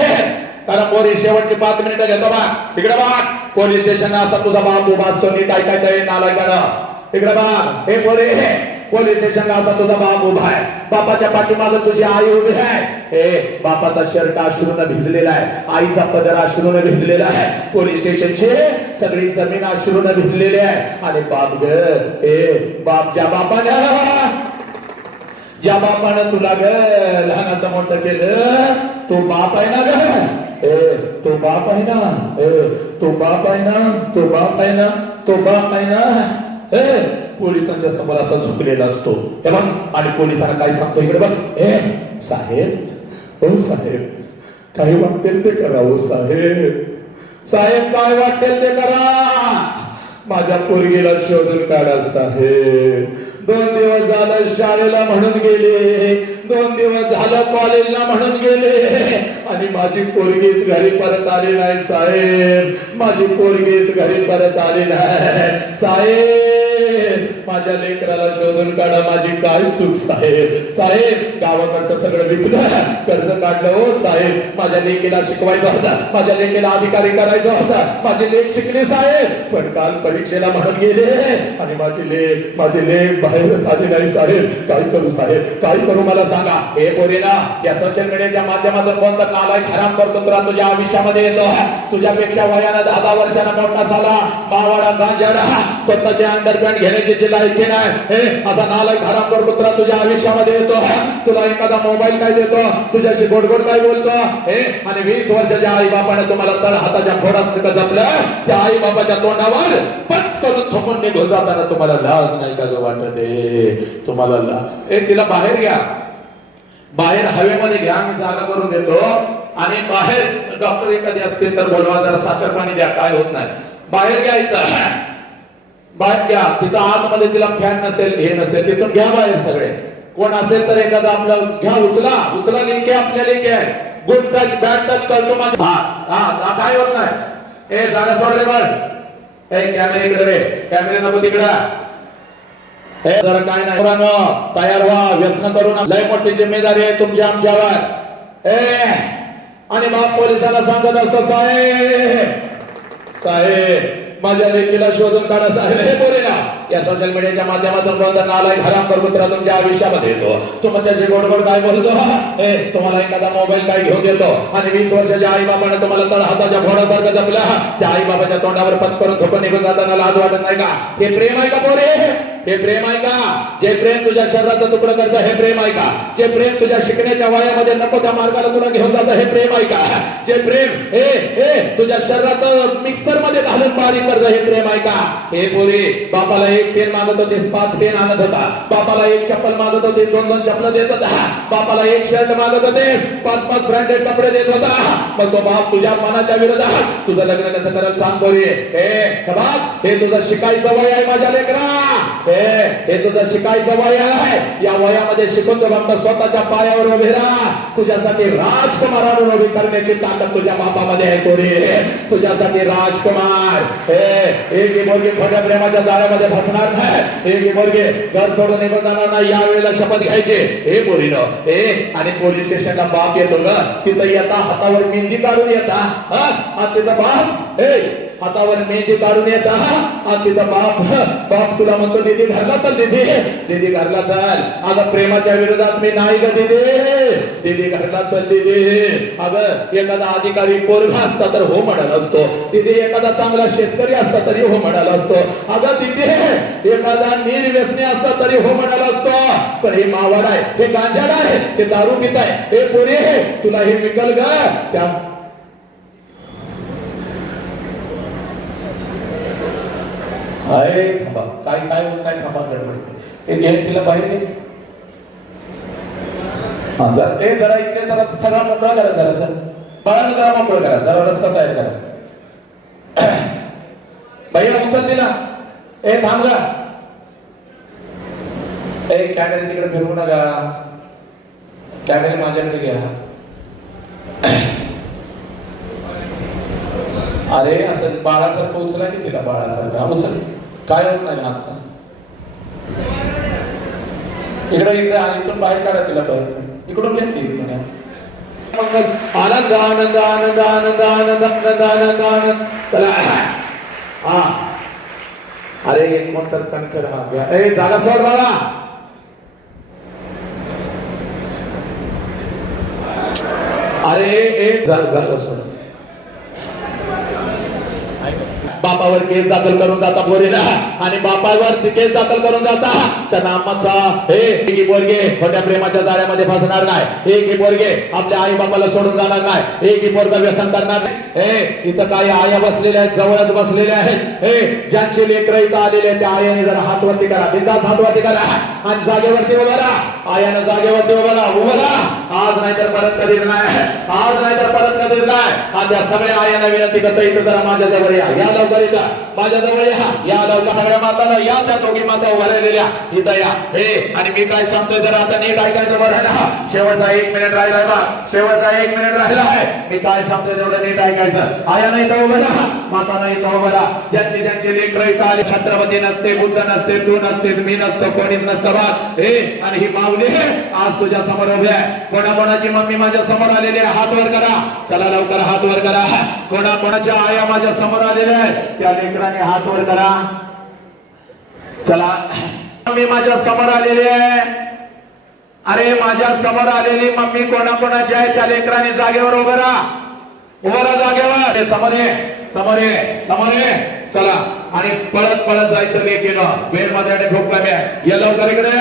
कारण पोलीस शेवटची 5 मिनिटं घेतो बा. तिकडे बा पोलीस स्टेशन असा तुझा बाप उभा असतो, नीट ऐकायचं आहे नालायकानं. तिकडे बा हे पोरे, पोलीस स्टेशन असा तुझा बाप उभा आहे. बापाच्या पाठीमागे तुझी आई उभी आहे. हे बापाचा शर्ट अश्रूने भिजलेला आहे, आईचा पदर अश्रूने भिजलेला आहे. पोलीस स्टेशनची सगळी जमीन अश्रूने भिजलेली आहे. आणि बाप ग, बाप ज्या बापानं तुला ग लहानाचं मोठं केलं, तो बाप आहे ना ग. तो बाप आहे ना, तो बाप आहे ना, तो बाप आहे ना, तो बाप आहे ना. पोलिसांच्या समोर असा झुकलेला असतो. आणि पोलिसांना काय सांगतो, इकडे बघ. साहेब, हो साहेब, काही वाटेल ते करा. हो साहेब, साहेब काय वाटेल ते करा. माझ्या पोरगीला शोधून काढा साहेब. 2 दिवस झालं शाळेला म्हणून गेले, 2 दिवस झालं कॉलेजला म्हणून गेले, आणि माझी पोरगीच घरी परत आली नाही साहेब. माझी पोरगीच घरी परत आली नाही साहेब. माझ्या लेकराला शोधून काढा. माझी काय चूक साहेब. साहेब गावाकडचं सगळं विकलं, कर्ज काढलं. हो साहेब, माझ्या लेकीला शिकवायचं होतं, माझ्या लेकीला अधिकारी करायचं होतं. माझी लेक शिकली साहेब, पण काल परीक्षेला म्हणून गेले आणि माझी लेक बाहेरच आली नाही साहेब. काय करू साहेब, काय करू मला सांगा. हे पोरीना या सोशल मीडियाच्या माध्यमातून कोणता नालायक हराम करतो तुला तुझ्या आयुष्यामध्ये येतो. तुझ्यापेक्षा वयानं 10 वर्षांना मोठा झाला, मावाडा गांजाडा, स्वतःचे अंडरपॅन्ट घेण्याची प्रतिष्ठेची लायकी नाही. हे असा नालायक हरामखोर कुत्रा तुझ्या आयुष्यामध्ये येतो. तुला एखादा मोबाईल काय देतो, तुझ्याशी गोडगोड काय बोलतो. हे आणि 20 वर्षाच्या आई बापाने तुम्हाला तळ हाताच्या खोडात जपलं. त्या आई बापाच्या तोंडावर पच करून थोपून निघून जाताना तुम्हाला लाज नाही का जो वाटत आहे तुम्हाला? तिला बाहेर घ्या, बाहेर हवेमध्ये घ्या, मी जागा करून देतो. आणि बाहेर डॉक्टर एखादी असतील तर बोलवा, जरा साखर पाणी द्या, काय होत नाही. बाहेर घ्या, इथं बाहेर घ्या. तिथं आतमध्ये तिला फॅन नसेल, हे नसेल, तिथून घ्या बाहेर सगळे. कोण असेल तर एखादा आपलं घ्या, उचला लेके आपल्या लेके आहे. गुड टच बॅड टच करतो माझ्या. हा काय होत नाही. जागा सोडले बघ. कॅमेरे इकडे रे, कॅमेरे नको तिकडं. जरा काय नाही तयार व्हा, व्यसन करू नका. लय मोठी जिम्मेदारी आहे तुमची आमच्यावर. आणि बाप पोलिसांना सांगत असतो, साहेब माझ्या लेकीला शोधून काढा साहेब. हे बोले ना, या सोशल मीडियाच्या माध्यमातून कोणता नालायक हरामखोर कुत्रा तुमच्या आयुष्यामध्ये येतो. तुम्ही त्याची गोडगोड काय बोलतो. तुम्हाला एखादा मोबाईल काय घेऊन देतो आणि 20 वर्षाच्या आई बाबाने तुम्हाला तळ हाताच्या घोडासारखं जपला. त्या आई बाबाच्या तोंडावर पच करून थोपं निघून जाताना लाज वाटत नाही का? हे प्रेम आहे का पोरे? हे प्रेम आहे का? जे प्रेम तुझ्या शरीराचं तुकडं करतं हे प्रेम आहे का? जे प्रेम तुझ्या शिकण्याच्या वयामध्ये नको त्या मार्गाला तुला घेऊन जातं हे प्रेम आहे का? जे प्रेम तुझ्या शरीराचं मिक्सर मध्ये घालून बारीक करतं हे प्रेम आहे का? हे पोरी, बापाला एक पेन मागत होतीस 5 पेन आणत होता. बापाला एक चप्पल मागत होतीस 2-2 चप्पल देत होता. बापाला एक शर्ट मागत होतीस 5-5 ब्रँडेड कपडे देत होता. मग तो बाप तुझ्या मनाच्या विरोधात तुझं लग्न कसं करेल सांग पोरी. हे तुझं शिकायचं वय आहे माझ्या लेकरा. हे तुझं शिकायचं वय आहे. या वयामध्ये शिकून तो फक्त स्वतःच्या पायावर उभे राहा. तुझ्यासाठी राजकुमारांना उभी करण्याची ताकद तुझ्या बापामध्ये आहे पोरी. तुझ्यासाठी राजकुमार. एक मुलगी खोट्या प्रेमाच्या जाळ्यामध्ये फसणार नाही. एक मुलगी घर सोडून निघून जाणार नाही. यावेळेला शपथ घ्यायची. हे पोरीनो, आणि पोलीस स्टेशनला बाप येतो ग, तिथं येता हातावर मेहंदी काढून येता. तिथं बाप हातावर मेहंदी काढून येता. तिथं बाप तुला म्हणतो दीदी घरला चल, दीदी घरला चल. अगं प्रेमाच्या विरोधात मी नाही ग दीदी घरला चल दीदी. अगं एखादा अधिकारी पोरगा असता तर हो म्हणाला असतो. दीदी एखादा चांगला शेतकरी असता तरी हो म्हणाला असतो. अगं दीदी एखादा निर्व्यसनी असता तरी हो म्हणाला असतो. पण हे मावाड आहे, हे गांजाड आहे, हे दारू पित आहे. हे पोरी तुला हे विकल ग. त्या काय होत नाही. थांबा गडबड. तिला बाहेर जरा इकडे जरा सगळा मोकळा करा. जरा सर बाळाला जरा मोकळं करा. जरा रस्ता तयार करा. बाईला उचल दिला. थांब गा. कॅमेरे तिकडे फिरवू नका. कॅमेरे माझ्याकडे घ्या. अरे असं बाळासारखं उचला की तिला बाळासारखं उचल. काय होत नाही मागचा. इकडे इथून बाहेर काढा तिला. इकडून घेतली आनंद आनंद आनंद आनंद आनंद आनंद आनंद आनंद. चला अरे एक मोठं कणकर घ्या. जागा सोड बाळा. अरे जागा सोड. बापावर केस दाखल करून जाता पोरीला. आणि बापावर केस दाखल करून जाता त्या नामाचा हे पोरगे खोट्या प्रेमाच्या जाळ्यामध्ये फसणार नाही. एक पोरगे आपल्या आई बापाला सोडून जाणार नाही. एक पोरगा व्यसन करणार नाही. इथं काही आया बसलेल्या आहेत, जवळच बसलेल्या आहेत. ज्यांचे लेकरं इथं आलेले त्या आयाने जरा हातवरती करा. बिंदास हातवरती करा आणि जागेवरती उभा राहा. आयानं जागेवरती उभा राहा. आज नाहीतर परत कधीच नाही. आज नाहीतर परत कधीच नाही. आज या सगळ्या आयानं विनंती करतो इथं जरा माझ्या जवळ या लवकर. इथं माझ्या जवळ या लवकर. सगळ्या माताला या. त्या दोघी माता उभा राहिलेल्या इथं या. आणि मी काय सांगतोय जरा आता नीट ऐकायचं बरं ना. शेवटचा 1 मिनिट राहिलाय बा. शेवटचा 1 मिनिट राहिला आहे. मी काय सांगतोय तेवढं नीट ऐकायचं. आया नाही तर उभं राहा, माता नाही तर उभं राहा. ज्यांचे लेकरं इथं आले. छत्रपती नसते, बुद्ध नसते, तू नसतेस, मी नसतो, कोणीच नसतं बा. आणि ही माऊली आज तुझ्या समोर उभी आहे. कोणाची मम्मी माझ्या समोर आलेली आहे हात वर करा. चला लवकर हात वर करा. कोणाच्या आया माझ्या समोर आलेल्या आहेत त्या लेकरांनी हात वर करा. चला मम्मी माझ्या समोर आलेली आहे. अरे माझ्या समोर आलेली मम्मी कोणाची आहे त्या लेकरांनी जागेवर उभं राहा. जागेवर समोर ये. चला आणि पळत पळत जायचं लेकीनं वेळ मध्ये खूप कमी आहे या लवकर इकडे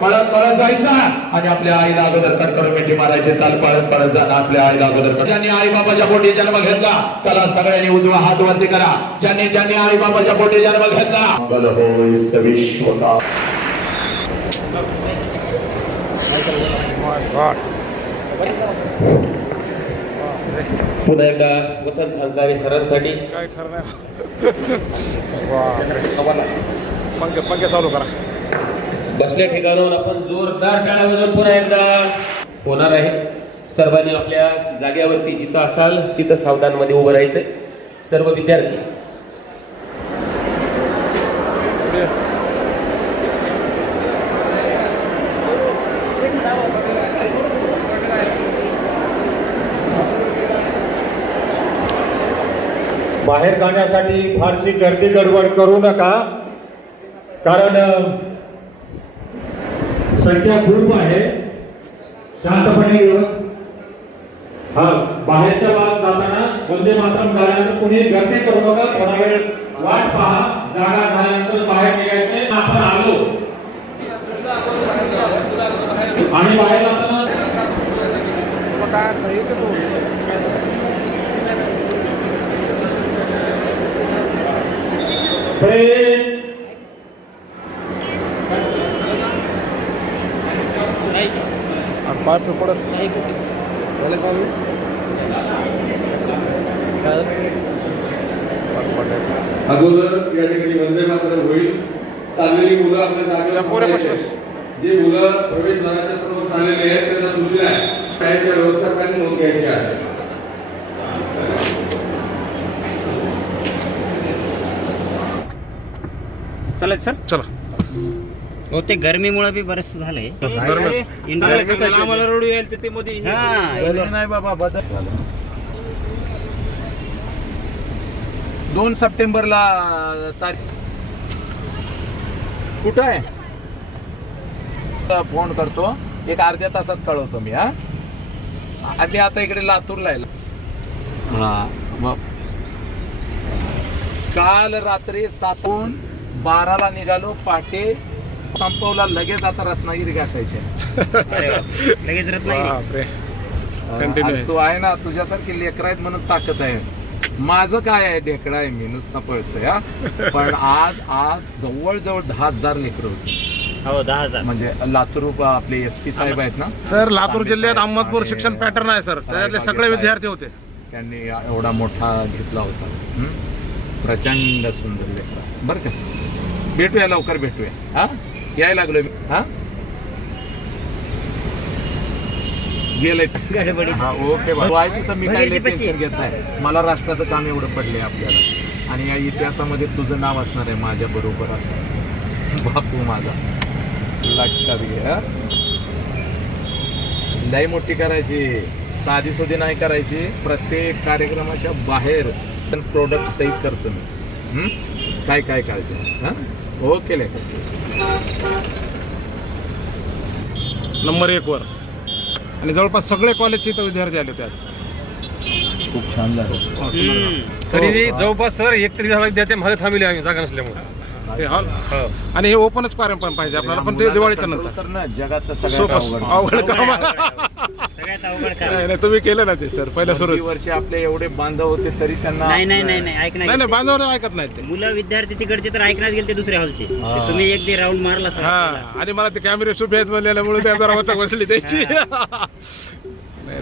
पळत पळत जायचं आणि आपल्या आईला अगोदर कडकडून मिठी मारायची चाल पळत पळत जाणं आपल्या आईला अगोदर ज्यांनी आई बाबाच्या पोटी जन्म घेतला चला सगळ्यांनी उजवा हात वरती करा ज्यांनी आई बाबाच्या पोटी जन्म घेतला मंगल होय सविश्वता My God. पुन्हा एकदा वसंत अंकारे सरांसाठी काय खरं नाही. बापरे. पंखे चालू करा. बसल्या ठिकाणावर आपण जोरदार टाळ्या वाजवून पुन्हा एकदा होणार आहे. सर्वांनी आपल्या जागेवरती जिथं असाल तिथं सावधानमध्ये उभं राहायचंय. सर्व विद्यार्थी बाहेर जाण्यासाठी फारशी गर्दी गडबड करू नका कारण संख्या खूप आहे. शांतपणे हा बाहेरच्या भागात जाताना वंदे मातरम झाल्यानंतर कुणी गर्दी करू नका. थोडा वेळ वाट पहा. जागा झाल्यानंतर बाहेर निघायचे. आपण आलो आणि बाहेर जाताना पाय पे पडत. अगोदर या ठिकाणी वंदे मातरम होईल. चाललेली मुलं आपल्या जागेवर जे मुलं प्रवेशद्वाराच्या समोर चाललेले आहेत त्यांना सूचना आहे शाळेच्या व्यवस्थापनाने नोंद घ्यायची आहे. चला सर चला. हो ते गरमीमुळे बी बरंच झालंय. आम्हाला रडू येईल ते मध्ये. नाही बाबा बदल. 2 सप्टेंबरला तारीख कुठं आहे फोन करतो. एक अर्ध्या तासात कळवतो मी. हा आम्ही आता इकडे लातूरला आहे. हा मग काल रात्री 7:12 निघालो. पहाटे संपवला. लगेच आता रत्नागिरी गाठायचे. लगेच बापरे. आणि तू आहे ना तुझ्यासारखी लेकरं आहेत म्हणून ताकद आहे. माझं काय आहे ढेकळा आहे मी नुसता पळतोय. हा पण आज जवळजवळ 10,000 लेकरं होती. हो 10,000 म्हणजे लातूर आपले SP साहेब आहेत ना सर लातूर जिल्ह्यात अहमदपूर शिक्षण पॅटर्न आहे सर. त्याच्यातले सगळे विद्यार्थी होते. त्यांनी एवढा मोठा घेतला होता. प्रचंड सुंदर लेकरं बरं का. भेटूया लवकर भेटूया. हा यायला लागलोय. हा गेलंय गडबडीत. हा ओके तर मी काही टेन्शन घेत नाही. मला राष्ट्राचं काम एवढं पडलंय आपल्याला आणि या इतिहासामध्ये तुझं नाव असणार आहे माझ्या बरोबर असं. बापू माझा लक्षात घे. हा लई मोठी करायची साधी सुधी नाही करायची. प्रत्येक कार्यक्रमाच्या बाहेर प्रोडक्ट सहित करतो मी. काय काय काळजी. हा ओके लेकर. नंबर 1 वर आणि जवळपास सगळे कॉलेजचे इथं विद्यार्थी आले होते आज. खूप छान झालं. तरी जवळपास सर 1 तरी विद्यार्थी मध्ये थांबले आम्ही जागा नसल्यामुळे. ते हॉल आणि हे ओपनच कार्यक्रम पाहिजे आपल्याला. पण ते दिवाळीच्या नंतर ना जगात सोपं अवघड काम. सगळ्यात अवघड काम. नाही तुम्ही केलं ना ते सर पहिल्या वरचे आपले एवढे बांधव होते तरी त्यांना नाही ऐक नाही नाही बांधवावर ऐकत नाही ते. मुलं विद्यार्थी तिकडचे तर ऐकण्यात गेले ते दुसऱ्या हॉलचे. तुम्ही एक दे राऊंड मारला सर. हा आणि मला ते कॅमेरे सुभे आहेत म्हणल्यामुळे त्या जरा वचक बसली त्याची. नाही